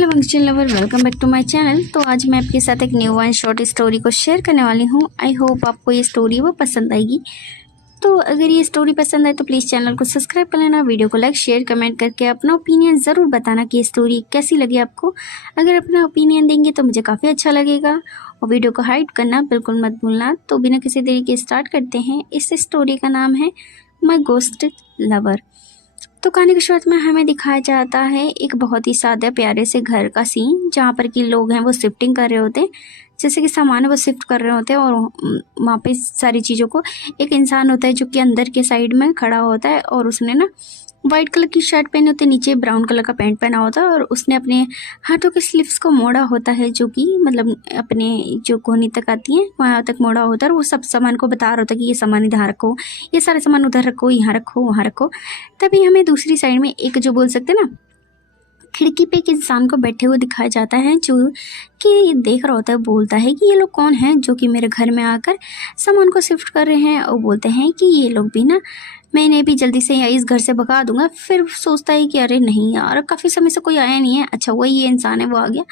Hello function lover, welcome back to my channel. तो आज मैं आपके साथ एक न्यू वन शॉर्ट स्टोरी को शेयर करने वाली हूँ। आई होप आपको ये स्टोरी वो पसंद आएगी। तो अगर ये स्टोरी पसंद आए तो प्लीज़ चैनल को सब्सक्राइब कर लेना, वीडियो को लाइक शेयर कमेंट करके अपना ओपिनियन ज़रूर बताना कि ये स्टोरी कैसी लगी आपको। अगर अपना ओपिनियन देंगे तो मुझे काफ़ी अच्छा लगेगा और वीडियो को हाइड करना बिल्कुल मत भूलना। तो बिना किसी देरी के स्टार्ट करते हैं। इस स्टोरी का नाम है माय गोस्ट लवर। तो कहानी की शुरुआत में हमें दिखाया जाता है एक बहुत ही सादा प्यारे से घर का सीन, जहाँ पर कि लोग हैं वो शिफ्टिंग कर रहे होते हैं, जैसे कि सामान है वो शिफ्ट कर रहे होते हैं। और वहाँ पे सारी चीज़ों को एक इंसान होता है जो कि अंदर के साइड में खड़ा होता है और उसने ना वाइट कलर की शर्ट पहनी होती है, नीचे ब्राउन कलर का पैंट पहना होता है और उसने अपने हाथों के स्लीव्स को मोड़ा होता है, जो कि मतलब अपने जो कोहनी तक आती है वहाँ तक मोड़ा होता है। और वो सब सामान को बता रहा होता है कि ये सामान इधर रखो, ये सारे सामान उधर रखो, यहाँ रखो, वहाँ रखो। तभी हमें दूसरी साइड में एक जो बोल सकते हैं ना, खिड़की पे एक इंसान को बैठे हुए दिखाया जाता है, जो कि देख रहा होता है। बोलता है कि ये लोग कौन हैं जो कि मेरे घर में आकर सामान को शिफ्ट कर रहे हैं। और बोलते हैं कि ये लोग भी ना, मैं इन्हें भी जल्दी से इस घर से भगा दूंगा। फिर सोचता है कि अरे नहीं यार, काफ़ी समय से कोई आया नहीं है, अच्छा वही ये इंसान है वो आ गया,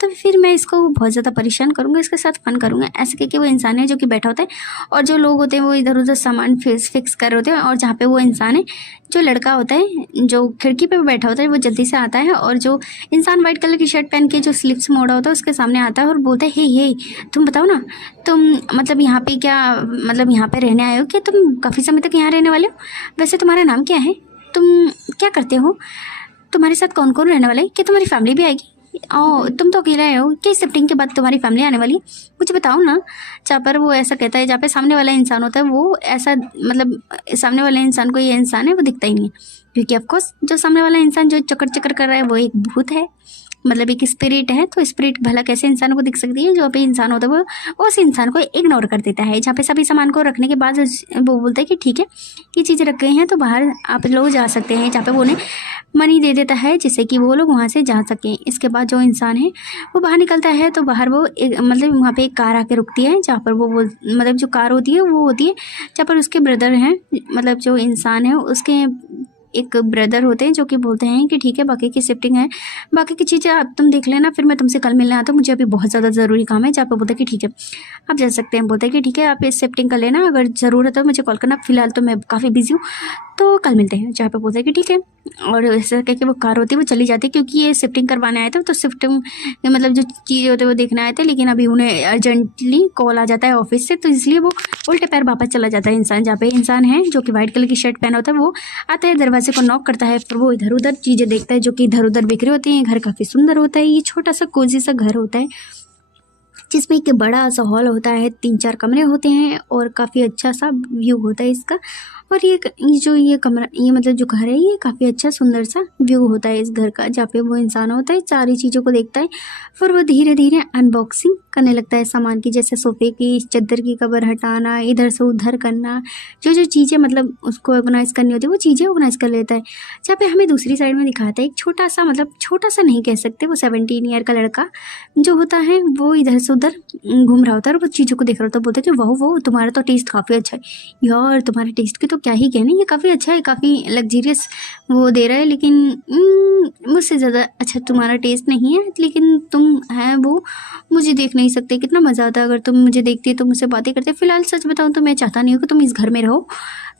तो फिर मैं इसको बहुत ज़्यादा परेशान करूँगा, इसके साथ फन करूँगा। ऐसे करके वो इंसान है जो कि बैठा होता है और जो लोग होते हैं वो इधर उधर सामान फिक्स कर रहे होते हैं। और जहाँ पे वो इंसान है, जो लड़का होता है जो खिड़की पे बैठा होता है, वो जल्दी से आता है और जो इंसान वाइट कलर की शर्ट पहन के जो स्लीव्स मोड़ा होता है उसके सामने आता है और बोलता है, हे तुम बताओ ना, तुम मतलब यहाँ पे क्या, मतलब यहाँ पे रहने आए हो क्या? तुम काफ़ी समय तक यहाँ रहने वाले हो? वैसे तुम्हारा नाम क्या है? तुम क्या करते हो? तुम्हारे साथ कौन कौन रहने वाला है? क्या तुम्हारी फैमिली भी आएगी? ओ तुम तो अकेला हो क्या? शिफ्टिंग के बाद तुम्हारी फैमिली आने वाली है? मुझे बताओ ना। जहाँ पर वो ऐसा कहता है, जहाँ पे सामने वाला इंसान होता है वो ऐसा, मतलब सामने वाले इंसान को ये इंसान है वो दिखता ही नहीं है, क्योंकि ऑफकोर्स जो सामने वाला इंसान जो चक्कर चक्कर कर रहा है वो एक भूत है, मतलब एक स्पिरिट है। तो स्पिरिट भला कैसे इंसान को दिख सकती है? जो पे इंसान होता है वो उस इंसान को इग्नोर कर देता है। जहाँ पे सभी सामान को रखने के बाद वो बोलता है कि ठीक है, ये चीज़ें रख गई हैं तो बाहर आप लोग जा सकते हैं। जहाँ पे वो उन्हें मनी दे देता है जिससे कि वो लोग वहाँ से जा सकें। इसके बाद जो इंसान है वो बाहर निकलता है तो बाहर वो मतलब वहाँ पे एक कार आके रुकती है, जहाँ पर वो मतलब जो कार होती है वो होती है जहाँ पर उसके ब्रदर हैं, मतलब जो इंसान है उसके एक ब्रदर होते हैं जो कि बोलते हैं कि ठीक है, बाकी की शिफ्टिंग है, बाकी की चीज़ें आप तुम देख लेना, फिर मैं तुमसे कल मिलने आता हूँ, मुझे अभी बहुत ज़्यादा ज़रूरी काम है। जहाँ पे बोलते हैं कि ठीक है आप जा सकते हैं। बोलते हैं कि ठीक है आप इस शिफ्टिंग कर लेना, अगर ज़रूरत है मुझे कॉल करना, फिलहाल तो मैं काफ़ी बिजी हूँ तो कल मिलते हैं। जहाँ पे बोलते हैं कि ठीक है। और ऐसा कह के वो कार होती है वो चली जाती है, क्योंकि ये शिफ्टिंग करवाने आए थे तो शिफ्टिंग मतलब जो चीज़ें होते हैं वो देखने आए थे, लेकिन अभी उन्हें अर्जेंटली कॉल आ जाता है ऑफिस से, तो इसलिए वो उल्टे पैर वापस चला जाता है इंसान। जहाँ पे इंसान है जो कि वाइट कलर की शर्ट पहना होता है वो आता है, दरवाजे को नॉक करता है, फिर वो इधर उधर चीज़ें देखता है जो कि इधर उधर बिखरी होती हैं। घर काफ़ी सुंदर होता है, ये छोटा सा कोजी सा घर होता है जिसमें एक बड़ा सा हॉल होता है, 3-4 कमरे होते हैं और काफ़ी अच्छा सा व्यू होता है इसका। और ये जो ये कमरा, ये मतलब जो घर है ये काफ़ी अच्छा सुंदर सा व्यू होता है इस घर का। जहाँ पे वो इंसान होता है सारी चीज़ों को देखता है, फिर वो धीरे धीरे अनबॉक्सिंग करने लगता है सामान की, जैसे सोफे की चादर की कवर हटाना, इधर से उधर करना, जो जो चीज़ें मतलब उसको ऑर्गेनाइज करनी होती है वो चीज़ें ऑर्गेनाइज कर लेता है। जहाँ पे हमें दूसरी साइड में दिखाता है एक छोटा सा, मतलब छोटा सा नहीं कह सकते, वो 17 ईयर का लड़का जो होता है वो इधर से उधर घूम रहा होता है और वो चीज़ों को देख रहा होता है। बोलता है कि वाह तुम्हारा तो टेस्ट काफ़ी अच्छा है यार, तुम्हारे टेस्ट की तो क्या ही कहने, ये काफ़ी अच्छा है, काफ़ी लग्जरियस वो दे रहा है, लेकिन मुझसे ज़्यादा अच्छा तुम्हारा टेस्ट नहीं है, लेकिन तुम है वो मुझे देख नहीं सकते। कितना मज़ा आता अगर तुम मुझे देखती तो मुझसे बातें करते। फिलहाल सच बताऊँ तो मैं चाहता नहीं हूँ कि तुम इस घर में रहो,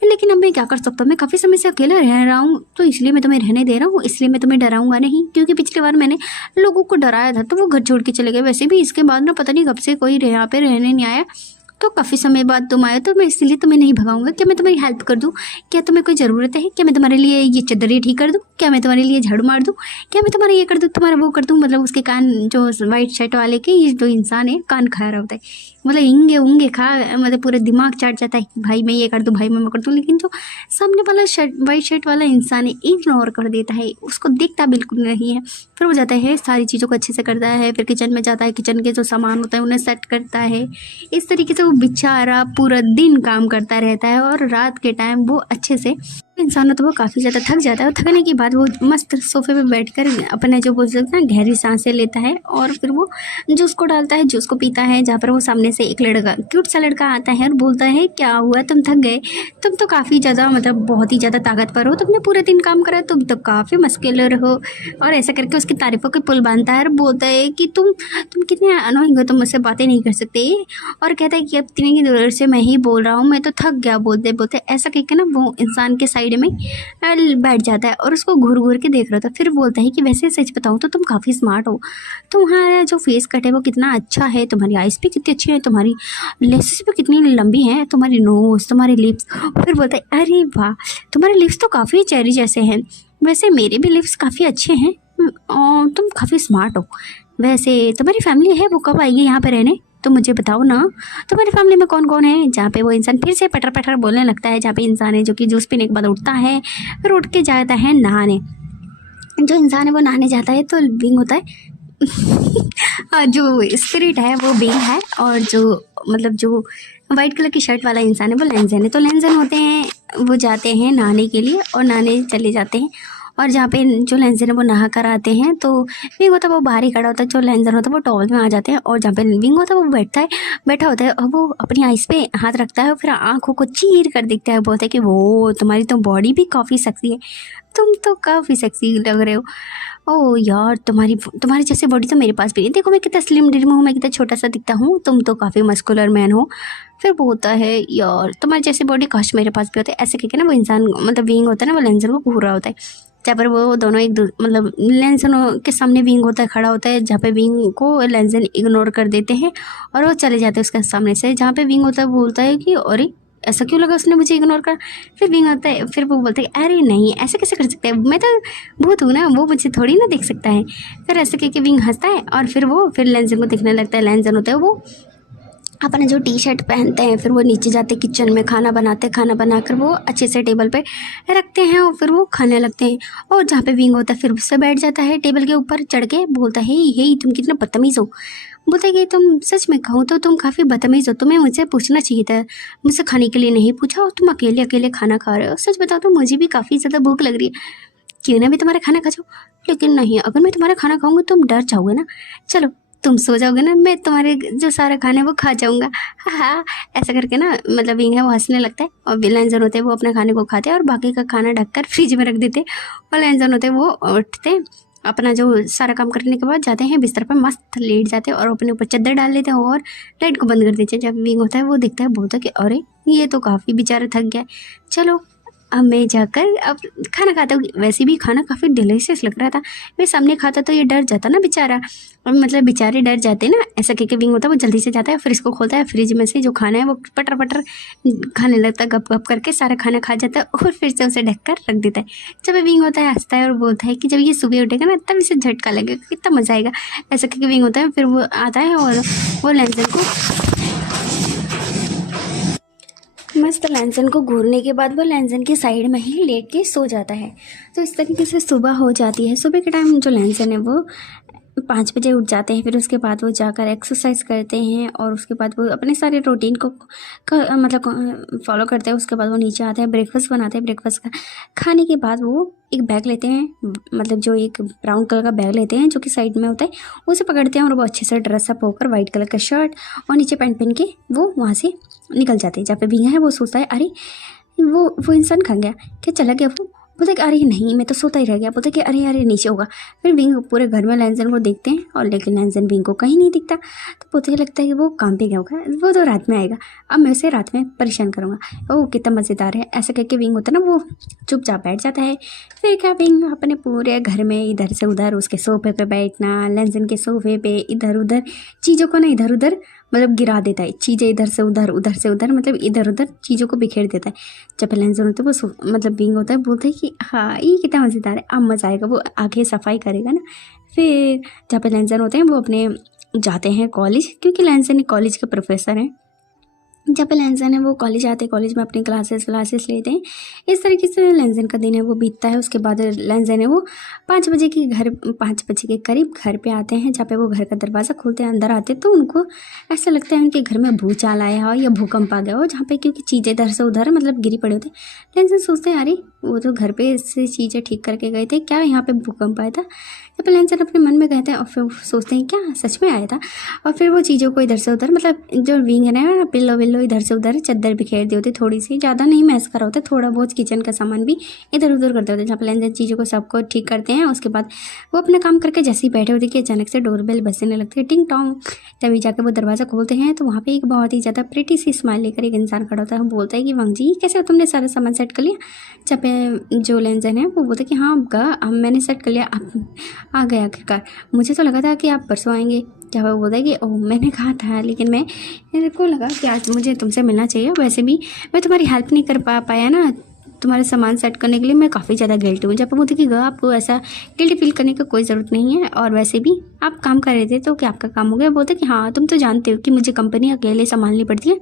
लेकिन अब मैं क्या कर सकता हूँ, मैं काफ़ी समय से अकेला रह रहा हूँ तो इसलिए मैं तुम्हें रहने दे रहा हूँ, इसलिए मैं तुम्हें डराऊंगा नहीं, क्योंकि पिछली बार मैंने लोगों को डराया था तो वो घर छोड़ के चले गए। वैसे भी इसके बाद ना पता नहीं कब से कोई यहाँ पे रहने नहीं आया, तो काफ़ी समय बाद तुम आए तो मैं इसलिए तुम्हें नहीं भगाऊंगा। क्या मैं तुम्हारी हेल्प कर दूँ? क्या तुम्हें कोई ज़रूरत है? क्या मैं तुम्हारे लिए ये चादरें ठीक कर दूँ? क्या मैं तुम्हारे लिए झाड़ू मार दूँ? क्या मैं तुम्हारा ये कर दूँ, तुम्हारा वो कर दूँ? मतलब उसके कान, जो वाइट शर्ट वाले के ये जो इंसान है कान खा रहा होता है, मतलब इंगे उंगे खा, मतलब पूरा दिमाग चाट जाता है, भाई मैं ये कर दूँ, भाई मैं कर दूँ। लेकिन जो सामने वाला वाइट शर्ट वाला इंसान है इग्नोर कर देता है, उसको दिखता बिल्कुल नहीं है। फिर वो जाता है सारी चीज़ों को अच्छे से करता है, फिर किचन में जाता है, किचन के जो सामान होता है उन्हें सेट करता है। इस तरीके से वो बेचारा पूरा दिन काम करता रहता है और रात के टाइम वो अच्छे से इंसान हो तो वो काफ़ी ज़्यादा थक जाता है और थकने के बाद वो मस्त सोफे पे बैठकर अपने जो बोल सकते हैं गहरी सांसें लेता है और फिर वो जूस को डालता है, जूस को पीता है। जहाँ पर वो सामने से एक लड़का, क्यूट सा लड़का आता है और बोलता है, क्या हुआ, तुम थक गए? तुम तो काफ़ी ज़्यादा मतलब बहुत ही ज़्यादा ताकतवर हो, तुमने पूरे दिन काम करा, तुम तो काफ़ी मस्कुलर हो। और ऐसा करके उसकी तारीफों के पुल बांधता है और बोलता है कि तुम कितने अनोइंग हो, तुम मुझसे बातें नहीं कर सकते। और कहता है कि अब इतनी देर से मैं ही बोल रहा हूँ, मैं तो थक गया बोलते बोलते। ऐसा कह के ना वो इंसान के साइड में बैठ जाता है और उसको घूर घूर के देख रहा था। फिर बोलता है कि वैसे सच बताऊँ तो तुम काफ़ी स्मार्ट हो, तुम्हारा जो फेस कट है वो कितना अच्छा है, तुम्हारी आइज़ भी कितनी अच्छी है, तुम्हारी लेसेस भी कितनी लंबी हैं, तुम्हारी नोज़, तुम्हारे लिप्स। फिर बोलता है, अरे वाह, तुम्हारे लिप्स तो काफ़ी चेरी जैसे हैं, वैसे मेरे भी लिप्स काफ़ी अच्छे हैं, और तुम काफ़ी स्मार्ट हो। वैसे तुम्हारी फैमिली है वो कब आएगी यहाँ पे रहने, तो मुझे बताओ ना, तुम्हारी फैमिली में कौन कौन है? जहाँ पे वो इंसान फिर से पटर पटर बोलने लगता है। जहाँ पे इंसान है जो कि जूस पीने के बाद उठता है, फिर उठ के जाता है नहाने। जो इंसान है वो नहाने जाता है तो बिंग होता है और जो स्पिरिट है वो बिंग है, और जो मतलब जो वाइट कलर की शर्ट वाला इंसान है वो लेंजन है। तो लेंजन होते हैं, वो जाते हैं नहाने के लिए और नहाने चले जाते हैं। और जहाँ पे जो लेंजन है वो नहा कर आते हैं तो विंग होता है वो बाहर ही खड़ा होता है, जो लेंजन होता है वो टॉवल में आ जाते हैं। और जहाँ पे विंग होता है वो बैठा होता है और वो अपनी आइस पे हाथ रखता है और फिर आंखों को चीर कर दिखता है, बोलता है कि वो तुम्हारी तो बॉडी भी काफ़ी सेक्सी है, तुम तो काफ़ी सेक्सी लग रहे हो। ओह यार, तुम्हारी जैसी बॉडी तो मेरे पास भी नहीं, देखो मैं कितना स्लिम डिम हूँ, मैं कितना छोटा सा दिखता हूँ, तुम तो काफ़ी मस्कुलर मैन हो। फिर वो होता है, यार तुम्हारी जैसी बॉडी काश मेरे पास भी होता है। ऐसे करके ना वो इंसान मतलब विंग होता है ना वो लेंजन को घूर रहा होता है। जहाँ पर वो दोनों मतलब लेंजन के सामने विंग होता है, खड़ा होता है, जहाँ पे विंग को लेंजन इग्नोर कर देते हैं और वो चले जाते हैं उसके सामने से। जहाँ पे विंग होता है बोलता है कि अरे ऐसा क्यों लगा उसने मुझे इग्नोर कर। फिर विंग आता है, फिर वो बोलता है अरे नहीं ऐसे कैसे कर सकते हैं, मैं तो भूत हूँ ना, वो मुझे थोड़ी ना देख सकता है। फिर ऐसे कह के विंग हंसता है और फिर वो लेंजन को दिखने लगता है। लेंजन होता है वो अपना जो टी शर्ट पहनते हैं, फिर वो नीचे जाते किचन में खाना बनाते, खाना बनाकर वो अच्छे से टेबल पे रखते हैं और फिर वो खाने लगते हैं। और जहाँ पे विंग होता है फिर उससे बैठ जाता है टेबल के ऊपर चढ़ के, बोलता है हे तुम कितना बदतमीज़ हो। बोलते कि तुम सच में कहूँ तो तुम काफ़ी बदतमीज़ हो, तुम्हें मुझसे पूछना चाहिए था, मुझसे खाने के लिए नहीं पूछा और तुम अकेले अकेले खाना खा रहे हो। सच बताओ तो मुझे भी काफ़ी ज़्यादा भूख लग रही है, क्यों ना भी तुम्हारा खाना खा जाओ। लेकिन नहीं, अगर मैं तुम्हारा खाना खाऊंगी तुम डर जाओगे ना, चलो तुम सो जाओगे ना, मैं तुम्हारे जो सारा खाना है वो खा जाऊंगा। हाँ हाँ, ऐसा करके ना मतलब विंग है वो हंसने लगता है और लेंजन होते हैं वो अपने खाने को खाते हैं और बाकी का खाना ढककर फ्रिज में रख देते हैं। और लेंजन होते हैं वो उठते हैं, अपना जो सारा काम करने के बाद जाते हैं बिस्तर पर, मस्त लेट जाते हैं और अपने ऊपर चादर डाल लेते हैं और लाइट को बंद कर देते हैं। जब विंग होता है वो देखता है, बोलता है कि अरे ये तो काफ़ी बेचारा थक गया, चलो अब मैं जाकर अब खाना खाता हूँ। वैसे भी खाना काफ़ी डिलीशियस लग रहा था, मैं सामने खाता तो ये डर जाता ना बेचारा, और मतलब बेचारे डर जाते ना। ऐसा कह के विंग होता है वो जल्दी से जाता है, फ्रिज को खोलता है, फ्रिज में से जो खाना है वो पटर पटर खाने लगता है, गप गप करके सारा खाना खा जाता है और फिर से उसे ढक कर रख देता है। जब विंग होता है हंसता है और बोलता है कि जब ये सुबह उठेगा ना तब इसे झटका लगेगा, कितना मज़ा आएगा। ऐसा कह के विंग होता है फिर वो आता है और वो लेंजन को मस्त लेंजन को घूरने के बाद वो लेंजन की साइड में ही लेट के सो जाता है। तो इस तरीके से सुबह हो जाती है। सुबह के टाइम जो लेंजन है वो 5 बजे उठ जाते हैं। फिर उसके बाद वो जाकर एक्सरसाइज करते हैं और उसके बाद वो अपने सारे रूटीन को मतलब फॉलो करते हैं। उसके बाद वो नीचे आते हैं, ब्रेकफास्ट बनाते हैं। ब्रेकफास्ट खाने के बाद वो एक बैग लेते हैं, मतलब जो एक ब्राउन कलर का बैग लेते हैं जो कि साइड में होता है, उसे पकड़ते हैं और वो अच्छे से ड्रेसअप होकर वाइट कलर का शर्ट और नीचे पैंट पहन के वो वहाँ से निकल जाते हैं। जहाँ पे भी है वो सोचता है अरे वो इंसान खा गया क्या, चला गया वो। बोलते कि अरे नहीं मैं तो सोता ही रह गया। बोलते कि अरे अरे नीचे होगा। फिर विंग पूरे घर में लेंजन को देखते हैं और लेकिन लेंजन विंग को कहीं नहीं दिखता। तो बोलते लगता है कि वो काम पे गया होगा, वो तो रात में आएगा, अब मैं उसे रात में परेशान करूँगा। ओह कितना मज़ेदार है। ऐसा करके विंग होता है ना वो चुपचाप बैठ जाता है। फिर क्या विंग अपने पूरे घर में इधर से उधर उसके सोफे पे बैठना, लेंजन के सोफे पे इधर उधर चीज़ों को ना इधर उधर मतलब गिरा देता है, चीज़ें इधर से उधर मतलब इधर उधर चीज़ों को बिखेर देता है। जब लेंजन होता है वो मतलब विंग होता है, बोलते हैं कि हाँ ये कितना मज़ेदार है, अब मज़ा आएगा। वो आगे सफाई करेगा ना। फिर जहाँ पे लेंजन होते हैं वो अपने जाते हैं कॉलेज, क्योंकि लेंजन कॉलेज के प्रोफेसर हैं। जब लेंजन है वो कॉलेज आते हैं, कॉलेज में अपनी क्लासेस लेते हैं। इस तरीके से लेंजन का दिन है वो बीतता है। उसके बाद लेंजन है वो 5 बजे के करीब घर पे आते हैं। जहाँ पे वो घर का दरवाज़ा खोलते हैं, अंदर आते हैं तो उनको ऐसा लगता है उनके घर में भूचाल आया हो या भूकंप आ गया हो, जहाँ पे क्योंकि चीज़ें इधर से उधर मतलब गिरी पड़ी होती है। लेंजन सोचते हैं अरे वो तो घर पे से चीज़ें ठीक करके गए थे, क्या यहाँ पे भूकंप आया था? जब लेंसर अपने मन में कहते हैं और फिर सोचते हैं क्या सच में आया था। और फिर वो चीज़ों को इधर से उधर, मतलब जो विंग है ना, पिल्लो विल्लो इधर से उधर चादर बिखेर दी होती थोड़ी सी, ज़्यादा नहीं मैस करा होता, थोड़ा बहुत किचन का सामान भी इधर उधर करते होते, जहाँ पर लेंसर चीज़ों को सबको ठीक करते हैं। उसके बाद वो अपना काम करके जैसे ही बैठे होते कि अचानक से डोरबेल बजने लगती है, टिंग टोंग। तभी जाकर वो दरवाज़ा खोलते हैं तो वहाँ पे एक बहुत ही ज़्यादा प्रिटी सी स्माइल लेकर एक इंसान खड़ा होता है। वो बोलता है कि वांग जी कैसे हो, तुमने सारा सामान सेट कर लिया? जब पे जो लेंसर है वो बोलता है कि हाँ अब मैंने सेट कर लिया, आप आ गए आखिरकार, मुझे तो लगा था कि आप परसों आएंगे। जब वो बोलता है कि ओह मैंने कहा था, लेकिन मेरे को लगा कि आज मुझे तुमसे मिलना चाहिए, वैसे भी मैं तुम्हारी हेल्प नहीं कर पाया ना तुम्हारे सामान सेट करने के लिए, मैं काफ़ी ज़्यादा गिल्टी हूँ। जब वो बोलती कि आपको ऐसा गिल्टी फील करने की कोई ज़रूरत नहीं है, और वैसे भी आप काम कर रहे थे तो क्या आपका काम हो गया? बोलते कि हाँ तुम तो जानते हो कि मुझे कंपनी अकेले संभालनी पड़ती है,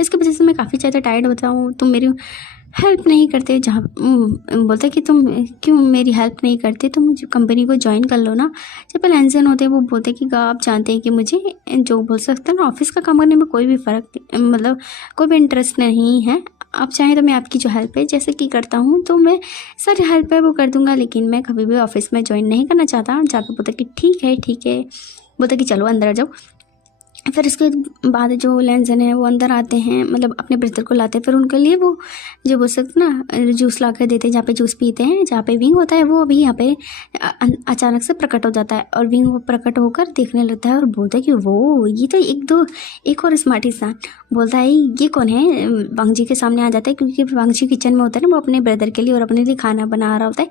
इसकी वजह से मैं काफ़ी ज़्यादा टायर्ड होता हूँ, तुम मेरी हेल्प नहीं करते। जहाँ बोलते कि तुम क्यों मेरी हेल्प नहीं करते, तुम मुझे कंपनी को ज्वाइन कर लो ना। जब लेंसन होते हैं वो बोलते कि आप जानते हैं कि मुझे जो बोल सकते हैं ना ऑफिस का काम करने में कोई भी फ़र्क, मतलब कोई भी इंटरेस्ट नहीं है। आप चाहें तो मैं आपकी जो हेल्प है जैसे कि करता हूँ तो मैं सारी हेल्प है वो कर दूंगा, लेकिन मैं कभी भी ऑफिस में ज्वाइन नहीं करना चाहता। जहाँ पे बोलता कि ठीक है, बोलता कि चलो अंदर आ जाओ। फिर इसके बाद जो लेंसन है वो अंदर आते हैं, मतलब अपने ब्रदर को लाते हैं, फिर उनके लिए वो जो बोल सकते ना जूस ला कर देते हैं, जहाँ पे जूस पीते हैं। जहाँ पे विंग होता है वो अभी यहाँ पे अचानक से प्रकट हो जाता है, और विंग वो प्रकट होकर देखने लगता है और बोलता है कि वो ये तो एक और स्मार्ट इंसान। बोलता है ये कौन है? वांग जी के सामने आ जाता है, क्योंकि वांग जी किचन में होता है ना, वो अपने ब्रदर के लिए और अपने लिए खाना बना रहा होता है।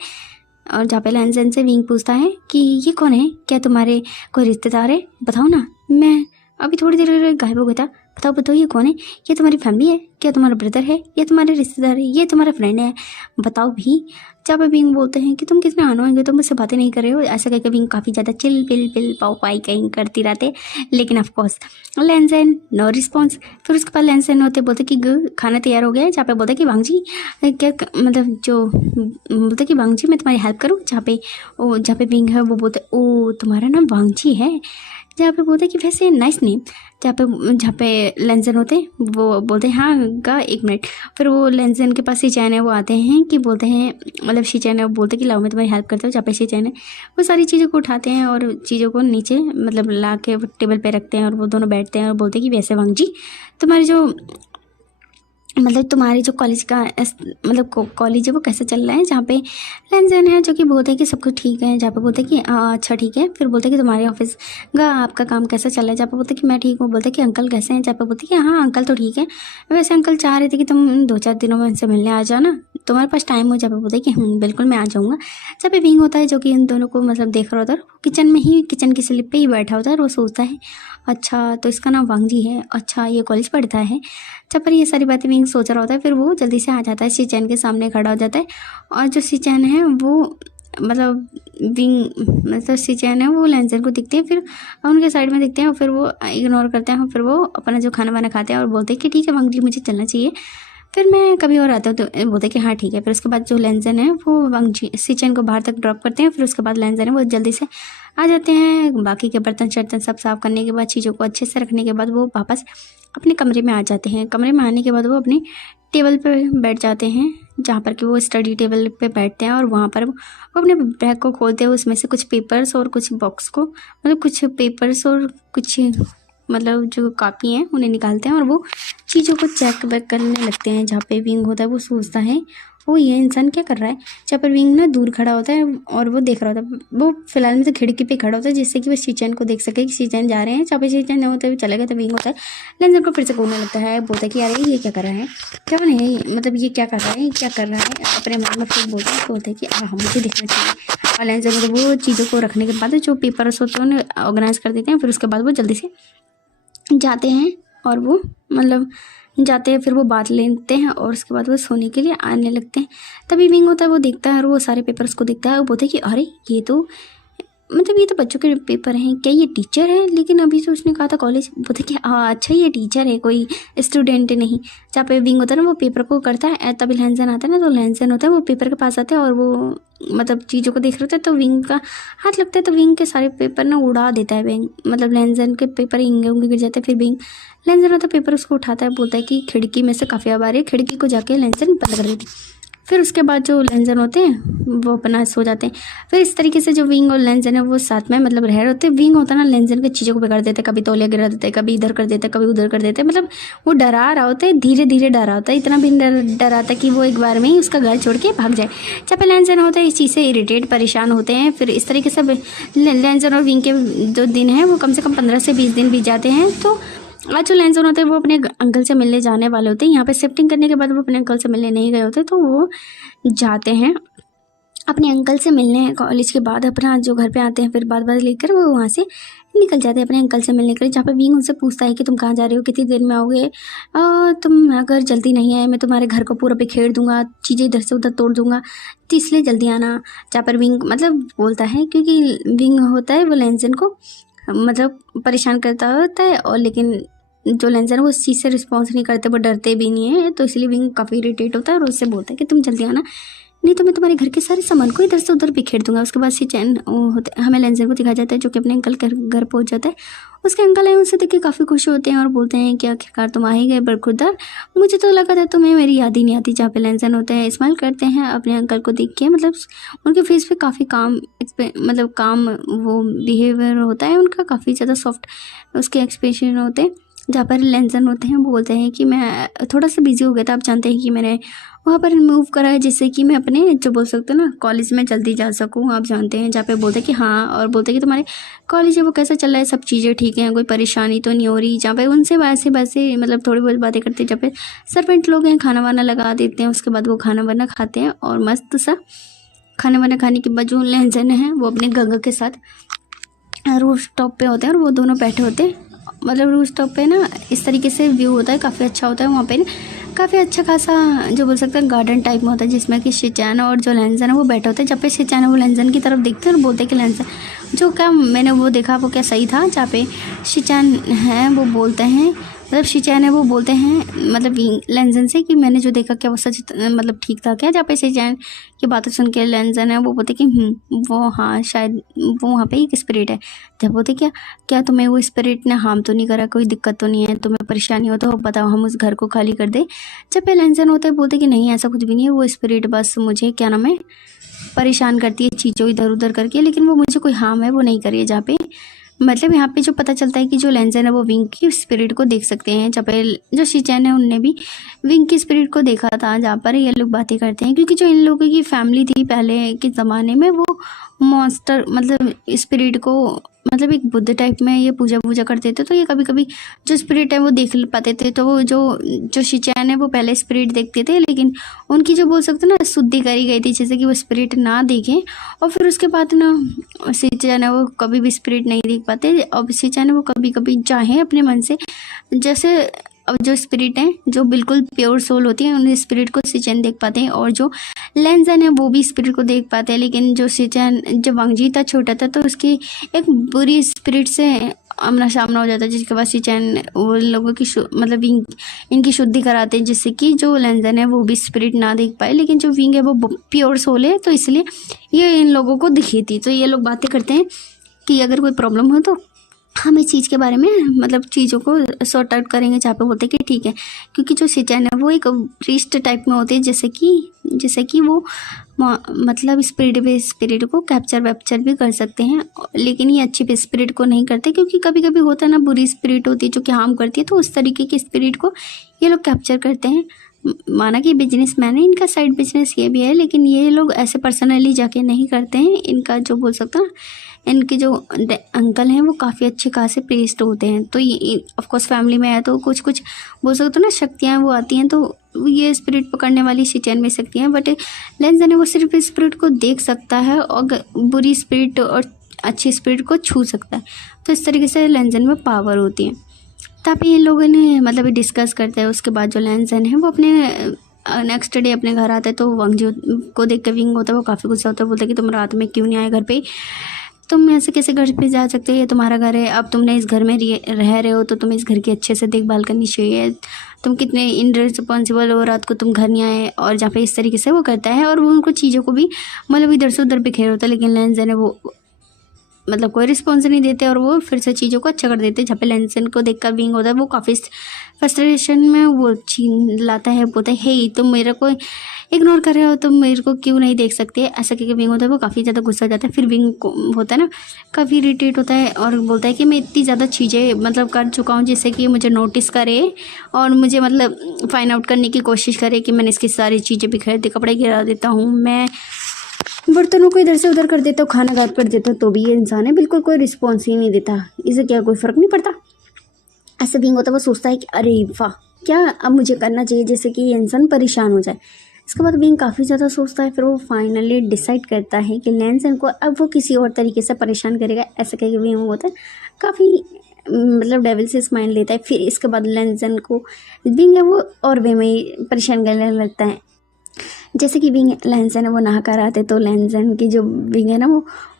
और जहाँ पे लेंसन से विंग पूछता है कि ये कौन है, क्या तुम्हारे कोई रिश्तेदार है, बताओ ना, मैं अभी थोड़ी देर गायब हो गया था, बताओ ये कौन है? ये तुम्हारी फैमिली है, क्या तुम्हारा ब्रदर है, ये तुम्हारे रिश्तेदार है, ये तुम्हारा फ्रेंड है, बताओ भी। जब विंग बोलते हैं कि तुम कितने अनोइंग हो, तुम मुझसे बातें नहीं कर रहे हो, ऐसा कहकर विंग काफ़ी ज़्यादा चिल पिल पिल पाओ पाई कहीं करती रहते। लेकिन ऑफकोर्स लेंसन नो रिस्पॉन्स। फिर उसके बाद लेंसन होते बोलते कि खाना तैयार हो गया है। जहाँ पे बोलते कि वांग जी क्या मतलब जो बोलते कि वांग जी मैं तुम्हारी हेल्प करूँ। जहाँ पे विंग है वो बोलते ओ तुम्हारा नाम वांग जी है। जहाँ पे बोलते कि वैसे नाइस नेम। जहाँ पे लेंसन होते वो बोलते हैं हाँ का 1 मिनट। फिर वो लेंसन के पास शीचैन है वो आते हैं कि बोलते हैं, मतलब शीचैन है वो बोलते कि लाओ मैं तुम्हारी हेल्प करता हूँ। जहाँ पे शीचैन है वो सारी चीज़ों को उठाते हैं और चीज़ों को नीचे मतलब ला के टेबल पे रखते हैं, और वो दोनों बैठते हैं और बोलते हैं कि वैसे वांग जी तुम्हारी जो कॉलेज का मतलब कॉलेज है वो कैसे चल रहा है। जहाँ पे लेंसन है जो कि बोलते हैं कि सब कुछ ठीक है। जहाँ पे बोलते हैं कि अच्छा ठीक है। फिर बोलते हैं कि तुम्हारे ऑफिस का आपका काम कैसा चल रहा है। जहाँ पे बोलते हैं कि मैं ठीक हूँ। बोलते हैं कि अंकल कैसे हैं। जहाँ पे बोलते हैं कि हाँ अंकल तो ठीक है, वैसे अंकल चाह रहे थे कि तुम 2-4 दिनों में उनसे मिलने आ जाओ ना, तुम्हारे पास टाइम हो। जहाँ पे बोलते हैं कि बिल्कुल मैं आ जाऊँगा। जहाँ पे विंग होता है जो कि इन दोनों को मतलब देख रहा होता है, किचन में ही किचन की स्लिप पे ही बैठा होता है, और वो सोचता है अच्छा तो इसका नाम वांग जी है, अच्छा ये कॉलेज पढ़ता है। जब पर ये सारी बातें विंग सोच रहा होता है, फिर वो जल्दी से आ जाता है, शीचैन के सामने खड़ा हो जाता है। और जो शीचैन है वो मतलब शीचैन है वो लेंसन को दिखते हैं, फिर उनके साइड में दिखते हैं, और फिर वो इग्नोर करते हैं। फिर वो अपना जो खाना वाना खाते हैं और बोलते हैं कि ठीक है वांग जी मुझे चलना चाहिए, फिर मैं कभी और आता हूँ। तो बोलते कि हाँ ठीक है। फिर उसके बाद जो लेंसन है वो वांग जी शीचैन को बाहर तक ड्रॉप करते हैं। फिर उसके बाद लेंसन है वो जल्दी से आ जाते हैं। बाकी के बर्तन शर्तन सब साफ करने के बाद, चीज़ों को अच्छे से रखने के बाद वो वापस अपने कमरे में आ जाते हैं। कमरे में आने के बाद वो अपनी टेबल पर बैठ जाते हैं, जहाँ पर कि वो स्टडी टेबल पे बैठते हैं, और वहाँ पर वो अपने बैग को खोलते हैं। उसमें से कुछ पेपर्स और कुछ बॉक्स को मतलब कुछ पेपर्स और कुछ मतलब जो कापी हैं उन्हें निकालते हैं, और वो चीज़ों को चेक बैक करने लगते हैं। जहाँ पे विंग होता है वो सोचता है वो ये इंसान क्या कर रहा है। जहाँ पर विंग ना दूर खड़ा होता है और वो देख रहा होता है। वो फिलहाल में तो खिड़की पे खड़ा होता है जिससे कि वो शीचैन को देख सके कि शीचैन जा रहे हैं। जहाँ पे शीचैन नहीं होता है चलेगा तो विंग होता है लेंसन को फिर से बोलने लगता है, बोलता है कि यार ये क्या कर रहा है, क्या नहीं मतलब ये क्या कर रहा है, क्या कर रहा है। अपने मन में फिर बोलते हैं कि हाँ मुझे देखना चाहिए। और लेंसन मतलब वो चीज़ों को रखने के बाद जो पेपर्स होते हैं उन्हें ऑर्गेनाइज कर देते हैं। फिर उसके बाद वो जल्दी से जाते हैं, और वो मतलब जाते हैं, फिर वो बात लेते हैं, और उसके बाद वो सोने के लिए आने लगते हैं। तभी विंग होता है वो देखता है और वो सारे पेपर्स को देखता है और बोलता है कि अरे ये तो बच्चों के पेपर हैं, क्या ये टीचर है? लेकिन अभी तो उसने कहा था कॉलेज। बोलते कि अच्छा ये टीचर है, कोई स्टूडेंट नहीं। जहाँ पे विंग होता है ना वो पेपर को करता है, तभी लेंसन आता है ना, तो लेंसन होता है वो पेपर के पास आता है और वो मतलब चीज़ों को देख रहे होते हैं, तो विंग का हाथ लगता है, तो विंग के सारे पेपर ना उड़ा देता है विंग, मतलब लेंसन के पेपर इंगे उंगे गिर जाते हैं। फिर विंग लेंसन होता है पेपर उसको उठाता है, बोलता है कि खिड़की में से काफ़ी आवाज़ आ रही है, खिड़की को जाके लेंसन बंद कर देती। फिर उसके बाद जो लेंजन होते हैं वो अपना सो जाते हैं। फिर इस तरीके से जो विंग और लेंजन है वो साथ में मतलब रह रहे होते हैं। विंग होता है ना, लेंजन की चीज़ों को बिगाड़ देते हैं, कभी तौलिया गिरा देते हैं, कभी इधर कर देते हैं, कभी उधर कर देते हैं। मतलब वो डरा रहा होता है, धीरे धीरे डरा होता है, इतना भी डराता कि वो एक बार में ही उसका घर छोड़ के भाग जाए। जब लेंजन होता है इस चीज़ से इरिटेट परेशान होते हैं। फिर इस तरीके से लेंजन और विंग के जो दिन हैं वो कम से कम 15 से 20 दिन बीत जाते हैं। तो आज जो लेंजन होते हैं वो अपने अंकल से मिलने जाने वाले होते हैं। यहाँ पे शिफ्टिंग करने के बाद वो अपने अंकल से मिलने नहीं गए होते, तो वो जाते हैं अपने अंकल से मिलने। कॉलेज के बाद अपना जो घर पे आते हैं, फिर बात लेकर वो वहाँ से निकल जाते हैं अपने अंकल से मिलने के लिए। जहाँ पे विंग उनसे पूछता है कि तुम कहाँ जा रहे हो, कितनी देर में आओगे, तुम अगर जल्दी नहीं आए मैं तुम्हारे घर को पूरा बिखेर दूंगा, चीज़ें इधर से उधर तोड़ दूंगा, तो इसलिए जल्दी आना। जहाँ पर विंग मतलब बोलता है, क्योंकि विंग होता है वो लेंजन को मतलब परेशान करता होता है, और लेकिन जो लेंजन है वो उस चीज़ से रिस्पॉन्स नहीं करते, वो डरते भी नहीं है। तो इसलिए विंग काफ़ी इरिटेट होता है और उससे बोलता है कि तुम जल्दी आना, नहीं तो मैं तुम्हारे घर के सारे सामान को इधर से उधर बिखेर दूंगा। उसके बाद शिचैन हमें लेंजन को दिखाया जाता है जो कि अपने अंकल के घर पहुंच जाता है। उसके अंकल हैं उनसे देख के काफ़ी खुश होते हैं और बोलते हैं कि आखिरकार तुम आ ही गए बरखुरदार, मुझे तो लगा था तुम्हें मेरी याद ही नहीं आती। जहाँ पे लेंजन होते हैं स्माइल करते हैं अपने अंकल को देख के, मतलब उनके फेस पे काफ़ी मतलब काम वो बिहेवियर होता है उनका, काफ़ी ज़्यादा सॉफ्ट उसके एक्सप्रेशन होते हैं। जहाँ पर लेंजन होते हैं वो बोलते हैं कि मैं थोड़ा सा बिजी हो गया था, आप जानते हैं कि मैंने वहाँ पर मूव करा है जिससे कि मैं अपने जो बोल सकते हो ना कॉलेज में जल्दी जा सकूँ, आप जानते हैं। जहाँ पे बोलते हैं कि हाँ, और बोलते हैं कि तुम्हारे कॉलेज है वो कैसा चल रहा है, सब चीज़ें ठीक हैं, कोई परेशानी तो नहीं हो रही। जहाँ पे उनसे वैसे वैसे मतलब थोड़ी बहुत बातें करते हैं। जहाँ पे सर्वेंट लोग हैं खाना वाना लगा देते हैं, उसके बाद वो खाना वाना खाते हैं और मस्त सा खाना वाना खाने के बाद जो लेंजन है वो अपने गंगा के साथ रूफ टॉप पे होते हैं और वो दोनों बैठे होते हैं। मतलब रूफ टॉप पे ना इस तरीके से व्यू होता है, काफ़ी अच्छा होता है वहाँ पे ना, काफ़ी अच्छा खासा जो बोल सकते हैं गार्डन टाइप में होता है, जिसमें कि शिचैन और जो लेंजन है वो बैठे होते हैं। जब पे शिचैन है वो लेंजन की तरफ देखते हैं और बोलते हैं कि लेंजन जो क्या मैंने वो देखा वो क्या सही था। जहाँ पे शिचैन है वो बोलते हैं, मतलब शिचैन है वो बोलते हैं मतलब लेंजन से कि मैंने जो देखा क्या वो सच मतलब ठीक था क्या। जहाँ पे शिचैन की बातें सुन के लेंजन है वो बोलते कि वो हाँ शायद वो वहाँ पे एक स्पिरिट है। जब बोलते क्या क्या तुम्हें वो स्पिरिट ने हार्म तो नहीं करा, कोई दिक्कत तो नहीं है, तुम्हें परेशानी हो तो बताओ हम उस घर को खाली कर दे। जब पे लेंजन होते हैं बोलते कि नहीं ऐसा कुछ भी नहीं है, वो स्पिरिट बस मुझे क्या नाम है परेशान करती है चीज़ों इधर उधर करके, लेकिन वो मुझे कोई हार्म है वो नहीं करी है। जहाँ पे मतलब यहाँ पे जो पता चलता है कि जो लेंजन है वो विंग की स्पिरिट को देख सकते हैं। जहाँ पे जो शिचैन है उनने भी विंग की स्पिरिट को देखा था। जहाँ पर ये लोग बातें करते हैं क्योंकि जो इन लोगों की फैमिली थी पहले के ज़माने में वो मॉन्स्टर मतलब स्पिरिट को मतलब एक बुद्ध टाइप में ये पूजा करते थे। तो ये कभी कभी जो स्पिरिट है वो देख पाते थे। तो वो जो शिचैन है वो पहले स्पिरिट देखते थे, लेकिन उनकी जो बोल सकते ना शुद्धि करी गई थी जैसे कि वो स्पिरिट ना देखें। और फिर उसके बाद ना शिचैन है वो कभी भी स्पिरिट नहीं देख पाते। और शिचैन है वो कभी कभी चाहे अपने मन से जैसे अब जो स्पिरिट हैं जो बिल्कुल प्योर सोल होती है उन स्पिरिट को शिचैन देख पाते हैं, और जो लेंजन है वो भी स्पिरिट को देख पाते हैं। लेकिन जो शिचैन जब वांगजी था छोटा था तो उसकी एक बुरी स्पिरिट से आमना सामना हो जाता है, जिसके बाद शिचैन वो लोगों की मतलब इनकी शुद्धि कराते हैं जिससे कि जो लेंजन है वो भी स्पिरिट ना देख पाए। लेकिन जो विंग है वो प्योर सोल है तो इसलिए ये इन लोगों को दिखी थी। तो ये लोग बातें करते हैं कि अगर कोई प्रॉब्लम हो तो हम इस चीज़ के बारे में मतलब चीज़ों को सॉर्ट आउट करेंगे। जहाँ पे बोलते हैं कि ठीक है, क्योंकि जो शिचैन है वो एक प्रीस्ट टाइप में होते हैं जैसे कि वो मतलब स्पिरिट को कैप्चर वैप्चर भी कर सकते हैं। लेकिन ये अच्छी स्पिरिट को नहीं करते क्योंकि कभी कभी होता है ना बुरी स्पिरिट होती है जो कि हार्म करती है, तो उस तरीके की स्पिरिट को ये लोग कैप्चर करते हैं। माना कि बिजनेसमैन है, इनका साइड बिजनेस ये भी है, लेकिन ये लोग ऐसे पर्सनली जाके नहीं करते हैं। इनका जो बोल सकता है इनके जो अंकल हैं वो काफ़ी अच्छे खासे प्रेस्ड होते हैं। तो ये ऑफकोर्स फैमिली में है तो कुछ कुछ बोल सकते हो ना शक्तियाँ वो आती हैं, तो ये स्पिरिट पकड़ने वाली शिचैन में शक्तियाँ हैं। बट लेंजन है वो सिर्फ स्पिरिट को देख सकता है और बुरी स्पिरिट और अच्छी स्पिरिट को छू सकता है। तो इस तरीके से लेंजन में पावर होती है। तब इन लोगों ने मतलब डिस्कस करते हैं। उसके बाद जो लेंजन है वो अपने नेक्स्ट डे अपने घर आते हैं तो वांगजी को देख के विंग होता है वो काफ़ी गुस्सा होता है, बोलता है कि तुम रात में क्यों नहीं आए घर पे, तुम ऐसे कैसे घर पे जा सकते हो, ये तुम्हारा घर है, अब तुमने इस घर में रह रहे हो तो तुम्हें इस घर की अच्छे से देखभाल करनी चाहिए, तुम कितने इनरिस्पॉन्सिबल हो, रात को तुम घर नहीं आए। और जहाँ पे इस तरीके से वो करता है और वो उनको चीज़ों को भी मतलब इधर से उधर बिखेर होता है। लेकिन लेंजन है वो मतलब कोई रिस्पॉन्स नहीं देते और वो फिर से चीज़ों को अच्छा कर देते। जहाँ पे लेंसन को देखकर विंग होता है वो काफ़ी फ्रस्ट्रेशन में वो चिल्लाता है, बोलता है हे तुम मेरे को इग्नोर कर रहे हो, तुम मेरे को क्यों नहीं देख सकते, ऐसा करके विंग होता है वो काफ़ी ज़्यादा गुस्सा हो जाता है। फिर विंग को होता है ना काफ़ी इरिटेट होता है और बोलता है कि मैं इतनी ज़्यादा चीज़ें मतलब कर चुका हूँ जिससे कि मुझे नोटिस करे और मुझे मतलब फाइंड आउट करने की कोशिश करे कि मैंने इसकी सारी चीज़ें बिखेर दी, कपड़े गिरा देता हूँ, मैं बर्तनों को इधर से उधर कर देता हूँ, खाना गायब कर देता हूँ, तो भी ये इंसान है बिल्कुल कोई रिस्पॉन्स ही नहीं देता, इसे क्या कोई फ़र्क नहीं पड़ता। ऐसे विंग होता है वो सोचता है कि अरे वाह क्या अब मुझे करना चाहिए जैसे कि ये इंसान परेशान हो जाए। इसके बाद विंग काफ़ी ज़्यादा सोचता है, फिर वो फाइनली डिसाइड करता है कि लेंसन को अब वो किसी और तरीके से परेशान करेगा। ऐसा कह के विंग होता है काफ़ी मतलब डेविल से स्माइल लेता है। फिर इसके बाद लेंसन को विंग है वो और वे में परेशान करने लगता है। जैसे कि विंग लेंसन है वो नहा कर आते तो लेंसन की जो विंग है ना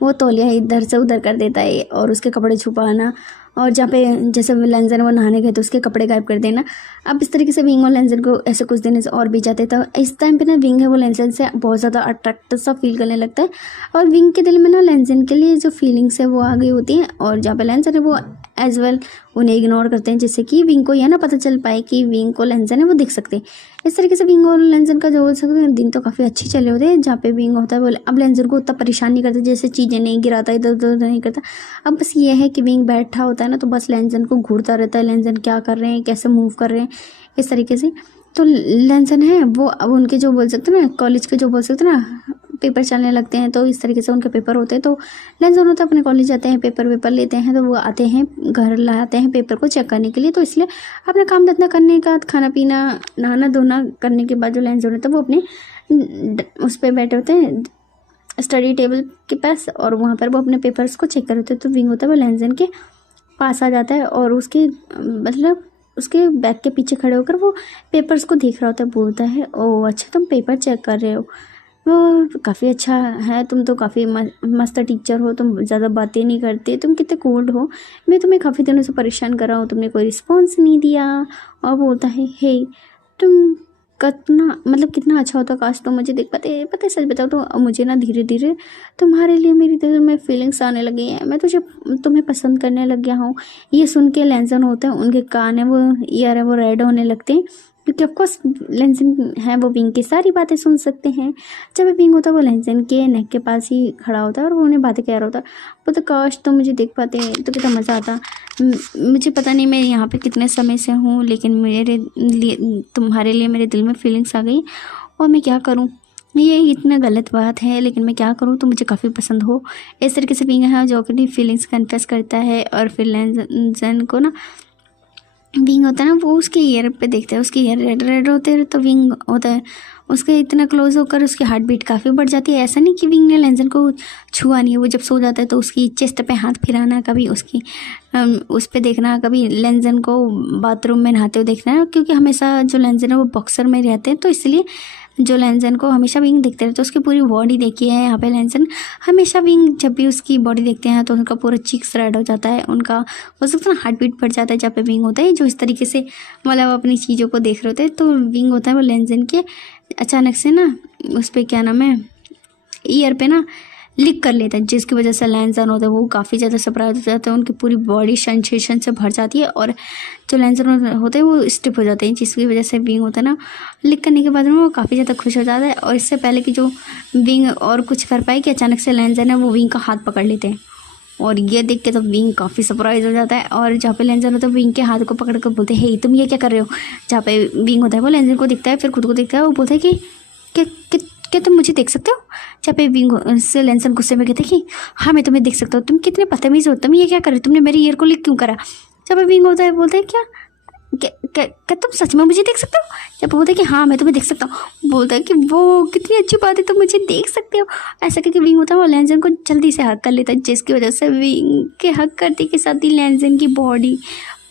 वो तौलिया इधर से उधर कर देता है और उसके कपड़े छुपाना, और जहाँ पे जैसे लेंसन वो नहाने गए तो उसके कपड़े गायब कर देना। अब इस तरीके से विंग और लेंसन को ऐसे कुछ दिन से और भी जाते तो इस टाइम पे ना विंग है वो लेंसन से बहुत ज़्यादा अट्रैक्ट सा फील करने लगता है और विंग के दिल में ना लेंसन के लिए जो फीलिंग्स है वो आ गई होती हैं और जहाँ पे लेंसन है वो एज वेल उन्हें इग्नोर करते हैं जिससे कि विंग को यह ना पता चल पाए कि विंग को लेंसन है वो दिख सकते हैं। इस तरीके से विंग और लेंसन का जो बोल सकते हैं दिन तो काफ़ी अच्छे चले होते हैं, जहाँ पे विंग होता है बोले अब लेंसन को उतना परेशान नहीं करता, जैसे चीज़ें नहीं गिराता इधर उधर नहीं करता। अब बस ये है कि विंग बैठा होता है ना तो बस लेंसन को घूरता रहता है, लेंसन क्या कर रहे हैं कैसे मूव कर रहे हैं इस तरीके से। तो लेंसन है वो अब उनके जो बोल सकते हैं ना कॉलेज के जो बोल सकते हैं ना पेपर चलने लगते हैं तो इस तरीके से उनके पेपर होते हैं तो लेंसन होता है अपने कॉलेज जाते हैं पेपर वेपर लेते हैं तो वो आते हैं घर लाते हैं पेपर को चेक करने के लिए। तो इसलिए अपना काम धंधा करने का खाना पीना नहाना धोना करने के बाद जो लेंसन होता है वो अपने उस पर बैठे होते हैं स्टडी टेबल के पास और वहाँ पर वो अपने पेपर्स को चेक कर रहे होते हैं। तो विंग होता है वो लेंसन के पास आ जाता है और उसके मतलब उसके बैग के पीछे खड़े होकर वो पेपर्स को देख रहा होता है, बोलता है ओह अच्छा तुम पेपर चेक कर रहे हो, वो काफ़ी अच्छा है, तुम तो काफ़ी मस्त टीचर हो, तुम ज़्यादा बातें नहीं करते, तुम कितने कूल हो, मैं तुम्हें काफ़ी दिनों से परेशान कर रहा हूँ, तुमने कोई रिस्पॉन्स नहीं दिया। और बोलता है हे तुम कितना मतलब कितना अच्छा होता काश तुम मुझे देख पाते, पता है सच बताओ तो मुझे ना धीरे धीरे तुम्हारे लिए मेरी दिल में फीलिंग्स आने लगी हैं, मैं तुझे तुम्हें पसंद करने लग गया हूँ। ये सुन के लेंसन होते हैं उनके कान है वो ईयर है वो रेड होने लगते हैं क्योंकि ऑफकोर्स लेंसन है वो विंग की सारी बातें सुन सकते हैं। जब विंग होता है वो लेंसन के नेक के पास ही खड़ा होता है और वो उन्हें बातें कह रहा होता है, वो तो काश तुम मुझे देख पाते तो कितना मज़ा आता। मुझे पता नहीं मैं यहाँ पे कितने समय से हूँ लेकिन मेरे लिए तुम्हारे लिए मेरे दिल में फीलिंग्स आ गई और मैं क्या करूँ, ये इतना गलत बात है लेकिन मैं क्या करूँ, तो मुझे काफ़ी पसंद हो। इस तरीके से विंग है जो अपनी फीलिंग्स कन्फेस करता है और फिर लेंसन को ना विंग होता है ना वो उसके ईयर पे देखता है, उसके ईयर रेड रेड होते हैं तो विंग होता है उसके इतना क्लोज होकर उसकी हार्ट बीट काफ़ी बढ़ जाती है। ऐसा नहीं कि विंग ने लेंसन को छुआ नहीं है, वो जब सो जाता है तो उसकी चेस्ट पे हाथ फिराना, कभी उसकी उस पे देखना, कभी लेंसन को बाथरूम में नहाते हुए देखना, क्योंकि हमेशा जो लेंसन है वो बॉक्सर में रहते हैं तो इसलिए जो लेंसन को हमेशा विंग देखते रहते तो उसकी पूरी बॉडी देखी है। यहाँ पे लेंसन हमेशा विंग जब भी उसकी बॉडी देखते हैं तो उनका पूरा चीक्स रेड हो जाता है, उनका हो सकता है हार्ट बीट बढ़ जाता है। जब पे विंग होता है जो इस तरीके से मतलब अपनी चीज़ों को देख रहे होते हैं तो विंग होता है वो लेंसन के अचानक से ना उस पर क्या नाम है ईयर पे ना लिक कर लेता है, जिसकी वजह से लेंसन होता है वो काफ़ी ज़्यादा सरप्राइज हो जाता है, उनकी पूरी बॉडी सेंसेशन से भर जाती है और जो लेंसन होते हैं वो स्टिप हो जाते हैं, जिसकी वजह से विंग होता है ना लिक करने के बाद में वो काफ़ी ज़्यादा खुश हो जाता है। और इससे पहले कि जो विंग और कुछ कर पाए कि अचानक से लेंसन है वो विंग का हाथ पकड़ लेते हैं और ये देख के तो विंग काफ़ी सरप्राइज हो जाता है और जहाँ पे लेंसन होता है विंग के हाथ को पकड़ कर बोलते हैं हे तुम ये क्या कर रहे हो। जहाँ पे विंग होता है वो लेंसन को दिखता है फिर खुद को दिखता है, वो बोलता है कि क्या तुम मुझे देख सकते हो। जहाँ पे विंग से लेंसन गुस्से में कहते कि हाँ मैं तुम्हें देख सकता हूँ, तुम कितने बदतमीज़ हो, तुम ये क्या कर रहे हो, तुमने मेरे ईयर को लिक क्यों करा। जब विंग होता है बोलते हैं क्या तुम सच में मुझे देख सकते हो। जब बोलते हैं कि हाँ मैं तुम्हें देख सकता हूँ, बोलता है कि वो कितनी अच्छी बात है तुम मुझे देख सकते हो। ऐसा करके विंग होता है वो लेंसन को जल्दी से हक कर लेता है, जिसकी वजह से विंग के हक करते के साथ ही लेंसन की बॉडी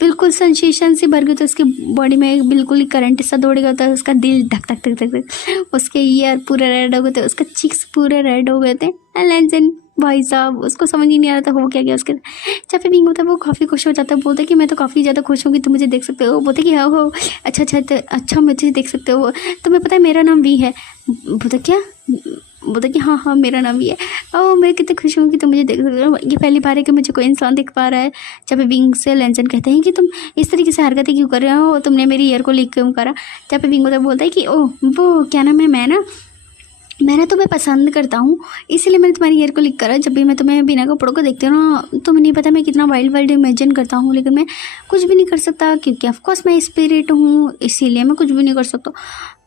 बिल्कुल सेंसेशन से भर गई, तो उसकी बॉडी में बिल्कुल ही करंट सा दौड़ गया होता है, उसका दिल धक धक धक धक, उसके ईयर पूरे रेड हो गए थे, उसका चिक्स पूरे रेड हो गए थे। लेंसन भाई साहब उसको समझ ही नहीं आ रहा था हो क्या गया उसके। जब फिर विंग होता है वो काफ़ी खुश हो जाता है, बोलते कि मैं तो काफ़ी ज़्यादा खुश हूँ कि तुम मुझे देख सकते हो। बोलते कि हाँ हो अच्छा मुझे देख सकते हो, तुम्हें पता है मेरा नाम वी है। बोलता क्या बोलता कि हाँ हाँ मेरा नाम ये है। और मैं कितनी खुश हूँ कि तुम मुझे देख सकते हो, ये पहली बार है कि मुझे कोई इंसान देख पा रहा है। जब विंग से लेंसन कहते हैं कि तुम इस तरीके से हरकतें क्यों कर रहे हो, तुमने मेरी ईयर को लीक क्यों करा। जब विंग बोलता है कि ओह वो क्या नाम है, मैं ना तुम्हें पसंद करता हूँ, इसीलिए मैंने तुम्हारी ईयर को लिख करा। जब भी मैं तुम्हें बिना कपड़ों को देखती हूँ ना, तुम्हें नहीं पता मैं कितना वाइल्ड वाइल्ड इमेजिन करता हूँ, लेकिन मैं कुछ भी नहीं कर सकता क्योंकि ऑफकोर्स मैं स्पिरिट हूँ, इसीलिए मैं कुछ भी नहीं कर सकता।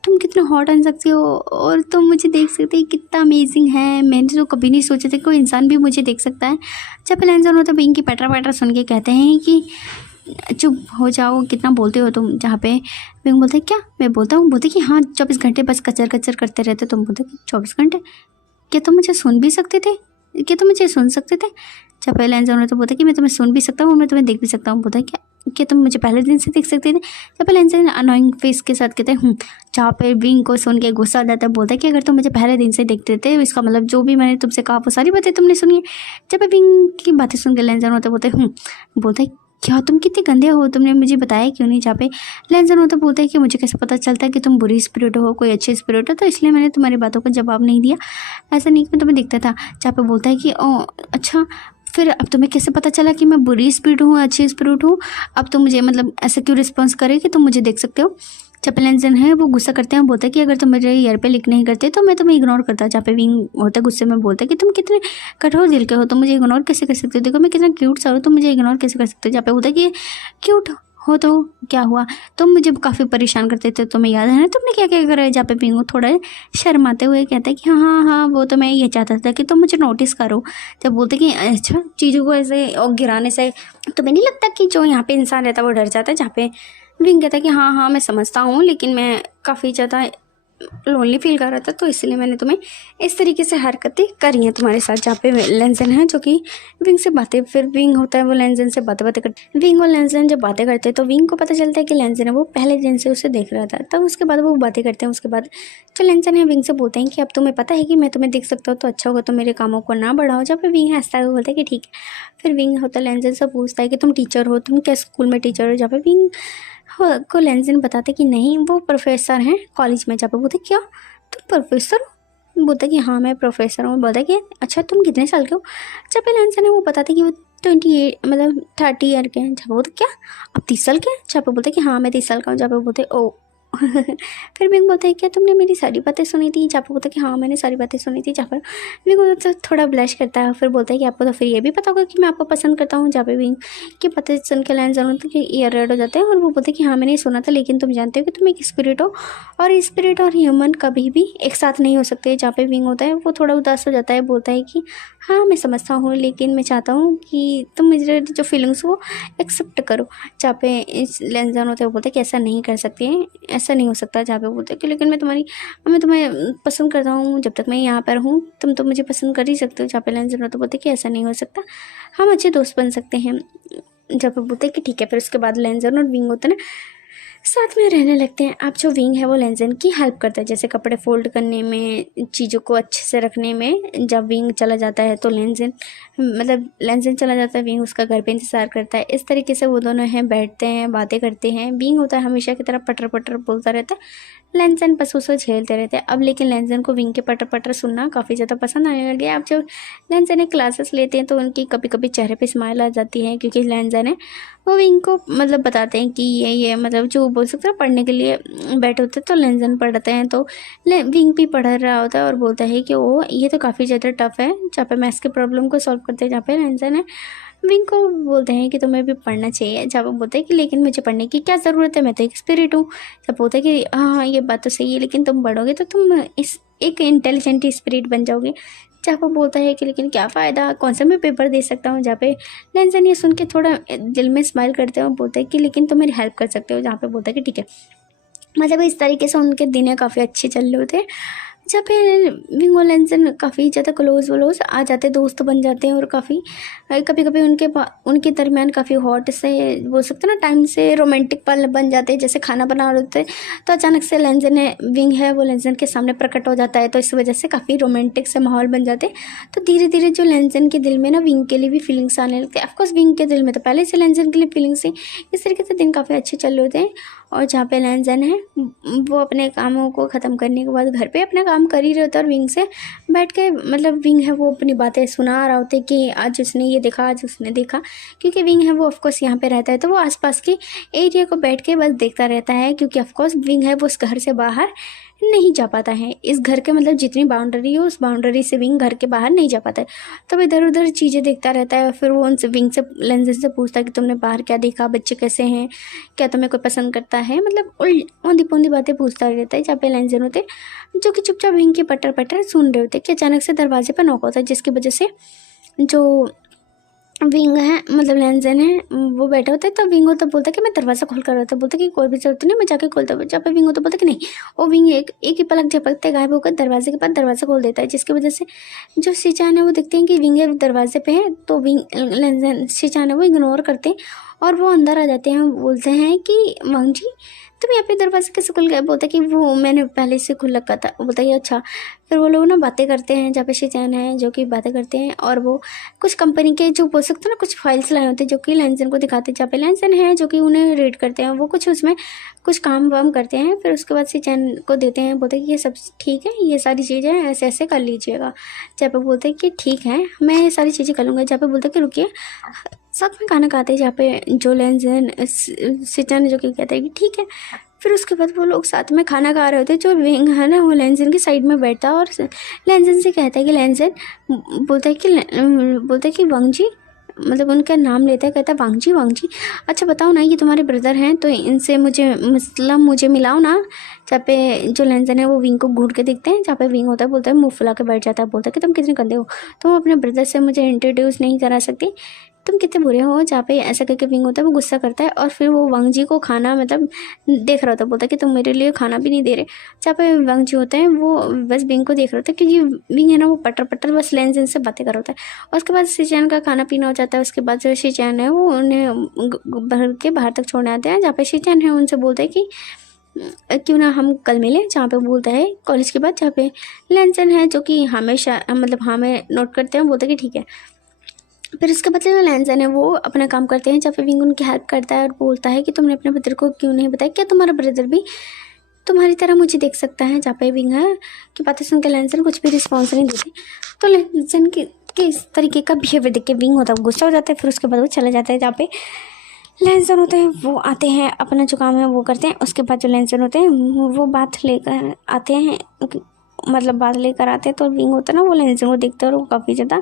तुम कितना हॉट बन सकती हो और तुम मुझे देख सकते हो, कितना अमेजिंग है। मैंने तो कभी नहीं सोचा था कोई इंसान भी मुझे देख सकता है। जब लेंसन होता है विंग की पैटर पैटर सुन के कहते हैं कि चुप हो जाओ, कितना बोलते हो तुम। जहाँ पे विंग बोलते क्या, मैं बोलता हूँ, बोलते कि हाँ 24 घंटे बस कचर कचर करते रहते। तुम बोलते कि 24 घंटे, क्या तुम मुझे सुन भी सकते थे, क्या तुम मुझे सुन सकते थे। जब पहले लेंसन तो बोलता कि मैं तुम्हें सुन भी सकता हूँ, मैं तुम्हें देख भी सकता हूँ। बोलता क्या तुम मुझे पहले दिन से देख सकते थे। जब पहले लेंसन अनोइंग फेस के साथ कहते हैं जहाँ पे विंग को सुन के गुस्सा आ जाता है। बोलता है कि अगर तुम मुझे पहले दिन से देखते थे, इसका मतलब जो भी मैंने तुमसे कहा वो सारी बातें तुमने सुनी है। जब विंग की बातें सुन के लेंसन होते बोलते क्या तुम कितने गंदे हो, तुमने मुझे बताया क्यों नहीं। जहाँ पे लेंसन होता बोलता है कि मुझे कैसे पता चलता है कि तुम बुरी स्पिरिट हो कोई अच्छी स्पिरिट हो, तो इसलिए मैंने तुम्हारी बातों का जवाब नहीं दिया, ऐसा नहीं कि मैं तुम्हें दिखता था। जहाँ पे बोलता है कि ओ अच्छा, फिर अब तुम्हें कैसे पता चला कि मैं बुरी स्पिरिट हूँ अच्छी स्पिरिट हूँ, अब तुम मुझे मतलब ऐसा क्यों रिस्पॉन्स करे कि तुम मुझे देख सकते हो। जब लेंसन है वो गुस्सा करते हैं, बोलता है कि अगर तुम मेरे ईयर पे लिख नहीं करते तो मैं तुम्हें इग्नोर करता। जहाँ पे विंग होता है गुस्से में, बोलता है कि तुम कितने कठोर दिल के हो, तुम मुझे इग्नोर कैसे कर सकते हो, देखो मैं कितना क्यूट सा हूँ, तुम मुझे इग्नोर कैसे कर सकते हो। जहाँ पे होता है कि क्यूट हो तो क्या हुआ, तुम मुझे काफ़ी परेशान करते थे, तुम्हें याद है ना तुमने क्या क्या करा है। जहाँ पे विंग थोड़ा शर्माते हुए कहता है कि हाँ हाँ हाँ वो तो मैं ये चाहता था कि तुम मुझे नोटिस करो। जब बोलते कि अच्छा चीज़ों को ऐसे और गिराने से तुम्हें नहीं लगता कि जो यहाँ पे इंसान रहता है वो डर जाता है। जहाँ पे विंग कहता है कि हाँ हाँ मैं समझता हूँ, लेकिन मैं काफ़ी ज़्यादा लोनली फील कर रहा था, तो इसलिए मैंने तुम्हें इस तरीके से हरकतें करी हैं तुम्हारे साथ। जहाँ पे लेंसन है जो कि विंग से बातें, फिर विंग होता है वो लेंसन से बातें करते, विंग और लेंसन जब बातें करते हैं तो विंग को पता चलता है कि लेंसन है वो पहले दिन से उसे देख रहा था। तब उसके बाद वो बातें करते हैं। उसके बाद जो लेंसन है विंग से बोलते हैं कि अब तुम्हें पता है कि मैं तुम्हें देख सकता हूँ, तो अच्छा होगा तो मेरे कामों को ना बढ़ाओ। जहाँ पे विंग हंसता है वो बोलता है कि ठीक है। फिर विंग होता है लेंसन से पूछता है कि तुम टीचर हो, तुम क्या स्कूल में टीचर हो। जहाँ पे विंग को लेंसन बताते कि नहीं वो प्रोफेसर हैं कॉलेज में। जहाँ पे बोलते क्या तुम प्रोफेसर हो, बोलता कि हाँ मैं प्रोफेसर हूँ। बोलता कि अच्छा तुम कितने साल के हो। जब पहले लेंसन है वो बताते कि वो 28 मतलब 30 ईयर के हैं। जब बोलते क्या अब 30 साल के हैं। जब बोलते कि हाँ मैं 30 साल का हूँ। जब बोलते ओ फिर विंग बोलता है क्या तुमने मेरी सारी बातें सुनी थी। जहाँ पे बोलता है कि हाँ मैंने सारी बातें सुनी थी। जहाँ पर विंग बोलता थोड़ा ब्लश करता है, फिर बोलता है कि आपको तो फिर ये भी पता होगा कि मैं आपको पसंद करता हूँ। जहाँ पे विंग की बातें सुन के लाइन जरूर कि ईयर रेड हो जाते हैं और वो बोलते हैं कि हाँ मैंने सुना था, लेकिन तुम जानते हो कि तुम एक स्पिरिट हो और स्पिरिट और ह्यूमन कभी भी एक साथ नहीं हो सकते। जहाँ पे विंग होता है वो थोड़ा उदास हो जाता है, बोलता है कि हाँ मैं समझता हूँ, लेकिन मैं चाहता हूँ कि तुम मेरे जो फीलिंग्स वो एक्सेप्ट करो। जहाँ पे इस लेंसन होता है वो बोलते हैं कि ऐसा नहीं कर सकते हैं, ऐसा नहीं हो सकता। जहाँ पे बोलते हैं कि लेकिन मैं तुम्हें पसंद करता हूँ, जब तक मैं यहाँ पर हूँ तुम तो मुझे पसंद कर ही सकते हो। जहाँ पे लेंसन होता है बोलते हैं कि ऐसा नहीं हो सकता, हम अच्छे दोस्त बन सकते हैं। जब पे बोलते हैं कि ठीक है। फिर उसके बाद लेंसन और विंग होता है ना साथ में रहने लगते हैं। अब जो विंग है वो लेंसन की हेल्प करता है, जैसे कपड़े फोल्ड करने में, चीज़ों को अच्छे से रखने में। जब विंग चला जाता है तो लेंसन चला जाता है, विंग उसका घर पे इंतज़ार करता है। इस तरीके से वो दोनों हैं बैठते हैं बातें करते हैं। विंग होता है हमेशा की तरह पटर पटर बोलता रहता है, लेंसन बस उसे झेलते रहते हैं। अब लेकिन लेंसन को विंग के पटर पटर सुनना काफ़ी ज़्यादा पसंद आने लग गया। अब जब लेंसन क्लासेस लेते हैं तो उनकी कभी कभी चेहरे पे स्माइल आ जाती है, क्योंकि लेंसन है वो विंग को बताते हैं कि ये जो बोल सकते हैं पढ़ने के लिए बैठे होते हैं। तो लेंसन पढ़ते हैं तो विंग भी पढ़ रहा होता है और बोलता है कि ओ ये तो काफ़ी ज़्यादा टफ है। जहाँ पे मैथ्स के प्रॉब्लम को सॉल्व करते हैं, जहाँ पे लेंसन है विंग को बोलते हैं कि तुम्हें भी पढ़ना चाहिए। जब वो बोलते हैं कि लेकिन मुझे पढ़ने की क्या ज़रूरत है, मैं तो एक स्पिरिट हूँ। जब बोलते हैं कि हाँ ये बात तो सही है, लेकिन तुम बढ़ोगे तो तुम एक इंटेलिजेंट स्पिरिट बन जाओगे। जहाँ पे बोलता है कि लेकिन क्या फ़ायदा, कौन सा मैं पेपर दे सकता हूँ। जहाँ पे लेंसन ये सुन के थोड़ा दिल में स्माइल करते हैं, बोलता है कि लेकिन तुम मेरी हेल्प कर सकते हो। जहाँ पे बोलता है कि ठीक है। इस तरीके से उनके दिन काफ़ी अच्छे चल रहे होते। जहाँ पे विंग और लेंसन काफ़ी ज़्यादा क्लोज वलोज आ जाते, दोस्त बन जाते हैं और काफ़ी कभी कभी उनके दरमियान काफ़ी हॉट से बोल सकते हैं ना टाइम से रोमांटिक पल बन जाते हैं। जैसे खाना बना रहे होते तो अचानक से विंग है वो लेंसन के सामने प्रकट हो जाता है, तो इस वजह से काफ़ी रोमांटिक से माहौल बन जाते हैं। तो धीरे धीरे जो लेंसन के दिल में ना विंग के लिए भी फीलिंग्स आने लगते हैं। ऑफकोर्स विंग के दिल में तो पहले से लेंसन के लिए फीलिंग्स थी। इस तरीके से दिन काफ़ी अच्छे चल रहे होते हैं। और जहाँ पे लेंसन है वो अपने कामों को ख़त्म करने के बाद घर पे अपना काम काम कर ही रहे होते और विंग से बैठ के मतलब विंग है वो अपनी बातें सुना रहा होते कि आज उसने ये देखा, आज उसने देखा। क्योंकि विंग है वो ऑफकोर्स यहाँ पे रहता है तो वो आसपास के एरिया को बैठ के बस देखता रहता है, क्योंकि ऑफकोर्स विंग है वो उस घर से बाहर नहीं जा पाता है। इस घर के मतलब जितनी बाउंड्री है उस बाउंड्री से विंग घर के बाहर नहीं जा पाता है। तो इधर उधर चीज़ें देखता रहता है। फिर वो उनसे विंग से लेंजन से पूछता है कि तुमने बाहर क्या देखा, बच्चे कैसे हैं, क्या तुम्हें कोई पसंद करता है, मतलब औंधी पौंधी बातें पूछता रहता है। जहाँ पे लेंजन होते जो कि चुपचाप विंग के पटर पटर सुन रहे होते कि अचानक से दरवाजे पर नॉक होता है, जिसकी वजह से जो विंग है मतलब लेंजन है वो बैठा होता है। तो विंग होता बोलता है कि मैं दरवाज़ा खोल कर रहता, बोलता है कि कोई भी जरूरत नहीं, मैं जाके खोलता हूँ। जहाँ पे विंग होता बोलता है कि नहीं। वो विंग एक ही पलक झपकते गायब होकर दरवाजे के पास दरवाज़ा खोल देता है, जिसकी वजह से जो शिचान है वो देखते हैं कि विंग दरवाजे पे है। तो विंग लेंजन शिचान है वो इग्नोर करते हैं और वो अंदर आ जाते हैं। बोलते हैं कि वांग जी तुम यहाँ पे दरवाजा कैसे खुल गया। बोलता है कि वो मैंने पहले से खुल रखा था। बोलता है कि अच्छा। फिर वो लोग ना बातें करते हैं, जहाँ पे शिचान है जो कि बातें करते हैं और वो कुछ कंपनी के जो बोल सकते हैं ना कुछ फाइल्स लाए होते हैं जो कि लेंजन को दिखाते हैं। जहाँ पे लेंजन है जो कि उन्हें रीड करते हैं, वो कुछ उसमें कुछ काम वाम करते हैं। फिर उसके बाद शिचान को देते हैं। बोलते हैं कि ये सब ठीक है, ये सारी चीज़ें ऐसे ऐसे कर लीजिएगा। जहाँ पे बोलते हैं कि ठीक है मैं ये सारी चीज़ें कर लूँगा। जहाँ पे बोलते हैं कि रुकिए साथ में खाना खाते हैं। जहाँ पे जो लेंजन शिचान जो कि कहता है कि ठीक है। फिर उसके बाद वो लोग साथ में खाना खा रहे होते हैं। जो विंग है ना वो लेंजन की साइड में बैठता है और लेंजन से कहता है कि लेंजन बोलता है कि वांग जी, मतलब उनका नाम लेता है, कहता है वांग जी अच्छा बताओ ना ये तुम्हारे ब्रदर हैं तो इनसे मुझे मिलाओ ना। जहाँ पे जो लेंजन है वो विंग को घूर के देखते हैं। जहाँ पे विंग होता है बोलता है मुँह फुला के बैठ जाता है। बोलता है कि तुम कितने गंदे हो, तुम अपने ब्रदर से मुझे इंट्रोड्यूस नहीं करा सकती, तुम कितने बुरे हो। जहाँ पे ऐसा करके विंग होता है वो गुस्सा करता है और फिर वो वांग जी को खाना मतलब देख रहा होता है। बोलता है कि तुम मेरे लिए खाना भी नहीं दे रहे। जहाँ पे वांग जी होते हैं वो बस विंग को देख रहे होते हैं, क्योंकि विंग है ना वो पटर पटर बस लेंजन से बातें कर रहा होता है। और उसके बाद शिचैन का खाना पीना हो जाता है। उसके बाद जो शिचैन है वो उन्हें भर के बाहर तक छोड़ने आते हैं। जहाँ पे शिचैन है उनसे बोलते हैं कि क्यों ना हम कल मिले। जहाँ पे बोलता है कॉलेज के बाद। जहाँ पे लेंजन है जो कि हमेशा मतलब हमें नोट करते हैं, बोलते हैं कि ठीक है। फिर उसके बाद जो लेंजन है वो अपना काम करते हैं। जब फिर विंग उनकी हेल्प करता है और बोलता है कि तुमने अपने ब्रदर को क्यों नहीं बताया, क्या तुम्हारा ब्रदर भी तुम्हारी तरह मुझे देख सकता है। जहाँ पे विंग है कि बातें सुनकर लेंजन कुछ भी रिस्पॉन्स नहीं देती। तो लेंजन के इस तरीके का बिहेवियर देख के विंग होता है गुस्सा हो जाता है। फिर उसके बाद वो चले जाते हैं। जहाँ पे लेंजन होते हैं वो आते हैं, अपना जो काम है वो करते हैं। उसके बाद जो लेंजन होते हैं वो बात लेकर आते हैं, मतलब बात लेकर आते हैं। तो विंग होता है ना वो लेंजन को देखते हैं और वो काफ़ी ज़्यादा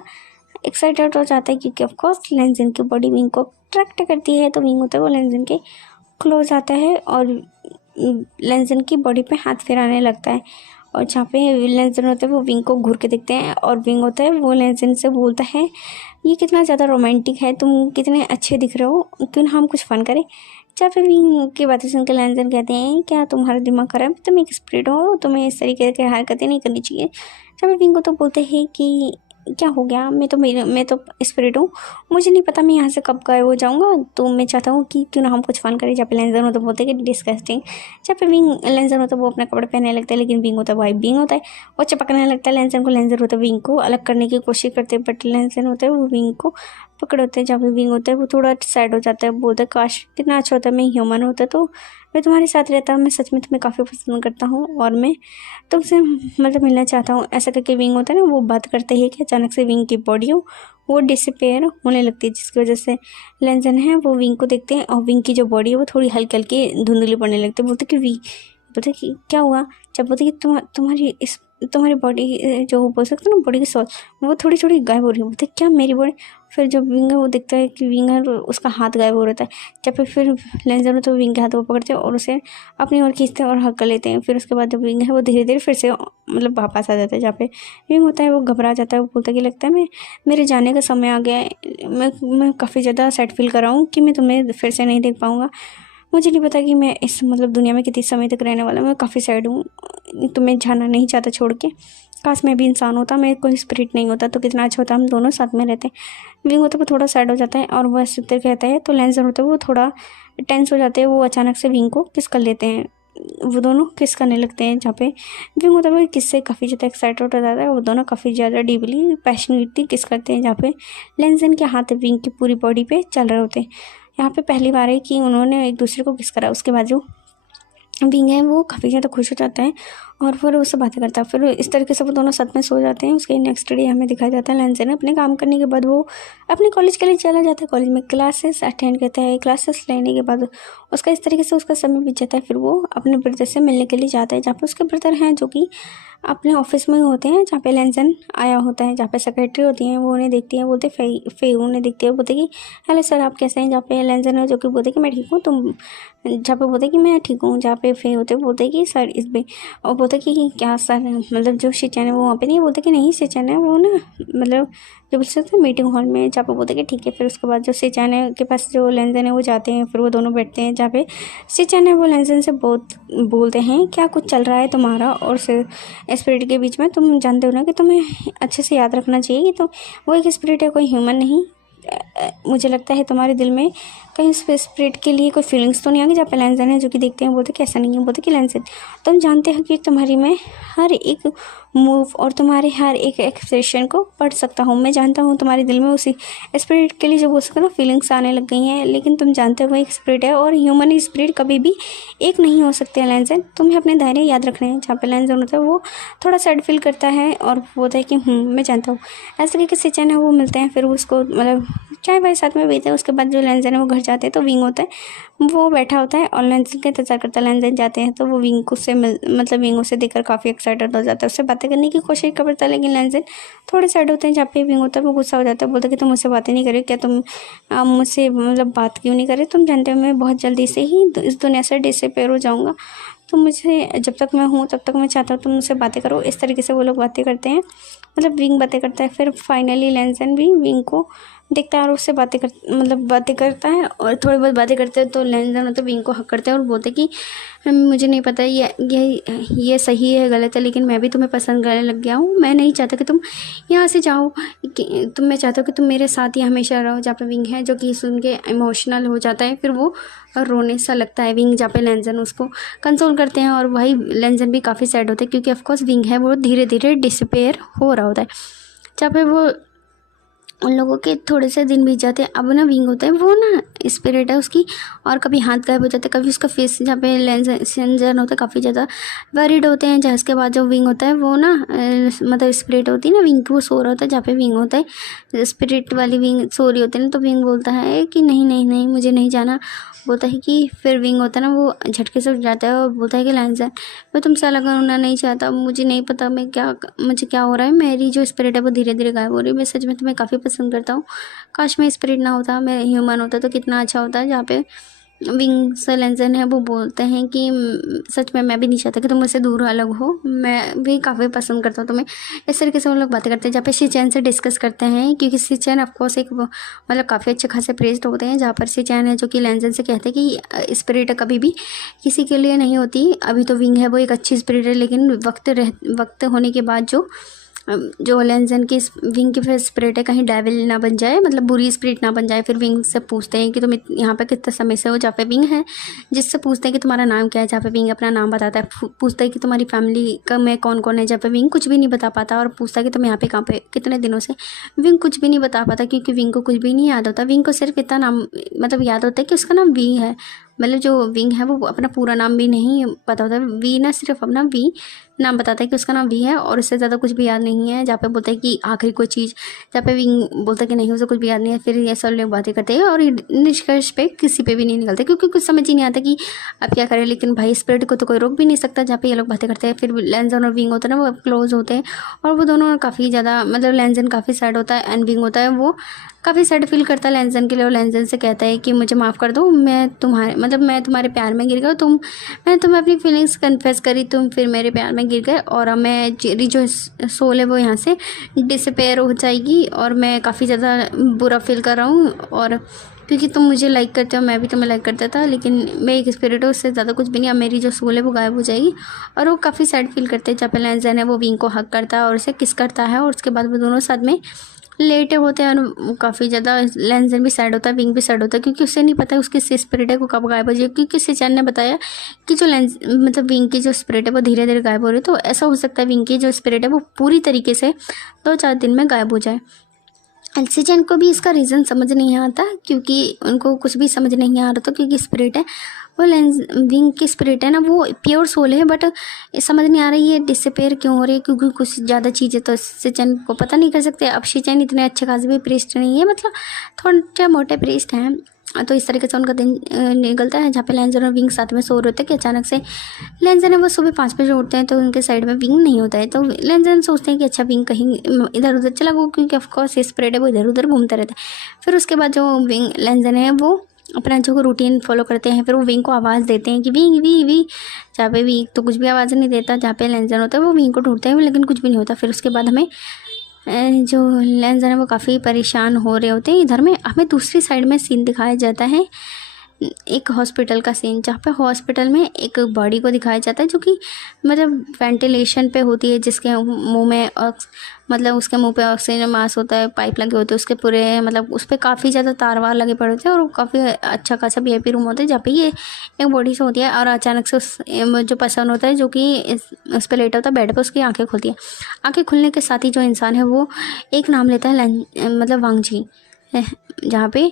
एक्साइटेड हो जाता है, क्योंकि ऑफकोर्स लेंजन की बॉडी विंग को अट्रैक्ट करती है। तो विंग होता है वो लेंजन के क्लोज आता है और लेंजन की बॉडी पे हाथ फिराने लगता है। और जहाँ पे लेंजन होता है वो विंग को घूर के देखते हैं और विंग होता है वो लेंजन से बोलता है ये कितना ज़्यादा रोमांटिक है, तुम कितने अच्छे दिख रहे हो, क्यों ना हम कुछ फ़न करें। जहाँ पे विंग की बातें सुनकर लेंजन कहते हैं क्या तुम्हारा दिमाग खराब है, तुम एक स्पिरिट हो, तुम्हें इस तरीके की हरकतें नहीं करनी चाहिए। जहाँ पे विंग को तो बोलते हैं कि क्या हो गया, मैं तो स्पिरिट हूँ, मुझे नहीं पता मैं यहाँ से कब गायब हो जाऊँगा, तो मैं चाहता हूँ कि क्यों ना हम कुछ फन करें। जहाँ पे लेंजर हो तो बोलते हैं कि डिस्कस्टिंग। जहाँ पे विंग लेंजर होता है वो अपने कपड़े पहनने लगता है, लेकिन विंग होता है भाई विंग होता है वो चपकने लगता है लेंजर को। लेंजर होता है विंग को अलग करने की कोशिश करते हैं, बट लेंजर होता है वो विंग को पकड़ होते हैं। जहाँ पे विंग होता है वो थोड़ा सैड हो जाता है, बोलता है काश कितना अच्छा होता है मैं ह्यूमन होता तो मैं तुम्हारे साथ रहता, मैं सच में तुम्हें काफ़ी पसंद करता हूँ और मैं तुमसे मतलब मिलना चाहता हूँ। ऐसा करके विंग होता है ना वो बात करते हैं कि अचानक से विंग की बॉडी हो वो डिसअपेयर होने लगती है, जिसकी वजह से लेंजन है वो विंग को देखते हैं और विंग की जो बॉडी है वो थोड़ी हल्की हल्की धुंधली पड़ने लगती है। बोलते कि क्या हुआ। जब बोलते कि तुम्हारी बॉडी जो बोल सकते हैं ना बॉडी की सोल वो थोड़ी थोड़ी गायब हो रही है। बोलते क्या मेरी बॉडी। फिर जब विंग है वो देखता है कि विंग है उसका हाथ गायब हो रहता है। जब फिर लेंजर हो तो विंग के हाथ वो पकड़ते हैं और उसे अपनी ओर खींचते हैं और हक कर लेते हैं। फिर उसके बाद जब विंग है वो धीरे धीरे फिर से मतलब वापस आ जाता है। जहाँ पे विंग होता है वो घबरा जाता है, वो बोलता है कि लगता है मेरे जाने का समय आ गया है, मैं काफ़ी ज़्यादा सैड फील कर रहा हूँ कि मैं तुम्हें फिर से नहीं देख पाऊँगा। मुझे नहीं पता कि मैं इस मतलब दुनिया में कितने समय तक रहने वाला, मैं काफ़ी सैड हूँ, तुम्हें जाना नहीं चाहता छोड़ के। काश मैं भी इंसान होता, मैं कोई स्पिरिट नहीं होता तो कितना अच्छा होता, हम दोनों साथ में रहते। विंग होता है वो थोड़ा सैड हो जाता है और वो ऐसे तरह कहता है। तो लेंजर होता है वो थोड़ा टेंस हो जाते हैं, वो अचानक से विंग को किस कर लेते हैं, वो दोनों किस करने लगते हैं। जहाँ पे विंग होता है वो किस से काफ़ी ज़्यादा एक्साइटेड हो जाता है, वो दोनों काफ़ी ज़्यादा डीपली पैशनेटली किस करते हैं। जहाँ पे लेंजन के हाथ विंग की पूरी बॉडी पे चल रहे होते हैं। यहाँ पे पहली बार है कि उन्होंने एक दूसरे को किस करा। उसके बाद जो विंग है वो काफ़ी ज़्यादा खुश हो जाता है और फिर उससे बातें करता है। फिर इस तरीके से वो दोनों साथ में सो जाते हैं। उसके नेक्स्ट डे हमें दिखाया जाता है लैंसन अपने काम करने के बाद वो अपने कॉलेज के लिए चला जाता है। कॉलेज में क्लासेस अटेंड करता है। क्लासेस लेने के बाद उसका इस तरीके से उसका समय बीत जाता है। फिर वो अपने ब्रदर से मिलने के लिए जाता है, जहाँ पे उसके ब्रदर हैं जो कि अपने ऑफिस में होते हैं, जहाँ पे लैंसन आया होता है। जहाँ पे सेक्रेटरी होती हैं वो उन्हें देखती है, बोलते फे उन्हें देखती है, बोलते कि हेलो सर आप कैसे हैं। जहाँ पे लैंसन है जो कि बोलते कि मैं ठीक हूँ, तुम, जहाँ पे बोलते कि मैं ठीक हूँ। जहाँ पे फे होते बोलते कि सर इस पे, और बोलते कि क्या सर, मतलब जो शिचैन है वो वहाँ पे नहीं, बोलते कि नहीं शिचैन है वो ना, मतलब जो बोलते थे मीटिंग हॉल में। जहाँ पे बोलते कि ठीक है। फिर उसके बाद जो शिचैन है के पास जो लैंसन है वो जाते हैं। फिर वो दोनों बैठते हैं, जहाँ पे शिचैन है वो लैंसन से बहुत बोलते हैं क्या कुछ चल रहा है तुम्हारा और स्पिरिट के बीच में, तुम जानते हो ना कि तुम्हें अच्छे से याद रखना चाहिए कि तो वो एक स्पिरिट है, कोई ह्यूमन नहीं। मुझे लगता है तुम्हारे दिल में कहीं स्पिरिट के लिए कोई फीलिंग्स तो नहीं आ गई। जहाँ पे लैंसन है जो कि देखते हैं, बोलते कि ऐसा नहीं है, बोलते कि लैंसन तुम जानते हो कि तुम्हारी मैं हर एक मूव और तुम्हारे हर एक एक्सप्रेशन को पढ़ सकता हूँ। मैं जानता हूँ तुम्हारे दिल में उसी स्पिरिट के लिए जो बोल सकते ना फीलिंग्स आने लग गई हैं, लेकिन तुम जानते हो वो एक स्पिरिट है और ह्यूमन स्पिरिट कभी भी एक नहीं हो सकते हैं लैंसन, तुम्हें अपने धैर्य याद रखने हैं। जहाँ पे लैंसन होता है वो थोड़ा सैड फील करता है और बोलता है कि मैं जानता हूँ। ऐसे तरीके से शिचैन है वो मिलते हैं। फिर उसको मतलब चाय वाय साथ में पीते हैं। उसके बाद जो लैंसन है वो घर जाते हैं तो विंग होता है वो बैठा होता है और लैंसन का इंतजार करता है। लैंसन जाते हैं तो वो विंग को से मतलब विंग उसे देखकर काफ़ी एक्साइटेड हो जाता है, उससे बातें करने की कोशिश करता है। लेकिन लैंसन थोड़े साइड होते हैं। जहाँ पे विंग होता है वो गुस्सा हो जाता है, बोलता है कि तुम मुझसे बातें नहीं करे क्या, तुम मुझसे मतलब बात क्यों नहीं करे, तुम जानते हो मैं बहुत जल्दी से ही इस दुनिया से डिसअपीयर हो जाऊँगा, तो मुझे जब तक मैं हूँ तब तक मैं चाहता हूँ तुम मुझसे बातें करो। इस तरीके से वो लोग बातें करते हैं, मतलब विंग बातें करता है। फिर फाइनली लैंसन भी विंग को देखता है और उससे बातें करता है और थोड़ी बहुत बातें करते हैं। तो लैंसन तो विंग को हक करते हैं और बोलते कि मुझे नहीं पता ये सही है गलत है, लेकिन मैं भी तुम्हें पसंद करने लग गया हूँ। मैं नहीं चाहता कि तुम यहाँ से जाओ, मैं चाहता हूँ कि तुम मेरे साथ ही हमेशा रहो। जहाँ पे विंग है जो कि सुन के इमोशनल हो जाता है, फिर वो रोने सा लगता है विंग। जहाँ पे लैंसन उसको कंसोल करते हैं और वही लैंसन भी काफ़ी सैड होता है क्योंकि ऑफकोर्स विंग है वो धीरे धीरे डिसअपीयर हो रहा होता है। जहाँ पे वो उन लोगों के थोड़े से दिन बीत जाते हैं। अब ना विंग होता है वो ना स्पिरिट है उसकी, और कभी हाथ गायब हो जाता है, कभी उसका फेस, जहाँ पे लैंसन होता है काफ़ी ज़्यादा वरीड होते हैं। जहाँ के बाद जो विंग होता है वो ना मतलब स्पिरिट होती है ना विंग की, वो सो रहा होता है। जहाँ पे विंग होता है स्पिरिट वाली विंग सो रही होती है ना, तो विंग बोलता है कि नहीं नहीं नहीं मुझे नहीं जाना। बोलता है कि फिर विंग होता है ना वो झटके से उठ जाता है और बोलता है कि लैंसन मैं तुमसे अलग होना नहीं चाहता, मुझे नहीं पता मुझे क्या हो रहा है, मेरी जो स्पिरिट है वो धीरे धीरे गायब हो रही है। मैं सच में तुम्हें काफ़ी पसंद करता हूँ, काश मैं स्पिरिट ना होता, मैं ह्यूमन होता तो कितना अच्छा होता। जहाँ पे विंग से लैंसन है वो बोलते हैं कि सच में मैं भी नहीं चाहता कि तुम मुझसे दूर अलग हो, मैं भी काफ़ी पसंद करता हूँ तुम्हें। इस तरीके से वो लोग बातें करते हैं। जहाँ पे शिचैन से डिस्कस करते हैं क्योंकि शिचैन ऑफकोर्स एक मतलब काफ़ी अच्छे खासे प्रेस्ड होते हैं। जहाँ पर शिचैन है जो कि लैंसन से कहते हैं कि स्पिरिट कभी भी किसी के लिए नहीं होती। अभी तो विंग है वो एक अच्छी स्पिरिट है, लेकिन वक्त होने के बाद जो लैंसन की विंग की फिर स्पिरिट है कहीं डेविल ना बन जाए, मतलब बुरी स्पिरिट ना बन जाए। फिर विंग से पूछते हैं कि तुम यहाँ पे कितने समय से हो। जहाँ पे विंग है जिससे पूछते हैं कि तुम्हारा नाम क्या है। जहाँ पे विंग अपना नाम बताता है, पूछता है कि तुम्हारी फैमिली का में कौन कौन है। जहाँ पे विंग कुछ भी नहीं बता पाता और पूछता है कि तुम यहाँ पे कहाँ पे कितने दिनों से। विंग कुछ भी नहीं बता पाता क्योंकि विंग को कुछ भी नहीं याद होता। विंग को सिर्फ इतना नाम मतलब याद होता है कि उसका नाम वी है, मतलब जो विंग है वो अपना पूरा नाम भी नहीं पता होता। वी ना सिर्फ अपना वी नाम बताता है कि उसका नाम वी है और उससे ज़्यादा कुछ भी याद नहीं है। जहाँ पे बोलता है कि आखिरी कोई चीज़, जहाँ पे विंग बोलता है कि नहीं उसे कुछ भी याद नहीं है। फिर ये सब लोग बातें करते हैं और निष्कर्ष पे किसी पे भी नहीं निकलते क्योंकि कुछ समझ ही नहीं आता कि अब क्या करें। लेकिन भाई स्पिरिट को तो कोई रोक भी नहीं सकता। जहाँ पे ये लोग बातें करते हैं फिर लैंसन और विंग होता है ना वो क्लोज होते हैं और वो दोनों काफ़ी ज़्यादा मतलब लैंसन काफ़ी सैड होता है एंड विंग होता है वो काफ़ी सैड फील करता है लैंसन के लिए और लैंसन से कहता है कि मुझे माफ़ कर दो, मैं तुम्हारे प्यार में गिर गया, मैंने तुम्हें अपनी फीलिंग्स कन्फेस करी, तुम फिर मेरे प्यार में गिर गए और अब मेरी जो सोल है वो यहाँ से डिसअपेयर हो जाएगी और मैं काफ़ी ज़्यादा बुरा फील कर रहा हूँ। और क्योंकि तुम मुझे लाइक करते हो, मैं भी तुम्हें लाइक करता था, लेकिन मैं एक स्पिरिट हूँ, उससे ज़्यादा कुछ भी नहीं। अब मेरी जो सोल है वो गायब हो जाएगी और वो काफ़ी सैड फील करते हैं। जहाँ पे लैंसन है वो विंग को हक करता है और उसे किस करता है और उसके बाद वो दोनों साथ में लेटे होते हैं और काफ़ी ज़्यादा लैंसन भी सैड होता है, विंग भी सैड होता है क्योंकि उसे नहीं पता उसकी स्पिरिट है वो कब गायब हो जाए। क्योंकि शिचैन ने बताया कि जो मतलब विंग की जो स्पिरिट है वो धीरे धीरे गायब हो रही है, तो ऐसा हो सकता है विंग की जो स्पिरिट है वो पूरी तरीके से 2-4 दिन में गायब हो जाए। एलसी चैन को भी इसका रीज़न समझ नहीं आता, क्योंकि उनको कुछ भी समझ नहीं आ रहा था, क्योंकि स्पिरिट है वो लेंस विंग की स्पिरिट है ना, वो प्योर सोल है, बट समझ नहीं आ रही है डिसअपेयर क्यों हो रही है, क्योंकि कुछ ज़्यादा चीज़ें तो एलसी चैन को पता नहीं कर सकते। अब शी चैन इतने अच्छे खासे भी प्रीस्ट नहीं है, मतलब थोड़े मोटे प्रीस्ट हैं। तो इस तरीके से उनका दिन निकलता है, जहाँ पे लेंजर और विंग साथ में सो रहे होते हैं कि अचानक से लेंजर है वो सुबह 5 बजे उठते हैं, तो उनके साइड में विंग नहीं होता है। तो लेंजर सोचते हैं कि अच्छा विंग कहीं इधर उधर चला गया, क्योंकि ऑफकोर्स ये स्प्रेड है वो इधर उधर घूमता रहता है। फिर उसके बाद जो विंग लेंजर है वो अपना जो रूटीन फॉलो करते हैं, फिर वो विंग को आवाज़ देते हैं कि विंग वी वी, जहाँ पे विंग तो कुछ भी आवाज़ नहीं देता, जहाँ पे लेंजर होता है वो विंग को ढूंढते हैं लेकिन कुछ भी नहीं होता। फिर उसके बाद हमें जो लेंजर है वो काफ़ी परेशान हो रहे होते हैं। इधर में हमें दूसरी साइड में सीन दिखाया जाता है, एक हॉस्पिटल का सीन, जहाँ पे हॉस्पिटल में एक बॉडी को दिखाया जाता है जो कि मतलब वेंटिलेशन पे होती है, जिसके मुंह में मतलब उसके मुंह पे ऑक्सीजन मास्क होता है, पाइप लगे होते हैं उसके पूरे, मतलब उस पर काफ़ी ज़्यादा तार वार लगे पड़े होते हैं, और काफ़ी अच्छा खासा वीआईपी रूम होता है जहाँ पे ये एक बॉडी से होती है। और अचानक से उस जो पर्सन होता है जो कि उस पर लेटा होता है बेड पर, उसकी आंखें खुलती है। आंखें खुलने के साथ ही जो इंसान है वो एक नाम लेता है मतलब वांग जी, जहाँ पे,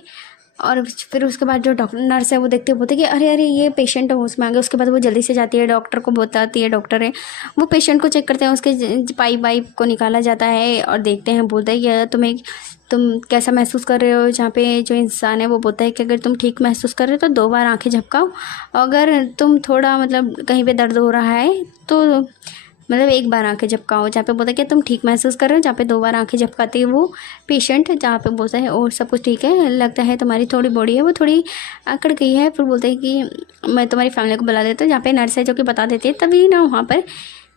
और फिर उसके बाद जो डॉक्टर नर्स है वो देखते बोलते कि अरे अरे ये पेशेंट है उसमें आ गया। उसके बाद वो जल्दी से जाती है डॉक्टर को बताती है, डॉक्टर है वो पेशेंट को चेक करते हैं, उसके पाइप वाइप को निकाला जाता है और देखते हैं, बोलता है कि तुम कैसा महसूस कर रहे हो। जहाँ पे जो इंसान है वो बोलता है कि अगर तुम ठीक महसूस कर रहे हो तो 2 बार आंखें झपकाओ, अगर तुम थोड़ा मतलब कहीं पे दर्द हो रहा है तो मतलब 1 बार आंखें झपकाओ। जहाँ पे बोलता है कि तुम ठीक महसूस कर रहे हो, जहाँ पे 2 बार आंखें झपकाती है वो पेशेंट, जहाँ पे बोलता है और सब कुछ ठीक है, लगता है तुम्हारी थोड़ी बॉडी है वो थोड़ी अकड़ गई है। फिर बोलते हैं कि मैं तुम्हारी फैमिली को बुला देता हूँ, जहाँ पे नर्स है जो कि बता देती है। तभी ना वहाँ पर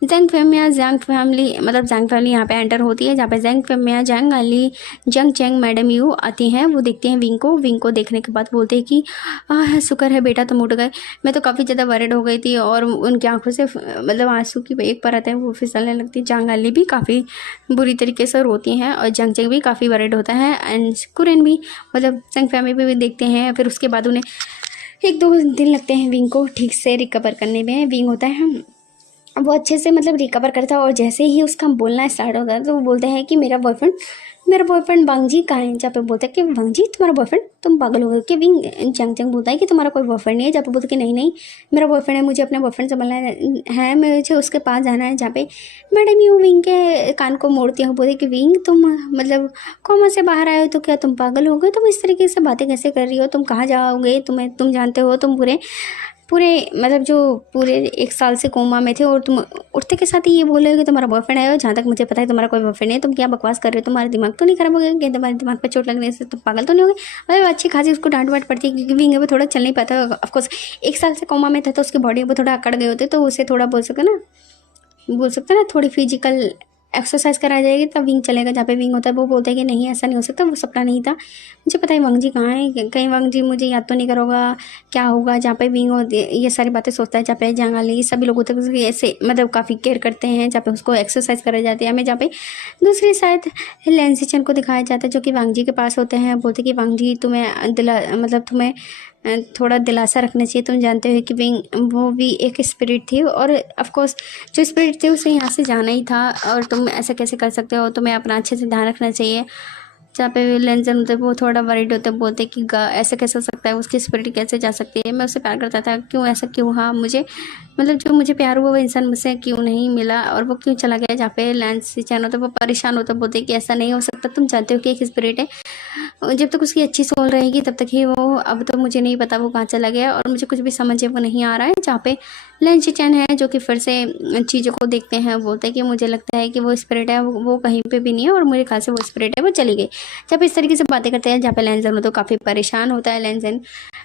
जैंग फैमिली मतलब जैंग फैमिली यहाँ पे एंटर होती है, जहाँ पे जैंग फैमिली जैंग अली जंग चैंग मैडम यू आती हैं। वो देखते हैं विंग को देखने के बाद बोलते हैं कि शुक्र है बेटा तुम उठ गए, मैं तो काफ़ी ज़्यादा वरिड हो गई थी। और उनकी आंखों से मतलब आंसू की एक परत है वो फिसलने लगती है। जंग अली भी काफ़ी बुरी तरीके से रोती हैं और जंग चैंग भी काफ़ी वरिड होता है, एंड कुरन भी मतलब जंग फैमिली भी देखते हैं। फिर उसके बाद उन्हें 1-2 दिन लगते हैं विंग को ठीक से रिकवर करने में। विंग होता है वो अच्छे से मतलब रिकवर करता है, और जैसे ही उसका बोलना स्टार्ट होता है तो वो बोलता है कि मेरा बॉयफ्रेंड वांग जी कहाँ है। जहाँ पे बोलता है कि वांग जी तुम्हारा बॉयफ्रेंड, तुम पागल हो गए कि विंग जंग जंग बोलता है कि तुम्हारा कोई बॉयफ्रेंड नहीं है। जहाँ पे बोलता है कि नहीं मेरा बॉयफ्रेंड है, मुझे अपने बॉयफ्रेंड से मिलना है, मुझे उसके पास जाना है। जहाँ पे मैडम यू विंग के कान को मोड़ती है, बोलते कि विंग तुम मतलब कोमा से बाहर आए हो तो क्या तुम पागल हो गए, तुम इस तरीके से बातें कैसे कर रही हो, तुम कहाँ जाओगे, तुम जानते हो तुम पूरे मतलब जो पूरे 1 साल से कोमा में थे, और तुम उठते के साथ ही ये बोल रहे हो कि तुम्हारा बॉयफ्रेंड है। जहाँ तक मुझे पता है तुम्हारा कोई बॉयफ्रेंड नहीं है, तुम क्या बकवास कर रहे हो, तुम्हारा दिमाग तो नहीं खराब हो गया कि तुम्हारे दिमाग पे चोट लगने से तुम पागल तो नहीं हो गए। मतलब अच्छी खासी उसको डांट वाट पड़ती है, क्योंकि विंग है वो थोड़ा चल नहीं पाता। ऑफकोर्स 1 साल से कोमा में था तो उसकी बॉडी वो थोड़ा अकड़ गए होते, तो उसे थोड़ा बोल सकते ना थोड़ी फिजिकल एक्सरसाइज कराई जाएगी तब विंग चलेगा। जहाँ पे विंग होता है वो बोलता है कि नहीं ऐसा नहीं हो सकता, वो सपना नहीं था, मुझे पता है वांग जी कहाँ है, कहीं वांग जी मुझे याद तो नहीं करोगा, क्या होगा। जहाँ पे विंग ये सारी बातें सोचता है। जहाँ पे जंगाली सभी लोग होते हैं ऐसे मतलब काफ़ी केयर करते हैं, जहाँ पे उसको एक्सरसाइज कराई जाती है। हमें जहाँ पे दूसरी साइड लेंसी चैन को दिखाया जाता है जो कि वांग जी के पास होते हैं। बोलते कि वांग जी तुम्हें थोड़ा दिलासा रखना चाहिए, तुम जानते हो कि विंग वो भी एक स्पिरिट थी, और ऑफकोर्स जो स्पिरिट थी उसे यहाँ से जाना ही था, और तुम ऐसा कैसे कर सकते हो, तुम्हें अपना अच्छे से ध्यान रखना चाहिए। जहाँ पे लेंजर होते वो थोड़ा वरीड होते, बोलते कि ऐसा कैसे हो सकता है, उसकी स्पिरिट कैसे जा सकती है, मैं उससे प्यार करता था, क्यों ऐसा क्यों हुआ, मुझे मतलब जो मुझे प्यार हुआ वो इंसान मुझसे क्यों नहीं मिला, और वो क्यों चला गया। जहाँ पे लेंसी चैन होता है वो परेशान होता, बोलते कि ऐसा नहीं हो सकता, तुम जानते हो कि एक स्पिरिट है, जब तक उसकी अच्छी सोल रहेगी तब तक ही वो, अब तो मुझे नहीं पता वो कहाँ चला गया और मुझे कुछ भी समझे वो नहीं आ रहा है। जहाँ पे लेंसी चैन है जो कि फिर से चीज़ों को देखते हैं, बोलते हैं कि मुझे लगता है कि वो स्पिरिट है वो कहीं पे भी नहीं है, और मेरे ख्याल से वो स्पिरिट है वो चली गई। जब इस तरीके से बातें करते हैं, जहाँ पे लेंजन तो काफ़ी परेशान होता है, लेंजन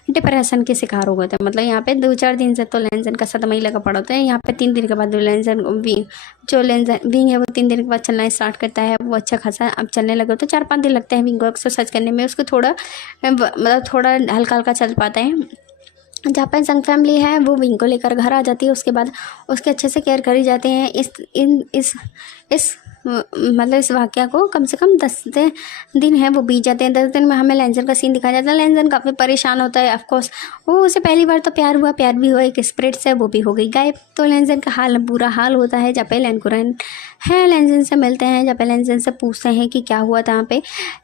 डिप्रेशन के शिकार हो गए थे। मतलब यहाँ पे 2-4 दिन से तो लेंजन का सदमा ही लगा पड़ा होता है। यहाँ पे 3 दिन के बाद लेंजन विंग है वो 3 दिन के बाद चलना स्टार्ट करता है, वो अच्छा खासा अब चलने लगे। तो 4-5 दिन लगते हैं विंग को एक्सरसाइज करने में, उसको थोड़ा मतलब थोड़ा हल्का हल्का चल पाता है। जहाँ पर जंग फैमिली है वो विंग को लेकर घर आ जाती है, उसके बाद उसके अच्छे से केयर करी जाते हैं। इस मतलब इस वाक़या को कम से कम 10 दिन है वो बीत जाते हैं। 10 दिन में हमें लेंजन का सीन दिखाया जाता है। लेंजन काफ़ी परेशान होता है। ऑफ कोर्स वो उसे पहली बार तो प्यार हुआ, प्यार भी हुआ एक स्पिरिट से, वो भी हो गई गायब। तो लेंजन का हाल बुरा हाल होता है। जहाँ पे लेनकुरैन है लेंजन से मिलते हैं, जहाँ पे लेंजन से पूछते हैं कि क्या हुआ था। वहाँ पे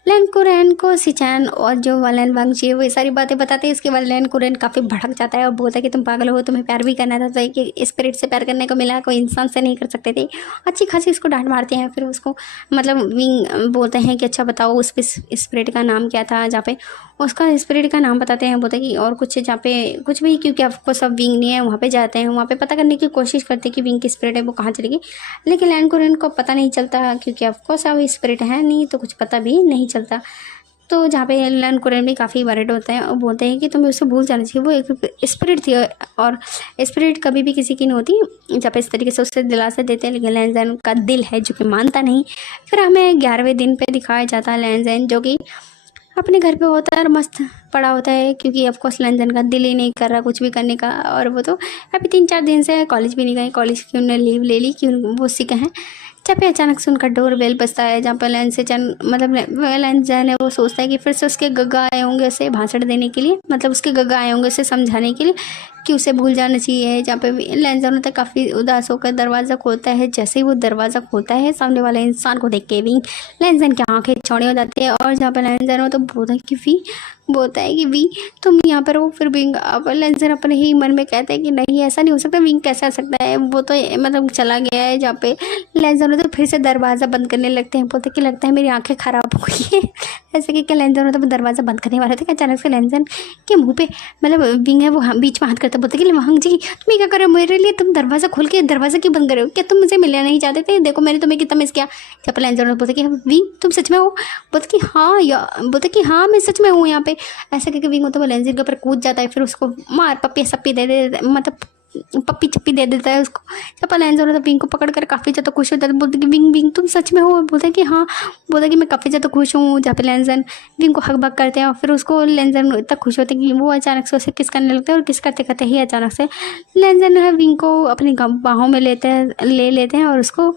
लेनकुरैन को सिचैन और जो वालन वांगची वो ये सारी बातें बताते हैं। इसके बाद लेनकुरैन काफ़ी भड़क जाता है और बोलता है कि तुम पागल हो, तुम्हें प्यार भी करना था तो एक स्पिरिट से प्यार करने को मिला, कोई इंसान से नहीं कर सकते थे। अच्छी खासी इसको डांट मारते हैं। फिर उसको मतलब विंग बोलते हैं कि अच्छा बताओ उस स्पिरिट का नाम क्या था। जहाँ पे उसका स्पिरिट का नाम बताते हैं, बोलते हैं कि और कुछ जहाँ पे कुछ भी, क्योंकि आपको सब विंग नहीं है। वहाँ पे जाते हैं, वहाँ पे पता करने की कोशिश करते हैं कि विंग की स्पिरिट है वो कहाँ चली गई, लेकिन लेनकुरैन को पता नहीं चलता क्योंकि ऑफकोर्स अब स्पिरिट है नहीं तो कुछ पता भी नहीं चलता। तो जहाँ पे लेनकुरैन भी काफ़ी वरिड होते हैं और बोलते हैं कि तुम्हें उसे भूल जाना चाहिए, वो एक स्पिरिट थी और स्पिरिट कभी भी किसी की नहीं होती। जब इस तरीके से उससे दिलासा देते हैं, लेकिन लेंजन का दिल है जो कि मानता नहीं। फिर हमें 11वें दिन पे दिखाया जाता है लेंजन जो कि अपने घर पे होता है और मस्त पड़ा होता है, क्योंकि ऑफकोर्स लेंजन का दिल ही नहीं कर रहा कुछ भी करने का। और वो तो अभी 3-4 दिन से कॉलेज भी नहीं गए, कॉलेज की उन्होंने लीव ले ली कि वो सिक हैं। जब पे अचानक से उनका डोर बेल बजता है, जहाँ पर लेंजन है वो सोचता है कि फिर से उसके गग्गा आए होंगे उसे भाषण देने के लिए, मतलब उसके गग्गा आए होंगे उसे समझाने के लिए कि उसे भूल जाना चाहिए। जहाँ पे लेंजन होता है काफ़ी उदास होकर दरवाज़ा खोलता है। जैसे ही वो दरवाज़ा खोलता है, सामने वाले इंसान को देख के भी लेंजन की आंखें चौड़ी हो जाती है। और जहाँ पर लेंजन हो तो बोलता है कि वी तुम यहाँ पर हो। फिर विंग अब लेंजन अपने ही मन में कहता है कि नहीं ऐसा नहीं हो सकता, विंग कैसे आ सकता है, वो तो मतलब चला गया है। जहाँ पे लेंजन हो तो फिर से दरवाज़ा बंद करने लगते हैं, बोलते कि लगता है मेरी आंखें ख़राब हो गई है। ऐसे कि लेंजन हो तो दरवाज़ा बंद करने वाले थे कि अचानक से लेंजन के मुँह पे मतलब विंग है वो बीच में हाथ करते, बोलते कि वांग जी तुम क्या कर रहे हो मेरे लिए, तुम दरवाज़ा खोल के दरवाज़ा क्यों बंद कर रहे हो, क्या तुम मुझे मिलना नहीं चाहते थे, देखो मैंने तुम्हें कितना मिस किया। जब लेंजन बोलते कि विंग तुम सच में हो, बोलते कि हाँ बोलते कि हाँ मैं सच में हूँ यहाँ पे। ऐसा करके विंग होता है वो लेंजन के ऊपर कूद जाता है, फिर उसको मार पप्पी सप्पी दे दे, मतलब पप्पी चप्पी दे देता है उसको। जब लेंजन होता है विंग को पकड़ कर काफ़ी ज़्यादा खुश होता है, बोलते कि विंग तुम सच में हो, बोलते कि हाँ, बोलते कि मैं काफ़ी ज़्यादा खुश हूँ। जहाँ पे लेंजन विंग को हक बक करते हैं और फिर उसको लेंजन इतना खुश होते हैं कि वो अचानक से उसे किस करने लगता है और किस करते करते ही अचानक से लेंजन है विंग को अपनी बाहों में ले लेते हैं और उसको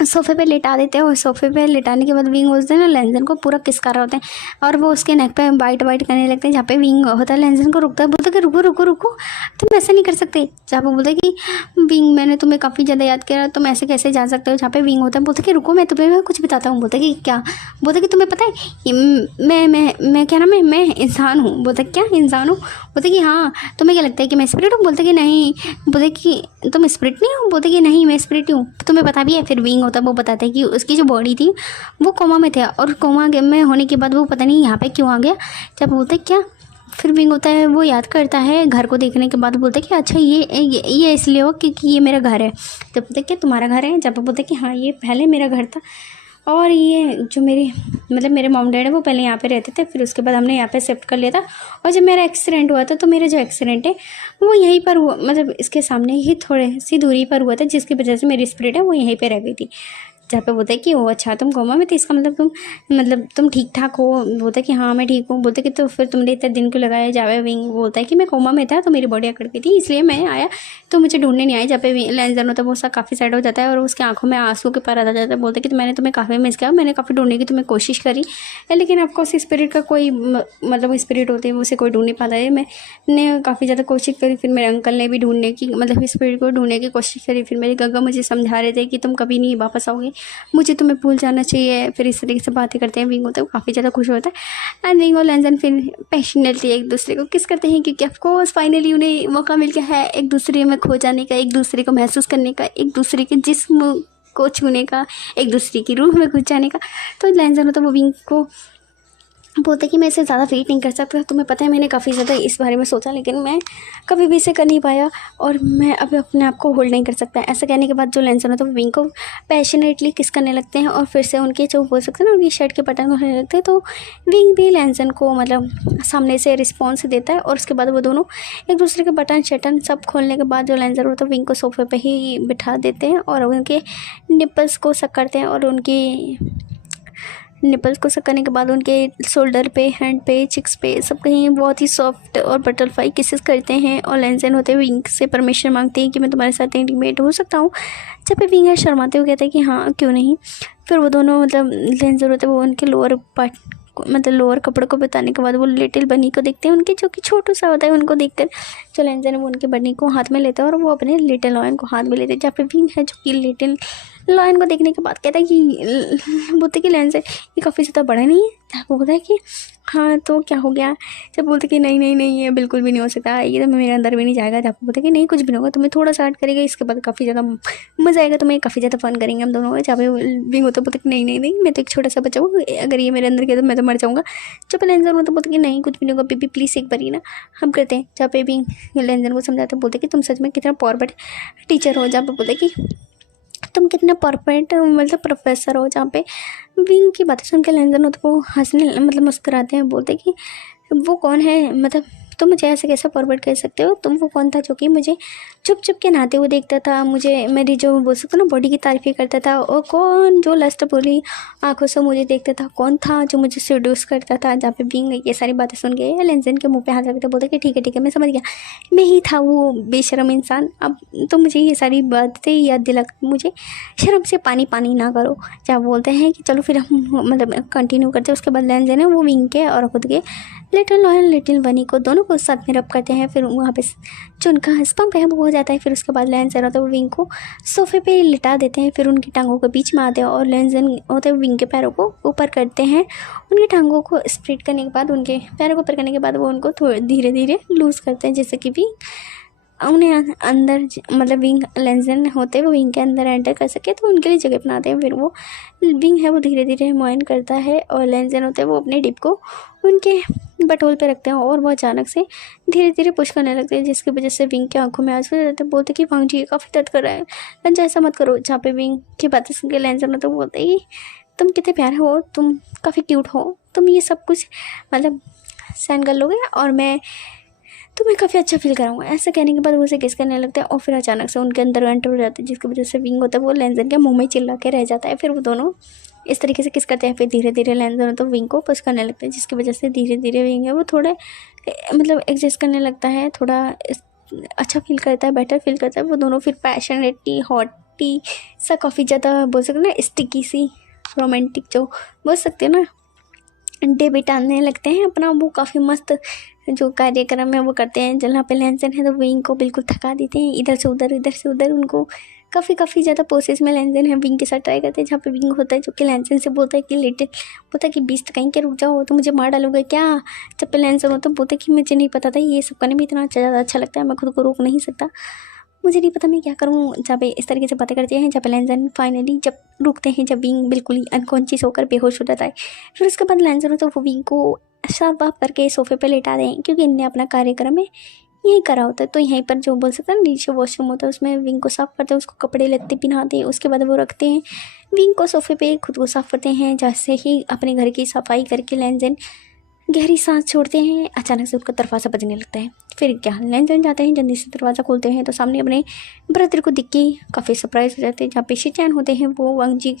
सोफे पे लेटा देते हैं। और सोफे पे लेटाने के बाद विंग होते हैं ना लेंजन को पूरा किस कर रहे होते हैं और वो उसके नेक पे बाइट करने लगते हैं। जहाँ पे विंग होता है लेंजन को रुकता है, बोलता है कि रुको रुको रुको तुम ऐसा नहीं कर सकते। जहाँ पे बोलता है कि विंग मैंने तुम्हें काफ़ी ज़्यादा याद किया, तुम ऐसे कैसे जा सकते हो। जहाँ पे विंग होता है बोलता है कि रुको मैं तुम्हें कुछ बताता हूँ। बोलता है कि क्या, बोलता है कि तुम्हें पता है कि मैं क्या नाम है, मैं इंसान हूँ। बोलता है क्या इंसान हूँ, बोलते कि हाँ। तुम्हें क्या लगता है कि मैं स्पिरिट हूँ, बोलते कि नहीं। बोलते कि तुम स्पिरिट नहीं हो, बोलते कि नहीं मैं स्पिरिट हूँ, तुम्हें पता भी है। फिर विंग होता है वो बताता है कि उसकी जो बॉडी थी वो कोमा में थे और कोमा में होने के बाद वो पता नहीं यहाँ पे क्यों आ गया। जब बोलते क्या, फिर विंग होता है वो याद करता है घर को देखने के बाद, बोलते कि अच्छा ये इसलिए हो क्योंकि ये मेरा घर है। जब बोलते क्या तुम्हारा घर है, जब बोलते कि हाँ ये पहले मेरा घर था और ये जो मेरे मॉम डैड है वो पहले यहाँ पे रहते थे, फिर उसके बाद हमने यहाँ पे शिफ्ट कर लिया था। और जब मेरा एक्सीडेंट हुआ था तो मेरा जो एक्सीडेंट है वो यहीं पर हुआ, मतलब इसके सामने ही थोड़े सी दूरी पर हुआ था, जिसकी वजह से मेरी स्पिरिट है वो यहीं पे रह गई थी। जहाँ पे बोलते कि ओ अच्छा तुम कोमा में थे, इसका मतलब तुम ठीक ठाक हो। बोलते कि हाँ मैं ठीक हूँ। बोलते कि तो फिर तुमने इतने दिन क्यों लगाया। जावे विंग बोलता है कि मैं कोमा में था तो मेरी बॉडी अकड़ गई थी इसलिए मैं आया, तो मुझे ढूंढने नहीं आया। जहाँ पे लेंजन होता है वो सब काफ़ी सैड हो जाता है और उसकी आंखों में आंसू के पार आ जाता है। बोलते कि तो मैंने तुम्हें काफ़ी मिस किया, मैंने काफ़ी ढूंढने की तुम्हें कोशिश करी, लेकिन ऑफकोर्स स्पिरिट का कोई मतलब स्पिरिट होते हैं उसे कोई ढूंढ नहीं पाता है। मैंने काफ़ी ज़्यादा कोशिश करी, फिर मेरे अंकल ने भी ढूंढने की मतलब स्पिरिट को ढूंढने की कोशिश करी। फिर मेरी गग्गा मुझे समझा रहे थे कि तुम कभी नहीं वापस आओगे, मुझे तुम्हें भूल जाना चाहिए। फिर इस तरीके से बातें करते हैं। विंग होता है वो काफ़ी ज़्यादा खुश होता है एंड विंग और लेंजन फिर पैशनेटली एक दूसरे को किस करते हैं, क्योंकि ऑफकोर्स फाइनली उन्हें मौका मिल गया है एक दूसरे में खो जाने का, एक दूसरे को महसूस करने का, एक दूसरे के जिस्म को छूने का, एक दूसरे की रूह में घुस जाने का। तो लेंजन होता है वो विंग को बोलते कि मैं इसे ज़्यादा वेट नहीं कर सकता। तुम्हें पता है मैंने काफ़ी ज़्यादा इस बारे में सोचा लेकिन मैं कभी भी इसे कर नहीं पाया और मैं अब अपने आप को होल्ड नहीं कर सकता। ऐसा कहने के बाद जो लेंसन होता है वो विंग को पैशनेटली किस करने लगते हैं और फिर से उनके जो बोल सकते हैं ना उनकी शर्ट के बटन को होने लगते हैं। तो विंग भी लेंसन को मतलब सामने से रिस्पॉन्स देता है और उसके बाद वो दोनों एक दूसरे के बटन शटन सब खोलने के बाद जो लेंसर होता है विंग को सोफे पर ही बिठा देते हैं और उनके निप्पल्स को सक करते हैं और उनकी निपल्स को करने के बाद उनके शोल्डर पे, हैंड पे, चिक्स पे, सब कहीं बहुत ही सॉफ्ट और बटरफ्लाई किसेस करते हैं। और लेंजन होते हुए विंग से परमिशन मांगते हैं कि मैं तुम्हारे साथ इंटीमेट हो सकता हूँ। जब पे विंग है शर्माते हुए कहते हैं कि हाँ क्यों नहीं। फिर वो दोनों मतलब लेंजन होते हैं वो उनके लोअर पार्ट मतलब लोअर कपड़ों को बताने के बाद वो लिटिल बनी को देखते हैं उनके, जो कि छोटू सा होता है। उनको देखकर जो लेंजन है वो उनके बनी को हाथ में लेते हैं और वो अपने लिटिल लॉयन को हाथ में लेते हैं। जहाँ पे विंग है जो कि लिटिल लॉयन को देखने के बाद कहता है कि बोलते कि लेंजन ये काफ़ी ज़्यादा बड़ा नहीं है। वो बोलता है कि हाँ तो क्या हो गया। जब बोलते कि नहीं नहीं नहीं ये बिल्कुल भी नहीं हो सकता, ये तो मेरे अंदर भी नहीं जाएगा। जब बोलते कि नहीं कुछ भी नहीं होगा, तुम्हें थोड़ा सा ऐड करेगा, इसके बाद काफ़ी ज़्यादा मज़ा आएगा, तुम्हें काफ़ी ज़्यादा फन करेंगे हम दोनों। जहाँ पे विंग होता बोलते कि नहीं नहीं नहीं मैं तो एक छोटा सा बच्चा हूँ, अगर ये मेरे अंदर गया तो मैं तो मर जाऊँगा। जब लेंजन होता बोलते कि नहीं कुछ भी नहीं होगा बेबी प्लीज़ एक बार ही ना हम करते हैं। जहाँ पे विंग लेंजन को समझाते बोलते कि तुम सच में कितना परफेक्ट टीचर हो। जहाँ पे बोलते कि तुम कितना परफेक्ट मतलब प्रोफेसर हो। जहाँ पे विंग की बातें सुन के लेंजन होता वो हंसने मतलब मुस्कुराते हैं, बोलते कि वो कौन है, मतलब तुम मुझे ऐसे कैसे फॉरवर्ड कर सकते हो। तुम वो कौन था जो कि मुझे चुप चुप के नहाते हुए देखता था, मुझे मेरी जो बोल सकते ना बॉडी की तारीफ़ें करता था। और कौन जो लस्ट पूरी आंखों से मुझे देखता था, कौन था जो मुझे सेड्यूस करता था। जहाँ पे विंग ये सारी बातें सुन के लेंजन के मुंह पे हाथ रखते बोलते कि ठीक है मैं समझ गया, मैं ही था वो बेशरम इंसान। अब तो मुझे ये सारी बातें याद दिला मुझे शर्म से पानी पानी ना करो। जब बोलते हैं कि चलो फिर हम मतलब कंटिन्यू करते हैं। उसके बाद लेंजन है वो विंग के और खुद के लिटिल लॉयन लिटिल बनी को दोनों को साथ में रब करते हैं। फिर वहाँ पे जो उनका हस्पम्प है वो हो जाता है। फिर उसके बाद लेंजन होता है वो विंग को सोफे पे लिटा देते हैं। फिर उनकी टांगों के बीच में आते हैं और लेंजन होते हैं विंग के पैरों को ऊपर करते हैं। उनकी टांगों को स्प्रेड करने के बाद उनके पैरों को ऊपर करने के बाद वो उनको थोड़े धीरे धीरे लूज़ करते हैं, जैसे कि विंग उन्हें अंदर मतलब विंग लेंजन होते हैं वो विंग के अंदर एंटर कर सके तो उनके लिए जगह बनाते हैं। फिर वो विंग है वो धीरे धीरे मोइन करता है और लेंजन होते हैं वो अपने डिप को उनके बटोल पे रखते हैं और वो अचानक से धीरे धीरे पुश करने लगते हैं, जिसकी वजह से विंग की आंखों में आंसू आ जाते हैं। बोलते कि वांग जी काफ़ी दर्द कर रहा है, लेंजन ऐसा मत करो। जहाँ पे विंग की बातें सुन के लेंजन होते बोलते कि तुम कितने प्यारे हो, तुम काफ़ी क्यूट हो, तुम ये सब कुछ मतलब सहन कर लोगे और मैं तुम्हें काफ़ी अच्छा फील कराऊंगा। ऐसा कहने के बाद वो उसे किस करने लगता है और फिर अचानक से उनके अंदर एंटर हो जाते हैं, जिसकी वजह से विंग होता है वो लेंजन के मुंह में चिल्ला के रह जाता है। फिर वो दोनों इस तरीके से किस करते हैं। फिर धीरे धीरे लेंजन होता है विंग को पुश करने लगते हैं, जिसकी वजह से धीरे धीरे विंग है वो थोड़े मतलब एडजस्ट करने लगता है, थोड़ा अच्छा फील करता है, बेटर फील करता है। वो दोनों फिर पैशनेटली हॉटी सा काफ़ी ज़्यादा बोल सकते ना स्टिकी सी रोमांटिक जो बोल सकते हैं ना डे बिताने लगते हैं अपना। वो काफ़ी मस्त जो कार्यक्रम है वो करते हैं। जहाँ पे लेंजन है तो विंग को बिल्कुल थका देते हैं, इधर से उधर उनको काफ़ी ज़्यादा प्रोसेस में लेंजन है विंग के साथ ट्राई करते हैं। जहाँ पे विंग होता है जो कि लेंजन से बोलता है कि लिटिल बोलता है कि 20 तक कहीं के रुक जाओ तो मुझे मार डालोगे क्या। जब पे लेंजन होता है बोलता है कि मुझे नहीं पता था ये सब करने में इतना ज़्यादा अच्छा लगता है, मैं खुद को रोक नहीं सकता, मुझे नहीं पता मैं क्या करूँ। जहाँ पे इस तरीके से बातें करते हैं, जहाँ पे लेंजन फाइनली जब रुकते हैं, जब विंग बिल्कुल ही अनकॉन्शियस होकर बेहोश हो जाता है। फिर उसके बाद लेंजन तो वो विंग को साफ वाफ करके सोफे पे लेटा दें, क्योंकि इनने अपना कार्यक्रम है यहीं करा होता है। तो यहीं पर जो बोल सकते हैं नीचे वॉशरूम होता है उसमें विंग को साफ़ करते हैं, उसको कपड़े लत्ते पहनाते हैं। उसके बाद वो रखते हैं विंग को सोफे पे, खुद को साफ़ करते हैं। जैसे ही अपने घर की सफाई करके लेंजन गहरी सांस छोड़ते हैं, अचानक से उसका दरवाज़ा बजने लगता है। फिर क्या लेंजन जाते हैं, जल्दी से दरवाज़ा खोलते हैं तो सामने अपने ब्रदर को दिख के काफ़ी सरप्राइज हो जाते हैं। जहाँ पे शिचैन होते हैं वो वांग जी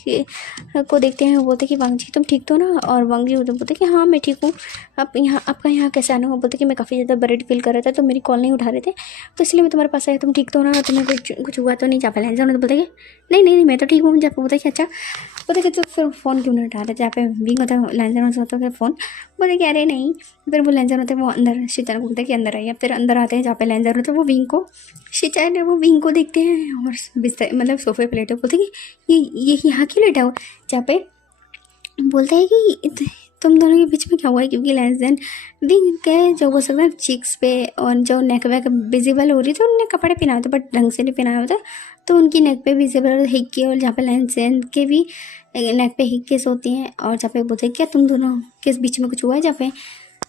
को देखते हैं, बोलते कि वांग जी तुम ठीक तो ना। और वांग जी बोलते कि हाँ मैं ठीक हूँ, आप यहाँ आपका यहाँ कैसे आना हो। बोलते कि मैं काफ़ी ज़्यादा बर्ड फील कर रहा था तो मेरी कॉल नहीं उठा रहे थे तो इसलिए मैं तुम्हारे पास आया, तुम ठीक तो ना, तुम्हें कुछ हुआ तो नहीं। जहाँ पे लेंजन बोलते कि नहीं मैं तो ठीक हूँ। जहाँ पे बोलते कि अच्छा बोलते कि तो फिर फ़ोन क्यों नहीं उठा रहे। जहाँ पे विंग होता है लेंजन होता है फ़ोन बोलते कि अरे नहीं। फिर वो लेंजर होते हैं वो अंदर शिचैन को बोलते हैं कि अंदर आइए। फिर अंदर आते हैं जहाँ पे लेंजर होते हैं वो विंग को शिचैन है वो विंग को देखते हैं और बिस्तर मतलब सोफे पे लेटे बोलते हैं कि ये यहाँ क्यों लेटा हो। जहाँ पे बोलते हैं कि तुम दोनों के बीच में क्या हुआ है, क्योंकि लेंजन विंग के जो वो सब चिक्स पे और जो नेक वेक विजिबल हो रही थी उन्होंने कपड़े पहनाए थे बट ढंग से नहीं पहनाया होता, तो उनकी नेक पे विजिबल हिक्के और जहाँ पे लेंजन के भी नेक पे हिक्केस होती हैं। और जहाँ पे बोलते हैं क्या तुम दोनों के बीच में कुछ हुआ है। जहाँ पे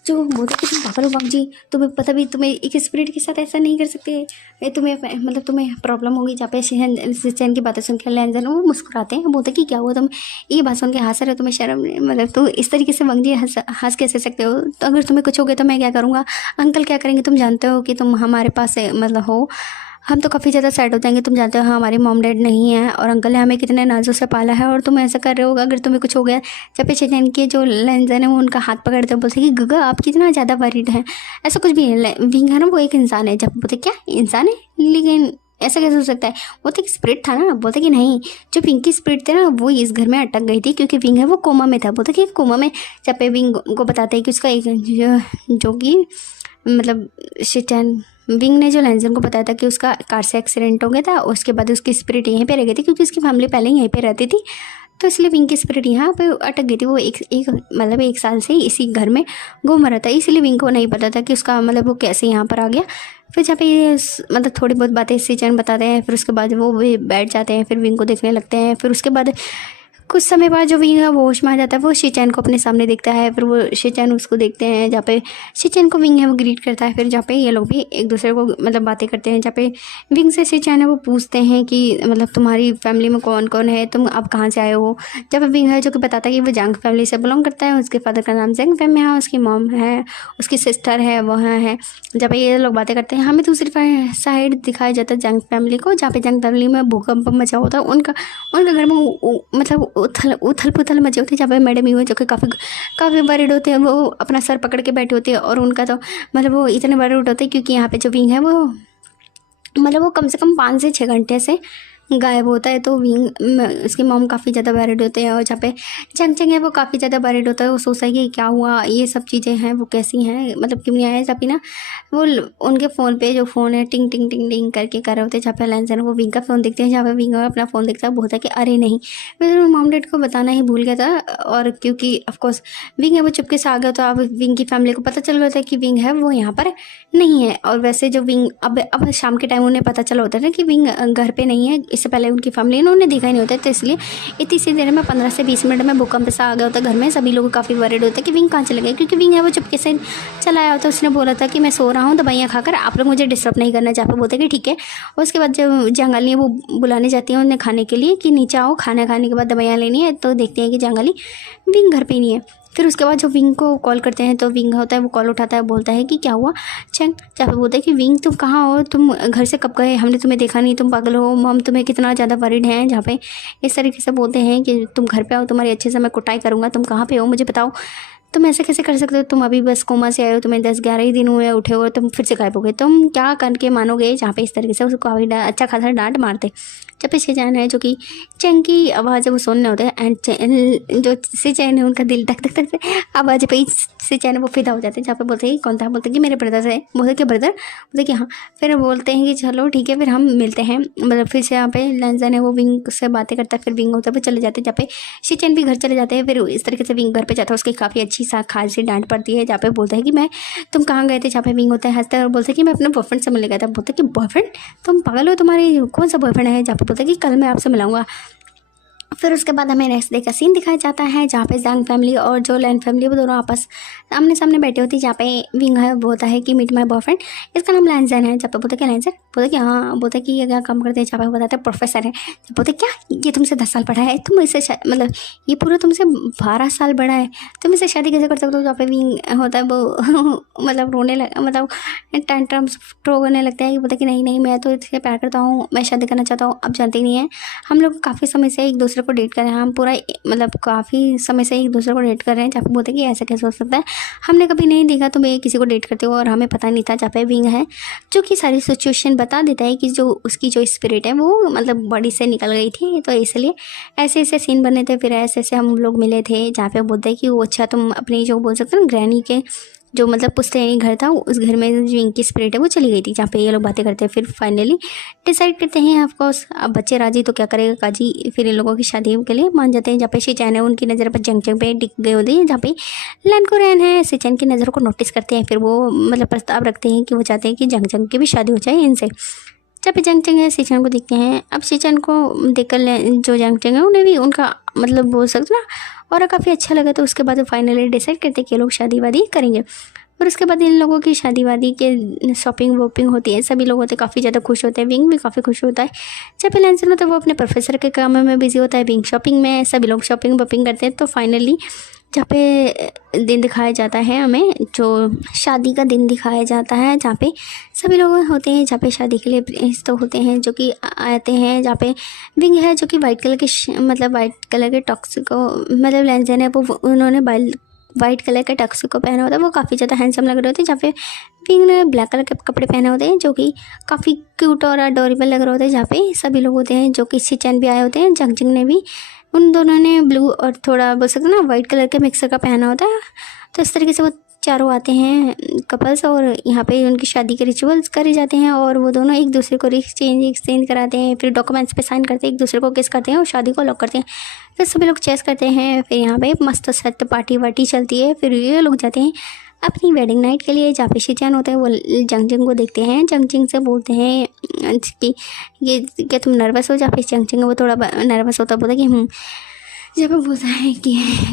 जो बोलते कि तुम पागल हो वांग जी, तुम्हें पता भी तुम्हें एक स्पिरिट के साथ ऐसा नहीं कर सकते, तुम्हें मतलब तुम्हें प्रॉब्लम होगी। जहाँ पे शिचैन की बातें सुन के लेंजन वो मुस्कुराते हैं, बोलते कि क्या हुआ, तुम ये बात सुन के हंस रहे हो, तुम्हें शर्म मतलब तो इस तरीके से वांग जी हंस कैसे सकते हो, तो अगर तुम्हें कुछ हो गया तो मैं क्या करूँगा, अंकल क्या करेंगे, तुम जानते हो कि तुम हमारे पास मतलब हो हम तो काफ़ी ज़्यादा सैड हो जाएंगे, तुम जानते हो हमारे मॉम डैड नहीं है और अंकल ने हमें कितने नाजों से पाला है और तुम ऐसा कर रहे हो, अगर तुम्हें कुछ हो गया। जब पे शेजैन के जो लेंजन है वो उनका हाथ पकड़ते बोलते कि गगा आप कितना ज़्यादा वरीड हैं, ऐसा कुछ भी है, विंग है ना वो एक इंसान है। जब बोलते क्या इंसान है, लेकिन ऐसा कैसे हो सकता है, वो तो एक स्पिरिट था ना। बोलते कि नहीं, जो विंग की स्पिरिट थे ना वो इस घर में अटक गई थी क्योंकि विंग है वो कोमा में था। बोलते कि कोमा में, जब पे विंग को बताते हैं कि उसका एक जो कि मतलब शेजैन, विंग ने जो लैंजन को बताया था कि उसका कार से एक्सीडेंट हो गया था, उसके बाद उसकी स्पिरिट यहीं पे रह गई थी क्योंकि उसकी फैमिली पहले ही यहीं पे रहती थी, तो इसलिए विंग की स्पिरिट यहाँ पे अटक गई थी। वो एक मतलब 1 साल से इसी घर में घूम रहा था, इसलिए विंग को नहीं पता था कि उसका मतलब वो कैसे यहाँ पर आ गया। फिर जहाँ पे ये मतलब थोड़ी बहुत बातें शेजैन बताते हैं, फिर उसके बाद वो भी बैठ जाते हैं, फिर विंग को देखने लगते हैं। फिर उसके बाद कुछ समय बाद जो विंग है वो होश में आ जाता है, वो शेजैन को अपने सामने देखता है। फिर वो शेजैन उसको देखते हैं, जहाँ पे शेजैन को विंग है वो ग्रीट करता है। फिर जहाँ पे ये लोग भी एक दूसरे को मतलब बातें करते हैं, जहाँ पे विंग से शेजैन है वो पूछते हैं कि मतलब तुम्हारी फैमिली में कौन कौन है, तुम अब कहाँ से आए हो। जब विंग है जो कि बताता है कि वो जंग फैमिली से बिलोंग करता है, उसके फादर का नाम जंग फैम है, उसकी मॉम है, उसकी सिस्टर है वहाँ है। जब ये लोग बातें करते हैं, हमें दूसरी साइड दिखाया जाता है जंग फैमिली को, जहाँ पे जंग फैमिली में भूकंप मचा होता है। उनका घर में मतलब उथल पुथल मचे होते हैं, जहाँ पे मैडम ही हुए जो कि काफ़ी वरीड होते हैं, वो अपना सर पकड़ के बैठे होते हैं। और उनका तो मतलब वो इतने वरीड होते हैं क्योंकि यहाँ पे जो विंग है वो मतलब वो कम से कम 5 से 6 घंटे से गायब होता है। तो विंग उसकी मॉम काफ़ी ज़्यादा वरीड होते हैं और जहाँ पे जंग है वो काफ़ी ज़्यादा वरीड होता है। वो सोचता है कि क्या हुआ, ये सब चीज़ें हैं वो कैसी हैं, मतलब क्यों नहीं आया। जब भी ना वो उनके फ़ोन पे जो फ़ोन है टिंग टिंग टिंग टिंग करके कर रहे होते हैं, जहाँ पे लैंसन वो विंग का फ़ोन देखते हैं, जहाँ पे विंग अपना फ़ोन देखता है, बोलता है कि अरे नहीं, मैं मॉम डैड को बताना ही भूल गया था। और क्योंकि ऑफकोर्स विंग है वो चुपके से आ गया, तो अब विंग की फैमिली को पता चल गया था कि विंग है वो यहाँ पर नहीं है। और वैसे जो विंग अब शाम के टाइम उन्हें पता चला होता है ना कि विंग घर पे नहीं है, इससे पहले उनकी फैमिली ने उन्हें देखा ही नहीं होता है। तो इसलिए इतनी सी देर में 15 से 20 मिनट में भूकंप सा आ गया होता है घर में। सभी लोग काफ़ी वरीड होते हैं कि विंग कहाँ चले गए, क्योंकि विंग है वो चुपके से चला आया होता है। उसने बोला था कि मैं सो रहा हूँ दवाइयाँ खाकर, आप लोग मुझे डिस्टर्ब नहीं करना। जहाँ पे बोलते कि ठीक है। उसके बाद जब जंगाली है वो बुलाने जाती है उन्हें खाने के लिए कि नीचे आओ, खाना खाने के बाद दवाइयाँ लेनी है। तो देखते हैं कि जंगाली विंग घर पे नहीं है। फिर उसके बाद जो विंग को कॉल करते हैं तो विंग होता है वो कॉल उठाता है, बोलता है कि क्या हुआ चंग। जहाँ पे बोलता है कि विंग तुम कहाँ हो, तुम घर से कब गए, हमने तुम्हें देखा नहीं, तुम पागल हो, मम तुम्हें कितना ज़्यादा वरीड हैं। जहाँ पे इस तरीके से बोलते हैं कि तुम घर पे आओ, तुम्हारी अच्छे से मैं कुटाई करूँगा, तुम कहाँ पे हो मुझे बताओ, तुम ऐसे कैसे कर सकते हो, तुम अभी बस कोमा से आए हो, तुम्हें 10-11 ही दिन हुए उठे हो, तुम फिर से गायब हो गए, तुम क्या करके मानोगे। जहाँ पे इस तरीके से उसको काफ़ी अच्छा खासा डांट मारते। जब पे शेजैन है जो कि चंग की आवाज़ जब वो सुनने होते हैं एंड जो शेजैन है उनका दिल धक धक धक आवाज़ पे शेजैन है वो फिदा हो जाते हैं। जहाँ पे बोलते हैं कि कौन था, बोलते हैं कि मेरे ब्रदर है, बोलते कि ब्रदर, बोलते कि हाँ। फिर बोलते हैं कि चलो ठीक है फिर हम मिलते हैं, मतलब फिर से यहाँ पे लैंसन है वो विंग से बातें करता है। फिर विंग होता है वो चले जाते हैं, जहाँ पे शेजैन भी घर चले जाते हैं। फिर इस तरीके से विंग घर पे जाता है, उसकी काफ़ी अच्छी सा खासी डांट पड़ती है। जहाँ पे बोलता है कि मैं तुम कहाँ गए थे, जहाँ पे विंग होता है हंसता है और बोलते हैं कि मैं अपने बॉयफ्रेंड से मिलने गया था। बोलते कि बॉयफ्रेंड, तुम पागल हो, तुम्हारे कौन सा बॉयफ्रेंड है। जहाँ पे बोलता है कि कल मैं आपसे मिलाऊंगा। फिर उसके बाद हमें नेक्स्ट डे का सीन दिखाया जाता है, जहाँ पे जंग फैमिली और जो लैन फैमिली वो दोनों आपस आमने सामने बैठे होती है। जहाँ पे विंग है बोलता है कि मीट माय बॉयफ्रेंड, इसका नाम लैंसन है। जब पे बोलता है क्या लैंसन, बोलता है कि हाँ, बोलता है कि ये क्या काम करते हैं। जहाँ पे बताते हैं प्रोफेसर है। जब बोलते क्या ये तुमसे 10 साल बड़ा है, तुम इससे मतलब ये पूरा तुमसे 12 साल बड़ा है, तुम इससे शादी कैसे कर सकते हो। जहाँ पे विंग होता है वो मतलब रोने लग मतलब टेंट्रम्स थ्रो करने लगता है कि बोलता है कि नहीं नहीं मैं तो इससे प्यार करता हूँ, मैं शादी करना चाहता हूँ। अब जानते नहीं है हम लोग काफ़ी समय से एक दूसरे को डेट कर रहे हैं, हम पूरा मतलब काफ़ी समय से एक दूसरे को डेट कर रहे हैं। जहाँ पे बोलते हैं कि ऐसा कैसे हो सकता है, हमने कभी नहीं देखा तुम किसी को डेट करते हो और हमें पता नहीं था। जहाँ पे विंग है जो कि सारी सिचुएशन बता देता है कि जो उसकी जो स्पिरिट है वो मतलब बॉडी से निकल गई थी, तो इसलिए ऐसे ऐसे सीन बने थे। फिर ऐसे ऐसे हम लोग मिले थे। जहाँ पे बोलते हैं कि वो अच्छा तुम अपनी जो बोल सकते हो ना ग्रैनी के जो मतलब पुश्तैनी घर था उस घर में जो इनकी स्पिरिट है वो चली गई थी। जहाँ पे ये लोग बातें करते हैं। फिर फाइनली डिसाइड करते हैं ऑफकोर्स अब बच्चे राजी तो क्या करेगा काजी, फिर इन लोगों की शादी के लिए मान जाते हैं। जहाँ पे शेजैन है उनकी नज़र पर जंग पे टिक गई होती है। जहाँ पे लैन को रैन है शेजैन की नज़रों को नोटिस करते हैं। फिर वो मतलब प्रस्ताव रखते हैं कि वो चाहते हैं कि जंग की भी शादी हो जाए इनसे। जब जंग है शेजैन को देखते हैं। अब शेजैन को देखकर जो जंग है उन्हें भी उनका मतलब बोल सकते ना और काफ़ी अच्छा लगा। तो उसके बाद फाइनली डिसाइड करते हैं कि ये लोग शादी वादी करेंगे। और उसके बाद इन लोगों की शादी वादी के शॉपिंग वॉपिंग होती है, सभी लोग होते हैं काफ़ी ज़्यादा खुश होते हैं। विंग भी काफ़ी खुश होता है। जब लैंसन होता है वो अपने प्रोफेसर के काम में बिजी होता है, विंग शॉपिंग में, सभी लोग शॉपिंग वॉपिंग करते हैं। तो फाइनली जहाँ पे दिन दिखाया जाता है हमें, जो शादी का दिन दिखाया जाता है, जहाँ पे सभी लोग होते हैं, जहाँ पे शादी के लिए प्लेस तो होते हैं जो कि आते हैं। जहाँ पे विंग है जो कि वाइट कलर के मतलब वाइट कलर के टॉक्स को मतलब लेंजन है वो उन्होंने वाइट कलर के टक्स को पहना होता है, वो काफ़ी ज़्यादा हैंडसम लग रहे होते हैं। जहाँ पे विंग ने ब्लैक कलर के कपड़े पहने होते हैं जो कि काफ़ी क्यूट और अडोरेबल लग रहे होते हैं। जहाँ पे सभी लोग होते हैं जो कि शिचैन भी आए होते हैं, जंग जंग ने भी, उन दोनों ने ब्लू और थोड़ा बोल सकते ना वाइट कलर के मिक्सर का पहना होता है। तो इस तरीके से वो चारों आते हैं कपल्स, और यहाँ पे उनकी शादी के रिचुअल्स करे जाते हैं और वो दोनों एक दूसरे को एक्सचेंज कराते हैं, फिर डॉक्यूमेंट्स पे साइन करते हैं, एक दूसरे को किस करते हैं और शादी को लॉक करते हैं। फिर सभी लोग चेस करते हैं, फिर यहाँ पे मस्त सेट पार्टी वार्टी चलती है। फिर ये लोग जाते हैं अपनी वेडिंग नाइट के लिए, जहाँ पे शिचैन होते हैं वो जंग जंग को देखते हैं, जंग जंग से बोलते हैं कि ये क्या तुम नर्वस हो। जहाँ पे जंग जंग वो थोड़ा नर्वस होता, बोलता कि जब वो बोलता है कि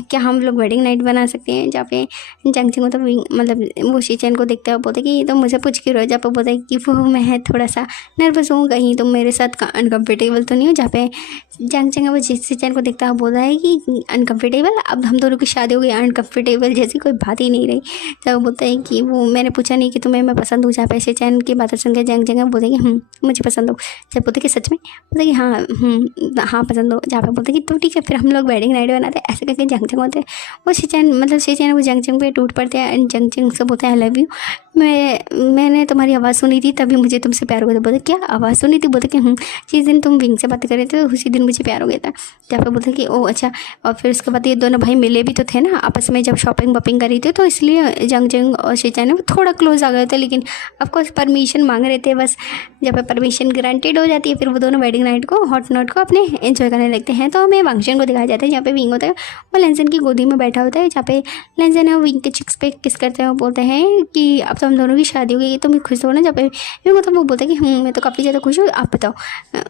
क्या हम लोग वेडिंग नाइट बना सकते हैं। जहाँ पे जंग जंग तो मतलब वो शिचैन को देखते हैं, बोलते कि ये तो मुझे पूछ क्यों रहे हो। जहाँ पे बोलता है कि वो मैं थोड़ा सा नर्वस हूँ, कहीं तुम मेरे साथ अनकम्फर्टेबल तो नहीं हो। जहाँ पे जंग जंग वो शिचैन को देखता है, बोलता है कि अनकम्फर्टेबल, अब हम दोनों की शादी हो गई, अनकम्फर्टेबल जैसी कोई बात ही नहीं रही। जब वो बोलता है कि वो मैंने पूछा नहीं कि तुम्हें मैं पसंद हूँ। जहाँ पे शिचैन की बातें सुन के जंग जंग बोलते कि मुझे पसंद हो। जब बोलते कि सच में, बोलते कि हाँ पसंद हो। जहाँ पे बोलते कि तो ठीक है फिर हम लोग वेडिंग नाइट बनाते हैं। ऐसे करके जंग जंग होते हैं, वो शिचैन मतलब शिचैन वो जंग जंग पे टूट पड़ते हैं एंड जंग जंग से बोलते हैं आई लव यू, मैंने तुम्हारी आवाज़ सुनी थी तभी मुझे तुमसे प्यार हो गया था। बोलते क्या आवाज़ सुनी थी। बोलते कि जिस दिन तुम विंग से बात कर रहे थे उसी दिन मुझे प्यार हो गया था। जहाँ पे बोलते कि ओ अच्छा। और फिर उसके बाद ये दोनों भाई मिले भी तो थे ना आपस में, जब शॉपिंग वॉपिंग करी थी, तो इसलिए जंग जंग और शिचैन थोड़ा क्लोज आ गए थे। लेकिन ऑफकोर्स परमिशन मांग रहे थे बस। जब परमिशन ग्रांटेड हो जाती है फिर वो दोनों वेडिंग नाइट को हॉट नॉट को अपने एंजॉय करने लगते हैं। तो हमें फंक्शन को दिखाया जाता है जहाँ पे विंग होता है वो लेंजन की गोदी में बैठा होता है। जहाँ पे लेंजन है विंग के चिक्स पे किस करते हैं, वो बोलते हैं कि अब तो हम दोनों की शादी हो गई, तुम भी खुश हो ना। जब पे मतलब वो बोलते हैं कि मैं तो काफ़ी ज़्यादा खुश हूँ, आप बताओ।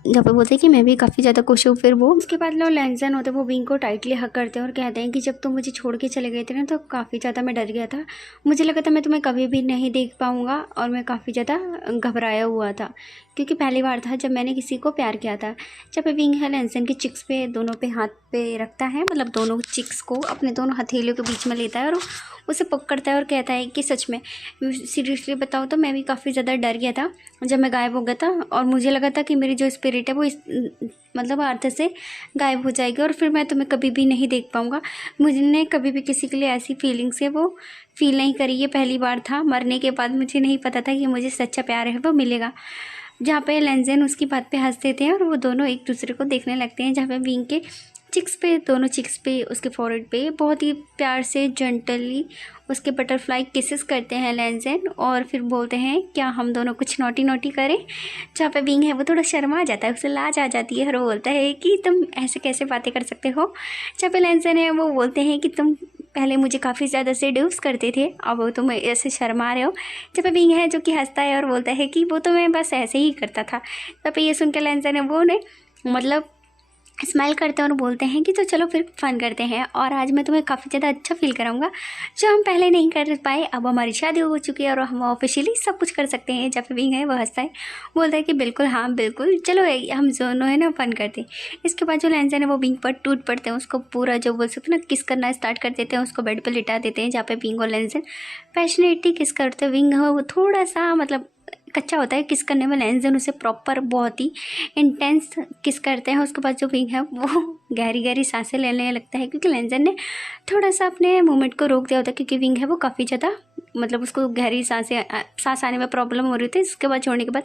जब पे बोलते हैं कि मैं भी काफ़ी ज़्यादा खुश हूँ। फिर वो उसके बाद लोग लेंजन होते हैं वो विंग को टाइटली हक करते हैं और कहते हैं कि जब तुम मुझे छोड़ के चले गए थे ना तो काफ़ी ज़्यादा मैं डर गया था, मुझे लगा था मैं तुम्हें कभी भी नहीं देख पाऊँगा और मैं काफ़ी ज़्यादा घबराया हुआ था क्योंकि पहली बार था जब मैंने किसी को प्यार किया था। जब विंग है लेंजन के चिक्स पे दोनों पे हाथ पे रखता है, मतलब दोनों चिक्स को अपने दोनों हथेलियों के बीच में लेता है और उसे पकड़ता है और कहता है कि सच में सीरियसली बताओ तो मैं भी काफ़ी ज़्यादा डर गया था जब मैं गायब हो गया था और मुझे लगा था कि मेरी जो स्पिरिट है वो मतलब अर्थ से गायब हो जाएगी और फिर मैं तुम्हें कभी भी नहीं देख पाऊँगा। मुझे कभी भी किसी के लिए ऐसी फीलिंग्स है वो फील नहीं करी, ये पहली बार था। मरने के बाद मुझे नहीं पता था कि मुझे सच्चा प्यार है वो मिलेगा। जहाँ पे लेंजन उसकी बात पे हंस देते हैं और वो दोनों एक दूसरे को देखने लगते हैं। जहाँ पे विंग के चिक्स पे दोनों चिक्स पे उसके फॉरहेड पे बहुत ही प्यार से जेंटली उसके बटरफ्लाई किसेस करते हैं लेंजन और फिर बोलते हैं क्या हम दोनों कुछ नोटी नोटी करें। जहाँ पे विंग है वो थोड़ा शर्मा जाता है, उसे लाज आ जाती है और वो बोलता है कि तुम ऐसे कैसे बातें कर सकते हो। जहाँ पे लेंजन है वो बोलते हैं कि तुम पहले मुझे काफ़ी ज़्यादा सेड्यूस करते थे, अब तुम ऐसे शर्मा रहे हो। जब पे विंग है जो कि हंसता है और बोलता है कि वो तो मैं बस ऐसे ही करता था। तब पे ये सुनकर लेंजन है वो ने मतलब स्माइल करते हैं और बोलते हैं कि तो चलो फिर फ़न करते हैं और आज मैं तुम्हें काफ़ी ज़्यादा अच्छा फील कराऊंगा जो हम पहले नहीं कर पाए। अब हमारी शादी हो चुकी है और हम ऑफिशियली सब कुछ कर सकते हैं। जब विंग है वो हंसता है, बोलता है कि बिल्कुल हाँ बिल्कुल चलो हम दोनों है ना फ़न करते हैं। इसके बाद जो लेंजन है वो विंग पर टूट पड़ते हैं, उसको पूरा जो बोल सकते हैं ना किस करना स्टार्ट कर देते हैं, उसको बेड पर लिटा देते हैं। जहाँ पे विंग और लेंजन पैशनेटली किस करते हैं। विंग है वो थोड़ा सा मतलब कच्चा होता है किस करने में, लेंजन उसे प्रॉपर बहुत ही इंटेंस किस करते हैं। उसके बाद जो विंग है वो गहरी गहरी सांसें लेने लगता है क्योंकि लेंजन ने थोड़ा सा अपने मूवमेंट को रोक दिया होता है क्योंकि विंग है वो काफ़ी ज़्यादा मतलब उसको गहरी सांस आने में प्रॉब्लम हो रही थी। इसके बाद छोड़ने के बाद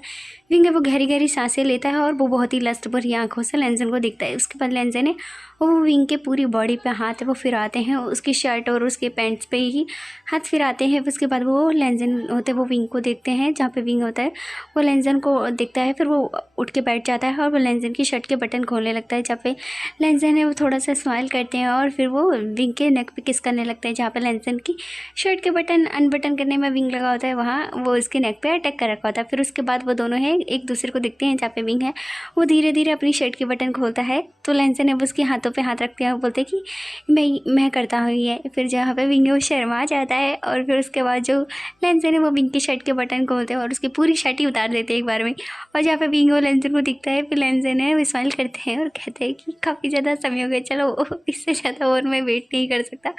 विंग है वो गहरी गहरी सांसें लेता है और वो बहुत ही लस्ट भरी आंखों से लेंजन को दिखता है। उसके बाद लेंजन है वो विंग के पूरी बॉडी पे हाथ है वो फिराते हैं, उसकी शर्ट और उसके पैंट्स पे ही हाथ फिराते हैं। उसके बाद वो लेंजन होते हैं वो विंग को देखते हैं, जहाँ पे विंग होता है वो लेंजन को देखता है, फिर वो उठ के बैठ जाता है और वो लेंजन की शर्ट के बटन खोलने लगता है। जहाँ पे लेंजन है वो थोड़ा सा स्माइल करते हैं और फिर वो विंग के नेक पे किस करने लगते हैं, जहाँ पे लेंजन की शर्ट के बटन अनबटन करने में विंग लगा होता है वहाँ वो उसके नेक पे अटैक कर रखा होता है। फिर उसके बाद वो दोनों हैं एक दूसरे को दिखते हैं जहाँ पे विंग है वो धीरे धीरे अपनी शर्ट के बटन खोलता है। तो लेंसन है वो उसके हाथों पे हाथ रखते हैं और बोलते हैं कि मैं करता हूँ ये। फिर जहाँ पे विंग है वो शर्मा जाता है और फिर उसके बाद जो लेंसन है वो विंग की शर्ट के बटन खोलते हैं और उसकी पूरी शर्ट ही उतार देते हैं एक बार में। और जहाँ पे विंग वो लेंसन को दिखता है फिर लेंसन है वो स्माइल करते हैं और कहते हैं कि काफ़ी ज़्यादा समय हो गया, चलो इससे ज़्यादा और मैं वेट नहीं कर सकता,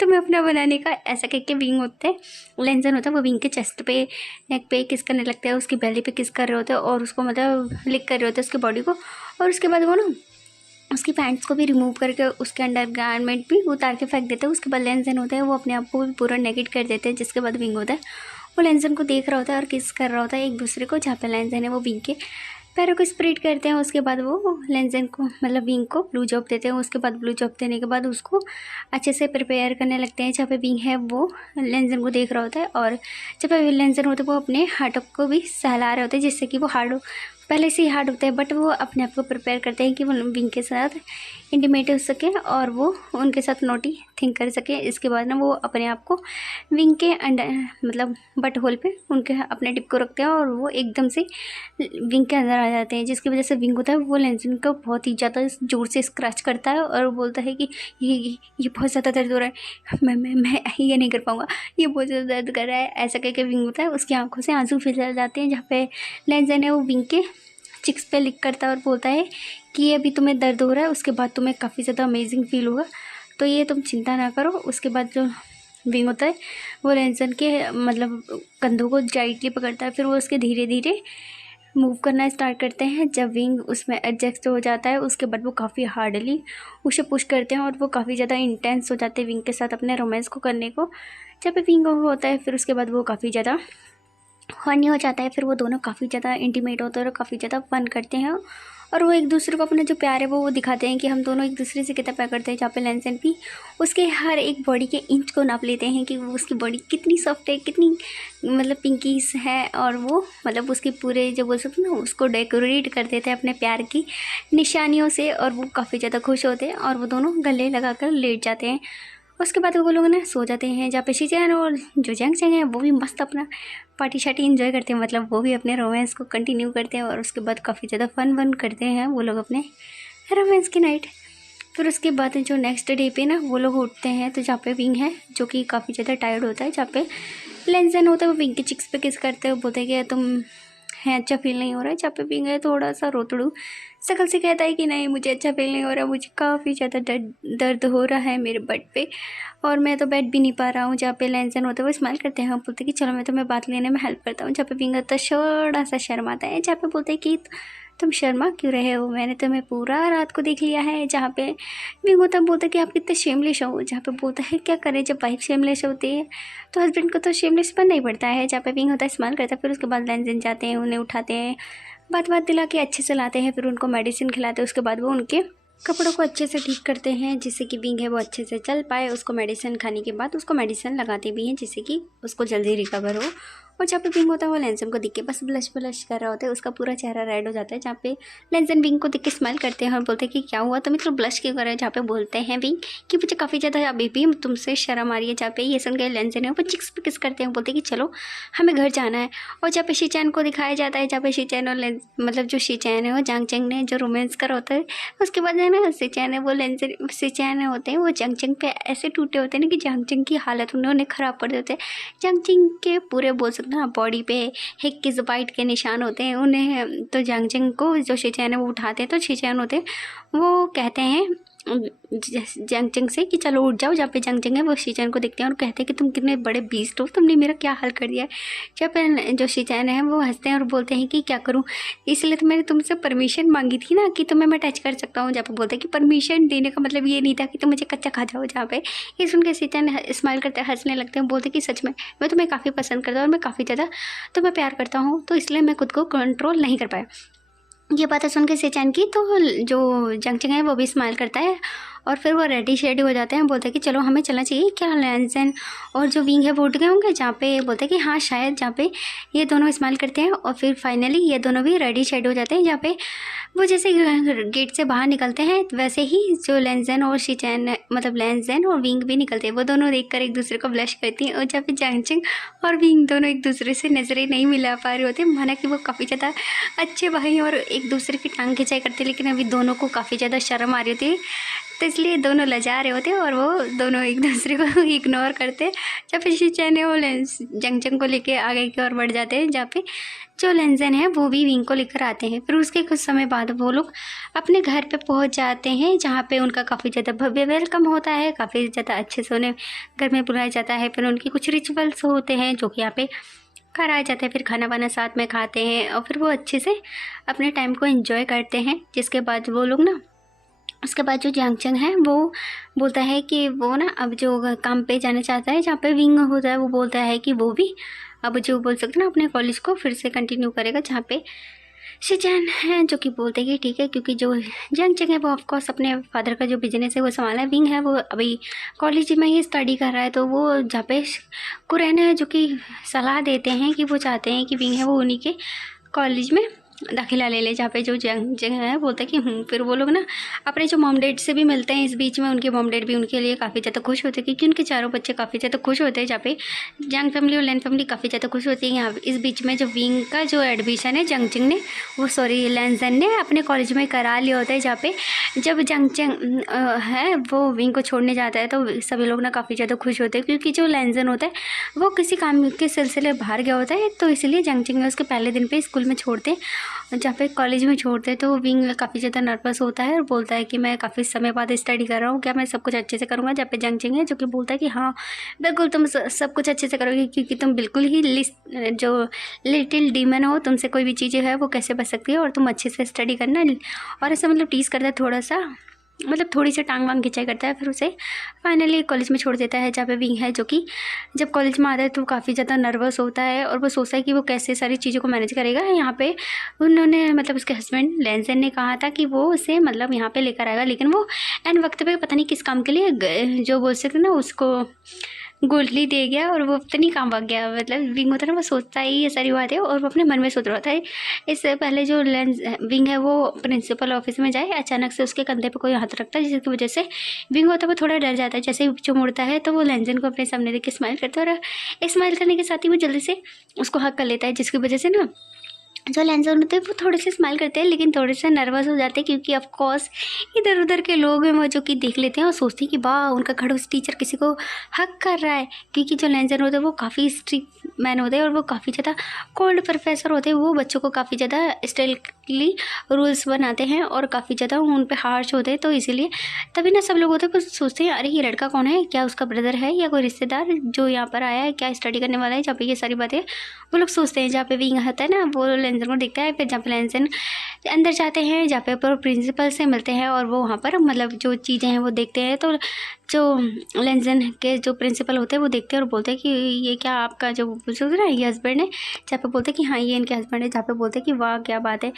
तो मैं अपना बनाने का। ऐसा कह के विंग होते हैं लेंसन होता है वो विंग के चेस्ट पे नेक पे किस करने लगता है, उसकी बेली पे किस कर रहे होते हैं और उसको मतलब लिक कर रहे होते हैं उसकी बॉडी को। और उसके बाद वो ना उसकी पैंट्स को भी रिमूव करके उसके अंडर गारमेंट भी उतार के फेंक देते हैं। उसके बाद लेंसन होता है वो अपने आप को भी पूरा नेगेट कर देते हैं। जिसके बाद विंग होता है वो लेंसन को देख रहा होता है और किस कर रहा होता है एक दूसरे को। जहाँ पे लेंसन है वो विंग के पैरों को स्प्रेड करते हैं। उसके बाद वो लेंसन को मतलब विंग को ब्लू जॉब देते हैं। उसके बाद ब्लू जॉब देने के बाद उसको अच्छे से प्रिपेयर करने लगते हैं। जहाँ पे विंग है वो लेंसन को देख रहा होता है और जब पे लेंसन होता है वो अपने हार्ट को भी सहला रहे होते हैं जिससे कि वो हार्ड पहले से ही हार्ड होता है बट वो अपने आप को प्रिपेयर करते हैं कि वो विंग के साथ इंटीमेट हो सके और वो उनके साथ नोटी थिंक कर सके। इसके बाद ना वो अपने आप को विंग के अंडर मतलब बट होल पे उनके अपने टिप को रखते हैं और वो एकदम से विंग के अंदर आ जाते हैं। जिसकी वजह से विंग होता है वो लेंसन को बहुत ही ज़्यादा जोर से स्क्रैच करता है और बोलता है कि ये बहुत ज़्यादा दर्द हो रहा है, मैं ये नहीं कर पाऊँगा, ये बहुत ज़्यादा दर्द कर रहा है। ऐसा करके विंग होता है उसकी आंखों से आंसू फिसल जाते हैं। जहाँ पे लेंसन है वो विंग के चिक्स पे लिख करता है और बोलता है कि ये अभी तुम्हें दर्द हो रहा है, उसके बाद तुम्हें काफ़ी ज़्यादा अमेजिंग फील होगा, तो ये तुम चिंता ना करो। उसके बाद जो विंग होता है वो लेंसन के मतलब कंधों को टाइटली पकड़ता है। फिर वो उसके धीरे धीरे मूव करना स्टार्ट करते हैं। जब विंग उसमें एडजस्ट हो जाता है उसके बाद वो काफ़ी हार्डली उसे पुश करते हैं और वो काफ़ी ज़्यादा इंटेंस हो जाते हैं विंग के साथ अपने रोमांस को करने को। जब विंग होता है फिर उसके बाद वो काफ़ी ज़्यादा हॉर्नी हो जाता है। फिर वो दोनों काफ़ी ज़्यादा इंटीमेट होते हैं और काफ़ी ज़्यादा फन करते हैं और वो एक दूसरे को अपना जो प्यार है वो दिखाते हैं कि हम दोनों एक दूसरे से कितना प्यार करते हैं। जहाँ पे लेंसन भी उसके हर एक बॉडी के इंच को नाप लेते हैं कि वो उसकी बॉडी कितनी सॉफ्ट है, कितनी मतलब पिंकीस है और वो मतलब उसके पूरे जो बोल सकते हैं ना उसको डेकोरेट कर देते हैं अपने प्यार की निशानियों से और वो काफ़ी ज़्यादा खुश होते हैं और वो दोनों गले लगा कर लेट जाते हैं। उसके बाद वो लोग ना सो जाते हैं। जहाँ पे शीचैन और जो जंग है वो भी मस्त अपना पार्टी शार्टी इन्जॉय करते हैं, मतलब वो भी अपने रोमांस को कंटिन्यू करते हैं और उसके बाद काफ़ी ज़्यादा फन वन करते हैं वो लोग अपने रोमांस की नाइट। फिर उसके बाद जो नेक्स्ट डे पे ना वो लोग उठते हैं तो जहाँ पे विंग है जो कि काफ़ी ज़्यादा टायर्ड होता है, जहाँ पे लेंसन होता है वो विंग के चिक्स पे किस करते हैं, बोलते हैं कि तुम है अच्छा फील नहीं हो रहा है। जहाँ पे विंग है थोड़ा सा रोतड़ू शकल से कहता है कि नहीं मुझे अच्छा फील नहीं हो रहा, मुझे काफ़ी ज़्यादा दर्द हो रहा है मेरे बट पे और मैं तो बैठ भी नहीं पा रहा हूँ। जहाँ पे लेंसन होता है वो स्माइल करते हैं और बोलते हैं कि चलो मैं तुम्हें बात लेने में हेल्प करता हूँ। जहाँ पे विंग होता है थोड़ा सा शर्माता है, जहाँ पे बोलते हैं कि तुम शर्मा क्यों रहे हो, मैंने तुम्हें पूरा रात को देख लिया है। जहाँ पे विंग होता है बोलता है कि आप कितने शेमलेस हो। जहाँ पे बोलता है क्या करें जब वाइफ शेमलेस होती है तो हस्बैंड को तो शेमलेस बनना ही पड़ता है। जहाँ पे विंग होता है स्माइल करता है। फिर उसके बाद लेंसन जाते हैं उन्हें उठाते हैं बात दिला के अच्छे से लाते हैं, फिर उनको मेडिसिन खिलाते हैं। उसके बाद वो उनके कपड़ों को अच्छे से ठीक करते हैं जिससे कि विंग है वो अच्छे से चल पाए। उसको मेडिसिन खाने के बाद उसको मेडिसिन लगाते भी हैं जिससे कि उसको जल्दी रिकवर हो। और जहाँ पे विंग होता है वो लेंसन को दिख के बस ब्लश कर रहा होता है, उसका पूरा चेहरा रेड हो जाता है। जहाँ पे लेंसन विंग को देख के स्माइल करते हैं और बोलते हैं कि क्या हुआ तुम इतना ब्लश क्यों कर रहे हो। जहाँ पे बोलते हैं विंग कि मुझे काफ़ी ज़्यादा अभी भी तुमसे शर्म आ रही है। जहाँ पे ये सुन के लेंसन है वो चिक्स पे किस करते हैं, बोलते हैं कि चलो हमें घर जाना है। और जहाँ पे शीचैन को दिखाया जाता है, जहाँ पे शीचैन और मतलब जो शीचैन है वो जांग चंग ने जो रोमांस कर होता है। उसके बाद है ना शीचैन है वो लेंसन शीचैन होते हैं वो जांग चंग पे ऐसे टूटे होते हैं ना कि जांग चंग की हालत उन्हें ख़राब कर देते हैं। जांग चंग के पूरे बोल सकते हैं बॉडी पे हिक किस बाइट के निशान होते हैं। उन्हें तो जांग चंग को जो शीचैन है वो उठाते हैं तो शीचैन होते हैं वो कहते हैं जांग चंग से कि चलो उठ जाओ। जहाँ पे जांग चंग है वो शीचैन को देखते हैं और कहते हैं कि तुम कितने बड़े बीस्ट हो, तुमने मेरा क्या हाल कर दिया है। जहाँ पे जो शीचैन है वो हंसते हैं और बोलते हैं कि क्या करूँ, इसलिए तो मैंने तुमसे परमिशन मांगी थी ना कि तुम्हें मैं टच कर सकता हूँ। जहाँ पे बोलते हैं कि परमिशन देने का मतलब ये नहीं था कि तुम मुझे कच्चा खा जाओ। जहाँ पे ये सुन के शीचैन स्माइल करते हैं हंसने लगते हैं, बोलते कि सच में मैं तुम्हें काफ़ी पसंद करता हूँ और मैं काफ़ी ज़्यादा तुम्हें प्यार करता हूँ, तो इसलिए मैं खुद को कंट्रोल नहीं कर पाया। ये बातें सुन के शीचैन की तो जो जांग चंग है वो भी स्माइल करता है और फिर वो रेडी शेडी हो जाते हैं, बोलते हैं कि चलो हमें चलना चाहिए, क्या लैंसन और जो विंग है वो उठ गए होंगे, जहाँ पे बोलते हैं कि हाँ शायद, जहाँ पे ये दोनों स्माइल करते हैं और फिर फाइनली ये दोनों भी रेडी शेड हो जाते हैं। जहाँ पे वो जैसे गेट से बाहर निकलते हैं वैसे ही जो लैंसन और शिचैन मतलब लैंसन और विंग भी निकलते हैं। वो दोनों देखकर एक दूसरे को ब्लश करती हैं और जहाँ पे जांगचंग और विंग दोनों एक दूसरे से नजरें नहीं मिला पा रहे होते, माना कि वो काफ़ी ज़्यादा अच्छे भाई और एक दूसरे की टांग खिंचाई करते, लेकिन अभी दोनों को काफ़ी ज़्यादा शर्म आ रही होती है, तो इसलिए दोनों लजा रहे होते और वो दोनों एक दूसरे को इग्नोर करते। जब फिर शिचैन है वो जांगचंग को लेके आगे की ओर बढ़ जाते हैं, जहाँ पे जो लैंसन है वो भी विंग को लेकर आते हैं। फिर उसके कुछ समय बाद वो लोग अपने घर पे पहुंच जाते हैं, जहाँ पे उनका काफ़ी ज़्यादा भव्य वेलकम होता है, काफ़ी ज़्यादा अच्छे से उन्हें घर में बुलाया जाता है। फिर उनके कुछ रिचुअल्स होते हैं जो कि यहाँ पे कराए जाते हैं। फिर खाना वाना साथ में खाते हैं और फिर वो अच्छे से अपने टाइम को एंजॉय करते हैं। जिसके बाद वो लोग ना, उसके बाद जो जांगचंग है वो बोलता है कि वो ना अब जो काम पे जाना चाहता है, जहाँ पे विंग होता है, वो बोलता है कि वो भी अब जो बोल सकते हैं ना अपने कॉलेज को फिर से कंटिन्यू करेगा, जहाँ पे शिचैन है जो कि बोलते हैं कि ठीक है, क्योंकि जो जांगचंग है वो ऑफकोर्स अपने फादर का जो बिजनेस है वो संभाला है। विंग है वो अभी कॉलेज में ही स्टडी कर रहा है, तो वो जहाँ पे कुरैन है जो कि सलाह देते हैं कि वो चाहते हैं कि विंग है वो उन्हीं के कॉलेज में दाखिला ले ले, जहाँ पे जो जांगचंग है बोलते हैं कि फिर वो लोग ना अपने जो मॉम डैड से भी मिलते हैं। इस बीच में उनके मॉम डैड भी उनके लिए काफ़ी ज़्यादा खुश होते हैं, क्योंकि उनके चारों बच्चे काफ़ी ज़्यादा खुश होते हैं, जहाँ पे जांग फैमिली और लैन फैमिली काफ़ी ज़्यादा खुश होती है। यहाँ इस बीच में जो विंग का जो एडमिशन है जांगचंग ने लैंसन ने अपने कॉलेज में करा लिया होता है, जहाँ पे जब जांगचंग है वो विंग को छोड़ने जाता है तो सभी लोग ना काफ़ी ज़्यादा खुश होते हैं, क्योंकि जो लैंसन होता है वो किसी काम के सिलसिले बाहर गया होता है, तो इसलिए जांगचंग ने उसके पहले दिन पे स्कूल में छोड़ते हैं, जहाँ पे कॉलेज में छोड़ते हैं। तो विंग काफ़ी ज़्यादा नर्वस होता है और बोलता है कि मैं काफ़ी समय बाद स्टडी कर रहा हूँ, क्या मैं सब कुछ अच्छे से करूँगा। जहाँ पे जांगचंग है जो कि बोलता है कि हाँ बिल्कुल तुम सब कुछ अच्छे से करोगे, क्योंकि तुम बिल्कुल ही जो लिटिल डीमन हो, तुमसे कोई भी चीज़ें है वो कैसे बच सकती है, और तुम अच्छे से स्टडी करना। और ऐसा मतलब टीज़ करता है थोड़ा सा, मतलब थोड़ी सी टांग वांग खिंचाई करता है। फिर उसे फाइनली कॉलेज में छोड़ देता है, जहाँ पे विंग है जो कि जब कॉलेज में आता है तो काफ़ी ज़्यादा नर्वस होता है और वो सोचता है कि वो कैसे सारी चीज़ों को मैनेज करेगा। यहाँ पे उन्होंने मतलब उसके हस्बैंड लैंसन ने कहा था कि वो उसे मतलब यहाँ पे लेकर आएगा, लेकिन वो एन वक्त पे पता नहीं किस काम के लिए जो बोल सकते ना उसको गोल्डली दे गया और वो पता नहीं कहाँ भाग गया। मतलब विंग होता है ना वो सोचता ही ये सारी बातें और वो अपने मन में सोच रहा था। इससे पहले जो विंग है वो प्रिंसिपल ऑफिस में जाए, अचानक से उसके कंधे पे कोई हाथ रखता है, जिसकी वजह से विंग होता है वो थोड़ा डर जाता है। जैसे ही जो मुड़ता है तो वो लैंसन को अपने सामने देख के स्माइल करता है और स्माइल करने के साथ ही वो जल्दी से उसको हक कर लेता है, जिसकी वजह से ना जो लैंसन होते हैं वो थोड़े से स्माइल करते हैं, लेकिन थोड़े से नर्वस हो जाते हैं, क्योंकि ऑफ कोर्स इधर उधर के लोग हैं वो जो कि देख लेते हैं और सोचते हैं कि वाह उनका खड़ूस टीचर किसी को हक कर रहा है। क्योंकि जो लैंसन होते हैं वो काफ़ी स्ट्रिक्ट मैन होते हैं और वो काफ़ी ज़्यादा कोल्ड प्रोफेसर होते हैं। वो बच्चों को काफ़ी ज़्यादा स्ट्रिक्टली रूल्स बनाते हैं और काफ़ी ज़्यादा उन पर हार्श होते हैं। तो इसीलिए तभी ना सब लोग होते हैं वो सोचते हैं अरे ये लड़का कौन है, क्या उसका ब्रदर है या कोई रिश्तेदार जो यहाँ पर आया है, क्या स्टडी करने वाला है, जहाँ पे ये सारी बातें वो लोग सोचते हैं। जहाँ पे विंग होता है ना वो लैंसन को देखता है, फिर जहाँ पे लैंसन अंदर जाते हैं, जहाँ पे प्रिंसिपल से मिलते हैं और वो वहाँ पर मतलब जो चीज़ें हैं वो देखते हैं। तो जो लैंसन के जो प्रिंसिपल होते हैं वो देखते हैं और बोलते हैं कि ये क्या आपका जो बुजुर्ग ना ये हस्बैंड है, जहाँ पे बोलते हैं कि हाँ ये इनके हस्बैंड है, जहाँ पे बोलते हैं कि वाह क्या बात है।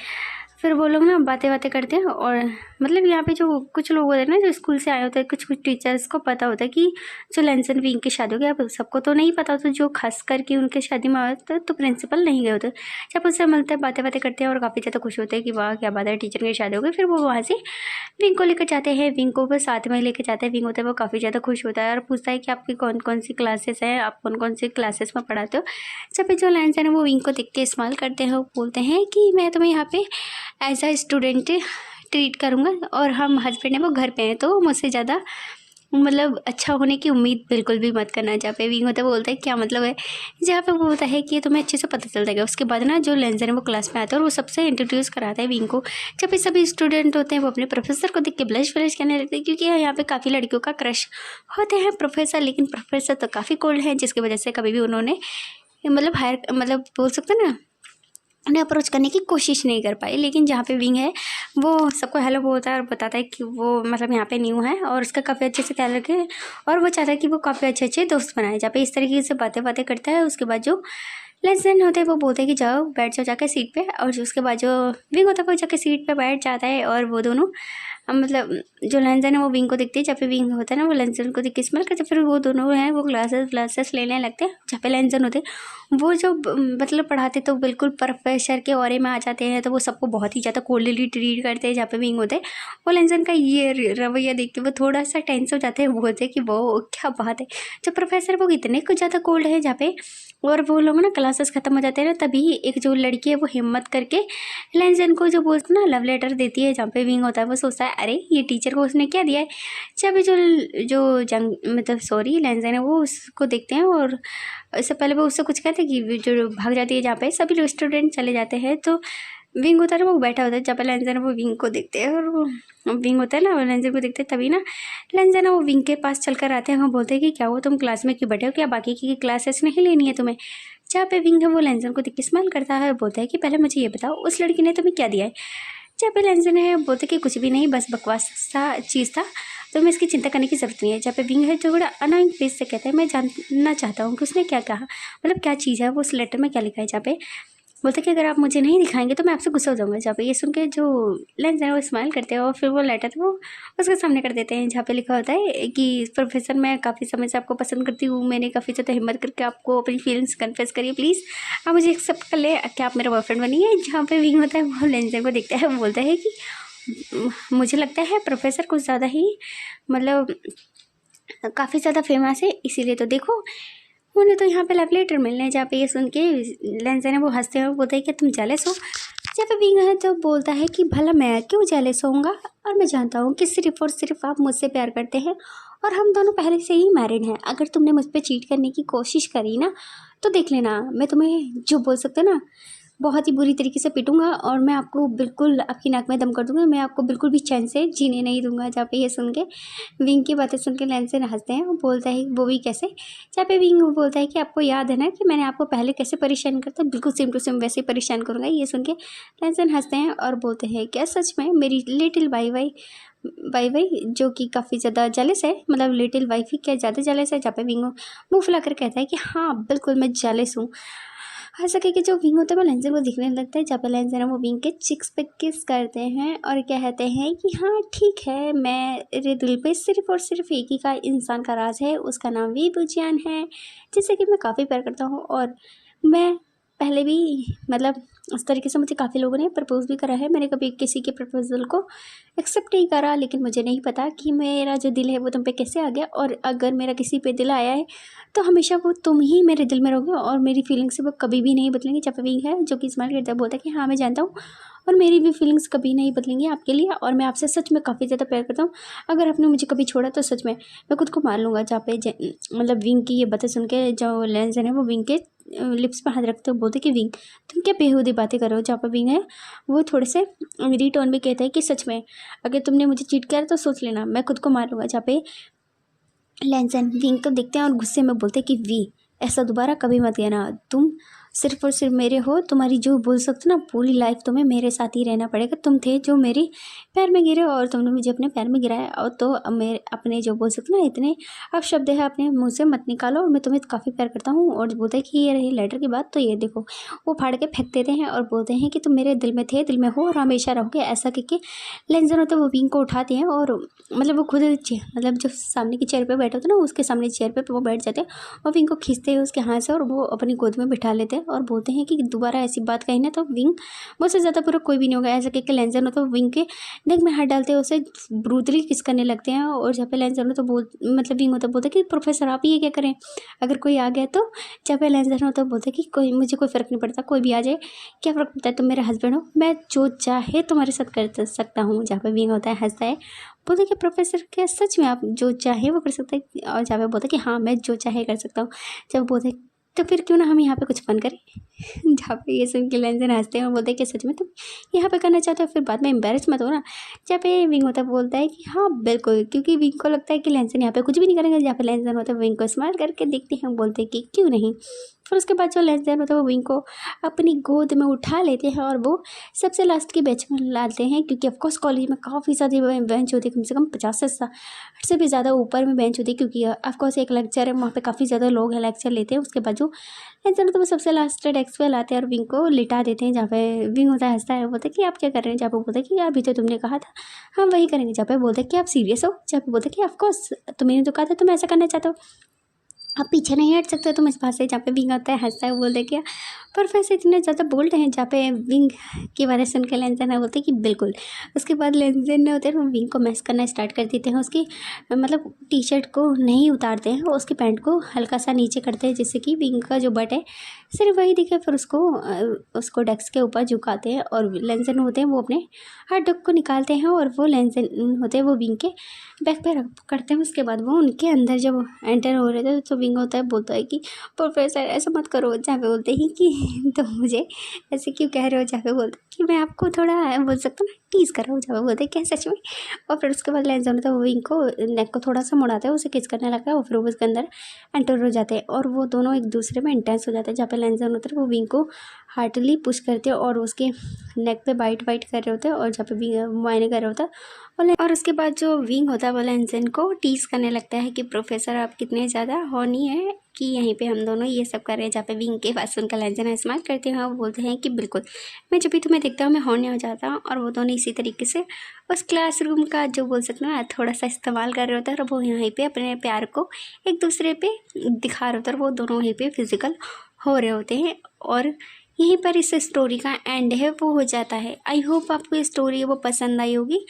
फिर वो लोग ना बातें करते हैं और मतलब यहाँ पे जो कुछ लोग होते हैं ना जो स्कूल से आए होते हैं, कुछ टीचर्स को पता होता है कि जो लैंसन विंग की शादी हो गई। अब सबको तो नहीं पता होता, जो खास करके उनके शादी में आए तो प्रिंसिपल नहीं गए होते। जब उससे मिलते हैं बातें करते हैं और काफ़ी ज़्यादा खुश होते हैं कि वाह क्या बात है टीचर की शादी हो गई। फिर वो वहाँ से विंग को लेकर जाते हैं, विंग को वो साथ में लेकर जाते हैं। विंग होता है वो काफ़ी ज़्यादा खुश होता है और पूछता है कि आपकी कौन कौन सी क्लासेस हैं, आप कौन कौन सी क्लासेस में पढ़ाते हो। जब जो लैंसन है वो विंग को देख के स्माइल करते हैं, वो बोलते हैं कि मैं तुम्हें यहाँ पे एज अ स्टूडेंट ट्रीट करूँगा और हम हस्बैंड है वो घर पे हैं, तो मुझसे ज़्यादा मतलब अच्छा होने की उम्मीद बिल्कुल भी मत करना। जहाँ पे विंग होता है वो बोलता है क्या मतलब है, जहाँ पे वो होता है कि तुम्हें अच्छे से पता चल जाएगा। उसके बाद ना जो लैंसन है वो क्लास में आता है और वो सबसे इंट्रोड्यूस कराता है विंग को। जब पे सभी स्टूडेंट होते हैं वो अपने प्रोफेसर को देख के ब्लश करने लगते हैं, क्योंकि यहाँ पे काफ़ी लड़कियों का क्रश होते हैं प्रोफेसर, लेकिन प्रोफेसर तो काफ़ी कोल्ड हैं, जिसकी वजह से कभी भी उन्होंने मतलब हायर मतलब बोल सकते हैं ना उन्हें अप्रोच करने की कोशिश नहीं कर पाई। लेकिन जहाँ पे विंग है वो सबको हेलो बोलता है और बताता है कि वो मतलब यहाँ पे न्यू है और उसका काफ़ी अच्छे से ख्याल रखे और वो चाहता है कि वो काफ़ी अच्छे दोस्त बनाए। जहाँ पे इस तरीके से बातें करता है। उसके बाद जो लेसन होते हैं वो बोलते हैं कि जाओ बैठ जाओ जाके सीट पे, और जो उसके बाद जो विंग होता है वो जाके सीट पे बैठ जाता है। और वो दोनों मतलब जो लेंसन है वो विंग को दिखती है, जब पे विंग होता है ना वो लेंसन को देख के स्मेल करते, फिर वो दोनों हैं वो ग्लासेस लेने लगते हैं। जहाँ पे लेंसन होते हैं वो जो मतलब पढ़ाते तो बिल्कुल प्रोफेसर के ऑरे में आ जाते हैं, तो वो सबको बहुत ही ज़्यादा कोल्डली ट्रीट करते हैं। जहाँ पे विंग होते हैं वो लेंसन का ये रवैया देख के वो थोड़ा सा टेंस हो जाते हैं, बोलते हैं कि वो क्या बात है, जो प्रोफेसर वो इतने कुछ ज़्यादा कोल्ड है जहाँ पे। और वो लोग ना क्लासेस ख़त्म हो जाते हैं ना, तभी एक जो लड़की है वो हिम्मत करके लेंसन को जो बोलते ना लव लेटर देती है। जहाँ पे विंग होता है वो सोचता है अरे ये टीचर को उसने क्या दिया है। जब जो जो जंग मतलब सॉरी लेंसन है वो उसको देखते हैं, और इससे पहले वो उससे कुछ कहते हैं कि जो भाग जाती है। जहाँ पे सभी लोग स्टूडेंट चले जाते हैं तो विंग होता है वो बैठा होता है। जब लेंसन वो विंग को देखते हैं, और वो विंग होता है ना वो लेंसन को देखते हैं, तभी ना लेंसन वो विंग के पास चलकर आते हैं। वो बोलते हैं कि क्या वो तुम क्लास में क्यों बैठे हो, क्या बाकी की क्लासेस नहीं लेनी है तुम्हें। जहाँ पे विंग है वो लेंसन को देख के स्माइल करता है, बोलता है कि पहले मुझे ये बताओ उस लड़की ने तुम्हें क्या दिया है। जहाँ पे लेंसन है बोलते कि कुछ भी नहीं, बस बकवास सा चीज़ था, तो मैं इसकी चिंता करने की ज़रूरत नहीं है। जहाँ पे विंग है जो बड़ा अनोइंग फेस से कहता है मैं जानना चाहता हूँ कि उसने क्या कहा, मतलब क्या चीज़ है वो उस लेटर में क्या लिखा है। जहाँ पे बोलते कि अगर आप मुझे नहीं दिखाएंगे तो मैं आपसे गुस्सा हो जाऊंगा। जहाँ पे ये सुन के जो लेंस है वो स्माइल करते हैं, और फिर वो लेटर वो उसके सामने कर देते हैं। जहाँ पे लिखा होता है कि प्रोफेसर मैं काफ़ी समय से आपको पसंद करती हूँ, मैंने काफ़ी ज़्यादा हिम्मत करके आपको अपनी फीलिंग्स कन्फेस करिए, प्लीज़ आप मुझे एक्सेप्ट कर ले, क्या आप मेरा बॉयफ्रेंड बनिए। जहाँ पे विंग होता है वो लेंस को देखता है, वो बोलता है कि मुझे लगता है प्रोफेसर कुछ ज़्यादा ही मतलब काफ़ी ज़्यादा फेमस है, इसीलिए तो देखो उन्हें तो यहाँ पे लव लेटर मिलने। जहाँ पे ये सुन के लेंसन है वो हंसते हैं, बोलते हैं कि तुम जेलस हो। जब पे विंग है तो बोलता है कि भला मैं क्यों जेलस होऊंगा, और मैं जानता हूँ कि सिर्फ और सिर्फ आप मुझसे प्यार करते हैं, और हम दोनों पहले से ही मैरिड हैं। अगर तुमने मुझ पर चीट करने की कोशिश करी ना तो देख लेना, मैं तुम्हें जो बोल सकते ना बहुत ही बुरी तरीके से पीटूंगा, और मैं आपको बिल्कुल आपकी नाक में दम कर दूंगा, मैं आपको बिल्कुल भी चैन से जीने नहीं दूंगा। जहाँ पे ये सुन के विंग की बातें सुन के लेंसन हंसते हैं, वो बोलता है वो भी कैसे। जहाँ पे विंग बोलता है कि आपको याद है ना कि मैंने आपको पहले कैसे परेशान करता, बिल्कुल सेम टू सेम वैसे ही परेशान करूँगा। ये सुन के लेंसन हंसते हैं और बोलते हैं क्या सच में मेरी लिटिल वाई जो कि काफ़ी ज़्यादा जेलस है, मतलब लिटिल वाइफ ही क्या ज़्यादा जेलस है। जहाँ पे विंग मुँह फुलाकर कहता है कि हाँ बिल्कुल मैं जेलस हूँ। ऐसा कह के जो विंग होता है वो लेंसन को दिखने लगता है। जहाँ पे लेंसन है वो विंग के चिक्स पे किस करते हैं और कहते हैं कि हाँ ठीक है, मेरे दिल पे सिर्फ और सिर्फ एक ही का इंसान का राज है, उसका नाम वी बुचियान है, जिससे कि मैं काफ़ी प्यार करता हूँ। और मैं पहले भी मतलब इस तरीके से मुझे काफ़ी लोगों ने प्रपोज भी करा है, मैंने कभी किसी के प्रपोजल को एक्सेप्ट नहीं करा, लेकिन मुझे नहीं पता कि मेरा जो दिल है वो तुम पे कैसे आ गया। और अगर मेरा किसी पे दिल आया है तो हमेशा वो तुम ही मेरे दिल में रहोगे, और मेरी फीलिंग्स वो कभी भी नहीं बदलेंगी। जब भी है जो कि स्माइल करता है बोलता है कि हाँ मैं जानता हूँ, और मेरी भी फीलिंग्स कभी नहीं बदलेंगी आपके लिए, और मैं आपसे सच में काफ़ी ज़्यादा प्यार करता हूँ। अगर आपने मुझे कभी छोड़ा तो सच में मैं खुद को मार लूँगा। जहाँ पे मतलब विंग की ये बातें सुन के जो लेंसन है वो विंग के लिप्स पर हाथ रखते हो बोलते कि विंग तुम क्या बेहूदी बातें कर रहे हो। जहाँ पर विंग है वो थोड़े से अंग्रेजी टोन में कहता है कि सच में अगर तुमने मुझे चीट किया तो सोच लेना मैं खुद को मार लूँगा। जहाँ पे लेंसन विंग को देखते हैं और गुस्से में बोलते कि वी ऐसा दोबारा कभी मत कहना, तुम सिर्फ और सिर्फ मेरे हो, तुम्हारी जो बोल सकते हो ना पूरी लाइफ तुम्हें मेरे साथ ही रहना पड़ेगा। तुम थे जो मेरे पैर में गिरे और तुमने मुझे अपने पैर में गिराया, और तो अब मेरे अपने जो बोल सकते हो ना इतने अब शब्द है अपने मुँह से मत निकालो, और मैं तुम्हें काफ़ी प्यार करता हूँ। और बोलते हैं कि ये रही लेटर की बात, तो ये देखो वो फाड़ के फेंक देते हैं और बोलते हैं कि तुम मेरे दिल में थे, दिल में हो और हमेशा रहोगे। ऐसा करके लेंसन होता है वो विंग को उठाते हैं, और मतलब वो खुद मतलब जो सामने की चेयर पर बैठा होता है ना उसके सामने चेयर पर वो बैठ जाते हैं, और विंग को खींचते हैं उसके हाथ से और वो अपनी गोद में बिठा लेते हैं, और बोलते हैं कि दोबारा ऐसी बात कही ना तो विंग मुझसे ज़्यादा पूरा कोई भी नहीं होगा। ऐसा कहकर लेंसन होता है विंग के नेक में हाथ डालते हैं, उसे ब्रूटली किस करने लगते हैं। और जब पे लेंसन होता मतलब विंग होता बोलता कि प्रोफेसर आप ये क्या करें, अगर कोई आ गया तो। जब पे लेंसन होता बोलता कि कोई मुझे कोई फ़र्क नहीं पड़ता, कोई भी आ जाए क्या फ़र्क पड़ता है, तुम मेरे हस्बैंड हो, मैं जो चाहे तुम्हारे साथ कर सकता हूँ। जहाँ पे विंग होता है हंसता है बोलते कि प्रोफेसर क्या सच में आप जो चाहे वो कर सकते हैं। और जहाँ पे बोलता कि हाँ मैं जो चाहे कर सकता हूँ। जब बोलते तो फिर क्यों ना हम यहाँ पे कुछ फन करें। जहाँ पे ये सुन के लेंसन हंसते हैं और बोलते हैं कि सच में तुम यहाँ पे करना चाहते हो, फिर बाद में एम्बेरस मत हो ना। जहाँ पे विंग होता बोलता है कि हाँ बिल्कुल, क्योंकि विंग को लगता है कि लेंसन यहाँ पे कुछ भी नहीं करेंगे। जहाँ पे लेंसन होता है विंग को स्माइल करके देखते हैं, बोलते हैं कि क्यों नहीं। फिर उसके बाद जो लेंजन होता है वो विंग को अपनी गोद में उठा लेते हैं और वो सबसे लास्ट की बेंच में लाते हैं, क्योंकि ऑफकोर्स कॉलेज में काफ़ी सारी बेंच होती है, कम से कम 50 से 60 से भी ज़्यादा ऊपर में बेंच होती है, क्योंकि ऑफकोर्स एक लेक्चर है, वहाँ पे काफ़ी ज़्यादा लोग हैं लेक्चर लेते हैं। उसके बाद जो लेंजन होता है वो सबसे लास्ट डेस्क पे लाते हैं और विंग को लिटा देते हैं, जहाँ पे विंग होता है हंसता है, बोलते हैं कि आप क्या कर रहे हैं, जहाँ पे बोलते हैं कि अभी तो तुमने कहा था हम वही करेंगे, जहाँ पे बोलते हैं कि आप सीरियस हो, जहाँ पे बोलते हैं कि ऑफकोर्स तुम्हें तो कहा था तुम ऐसा करना चाहते हो, आप पीछे नहीं हट सकते तुम इस बात से, जहाँ पे विंग आता है हंसता है, बोलते क्या प्रोफेसर इतने ज़्यादा बोल्ड हैं, जहाँ पे विंग की बारे सुन के लेंजन है बोलते कि बिल्कुल। उसके बाद लेंजन ने होते हैं वो विंग को मैस करना स्टार्ट कर देते हैं, उसकी मतलब टी शर्ट को नहीं उतारते हैं, वो उसकी पैंट को हल्का सा नीचे करते हैं जिससे कि विंग का जो बट है सिर्फ वही दिखे। फिर उसको डेस्क के ऊपर झुकाते हैं और लेंजन होते हैं वो अपने हर डक को निकालते हैं और वो लेंजन होते हैं वो विंग के बैक पे रख करते हैं। उसके बाद वो उनके अंदर जब एंटर हो रहे थे तो विंग होता है बोलता है कि प्रोफेसर ऐसा मत करो, जहाँ पे बोलते हैं कि तो मुझे ऐसे क्यों कह रहे हो, जहाँ पे बोलते कि मैं आपको थोड़ा बोल सकता हूँ ना टीज कर रहा हूँ, जहाँ पे बोलते क्या सच में। और फिर उसके बाद लेंजन होता है वो विंग को नेक को थोड़ा सा मुड़ाता है, उसे किस करने लगता है और फिर वो उसके अंदर एंटर हो जाते हैं और वो दोनों एक दूसरे में इंटेंस हो जाते हैं, जहाँ पे लेंजन होता है वो विंग को हार्टली पुश करते हैं और उसके नेक पे बाइट कर रहे होते हैं और जहाँ पे मुआयने कर रहे होता है। और उसके बाद जो विंग होता है वो लेंजन को टीज करने लगता है कि प्रोफेसर आप कितने ज़्यादा हॉनी है कि यहीं पे हम दोनों ये सब कर रहे हैं, जहाँ पे विंग के पास उनका लेंजन स्माइल करते हैं और बोलते हैं कि बिल्कुल मैं जब भी तुम्हें देखता हूँ मैं हॉनी हो जाता हूँ। और वो दोनों इसी तरीके से उस क्लासरूम का जो बोल सकते हैं थोड़ा सा इस्तेमाल कर रहे होते हैं और वो यहीं पे अपने प्यार को एक दूसरे पे दिखा रहे होते हैं और वो दोनों यहीं पे फिजिकल हो रहे होते हैं। और यहीं पर इस स्टोरी का एंड है वो हो जाता है। आई होप आपको ये स्टोरी है वो पसंद आई होगी।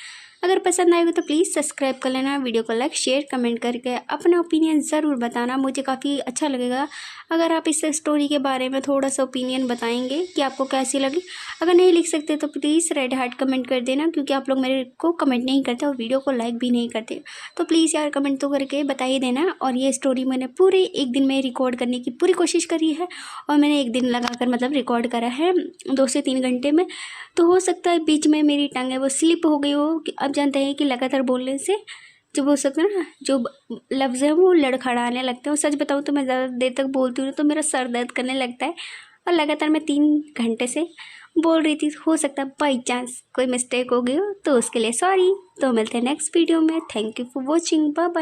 अगर पसंद आएगी तो प्लीज़ सब्सक्राइब कर लेना, वीडियो को लाइक शेयर कमेंट करके अपना ओपिनियन ज़रूर बताना, मुझे काफ़ी अच्छा लगेगा अगर आप इस स्टोरी के बारे में थोड़ा सा ओपिनियन बताएंगे कि आपको कैसी लगी। अगर नहीं लिख सकते तो प्लीज़ रेड हार्ट कमेंट कर देना, क्योंकि आप लोग मेरे को कमेंट नहीं करते और वीडियो को लाइक भी नहीं करते, तो प्लीज़ यार कमेंट तो करके बता ही देना। और ये स्टोरी मैंने पूरे एक दिन में रिकॉर्ड करने की पूरी कोशिश करी है और मैंने एक दिन लगाकर मतलब रिकॉर्ड करा है 2 से 3 घंटे में। तो हो सकता है बीच में मेरी टंग है वो स्लिप हो गई हो, कि अब जानते हैं कि लगातार बोलने से जो बोल सकते हैं ना जो लफ्ज़ है वो लड़खड़ाने लगते हैं। और सच बताऊँ तो मैं ज़्यादा देर तक बोलती हूँ तो मेरा सर दर्द करने लगता है और लगातार मैं 3 घंटे से बोल रही थी। हो सकता है बाई चांस कोई मिस्टेक हो गई हो तो उसके लिए सॉरी। तो मिलते हैं नेक्स्ट वीडियो में। Thank you for watching, bye bye.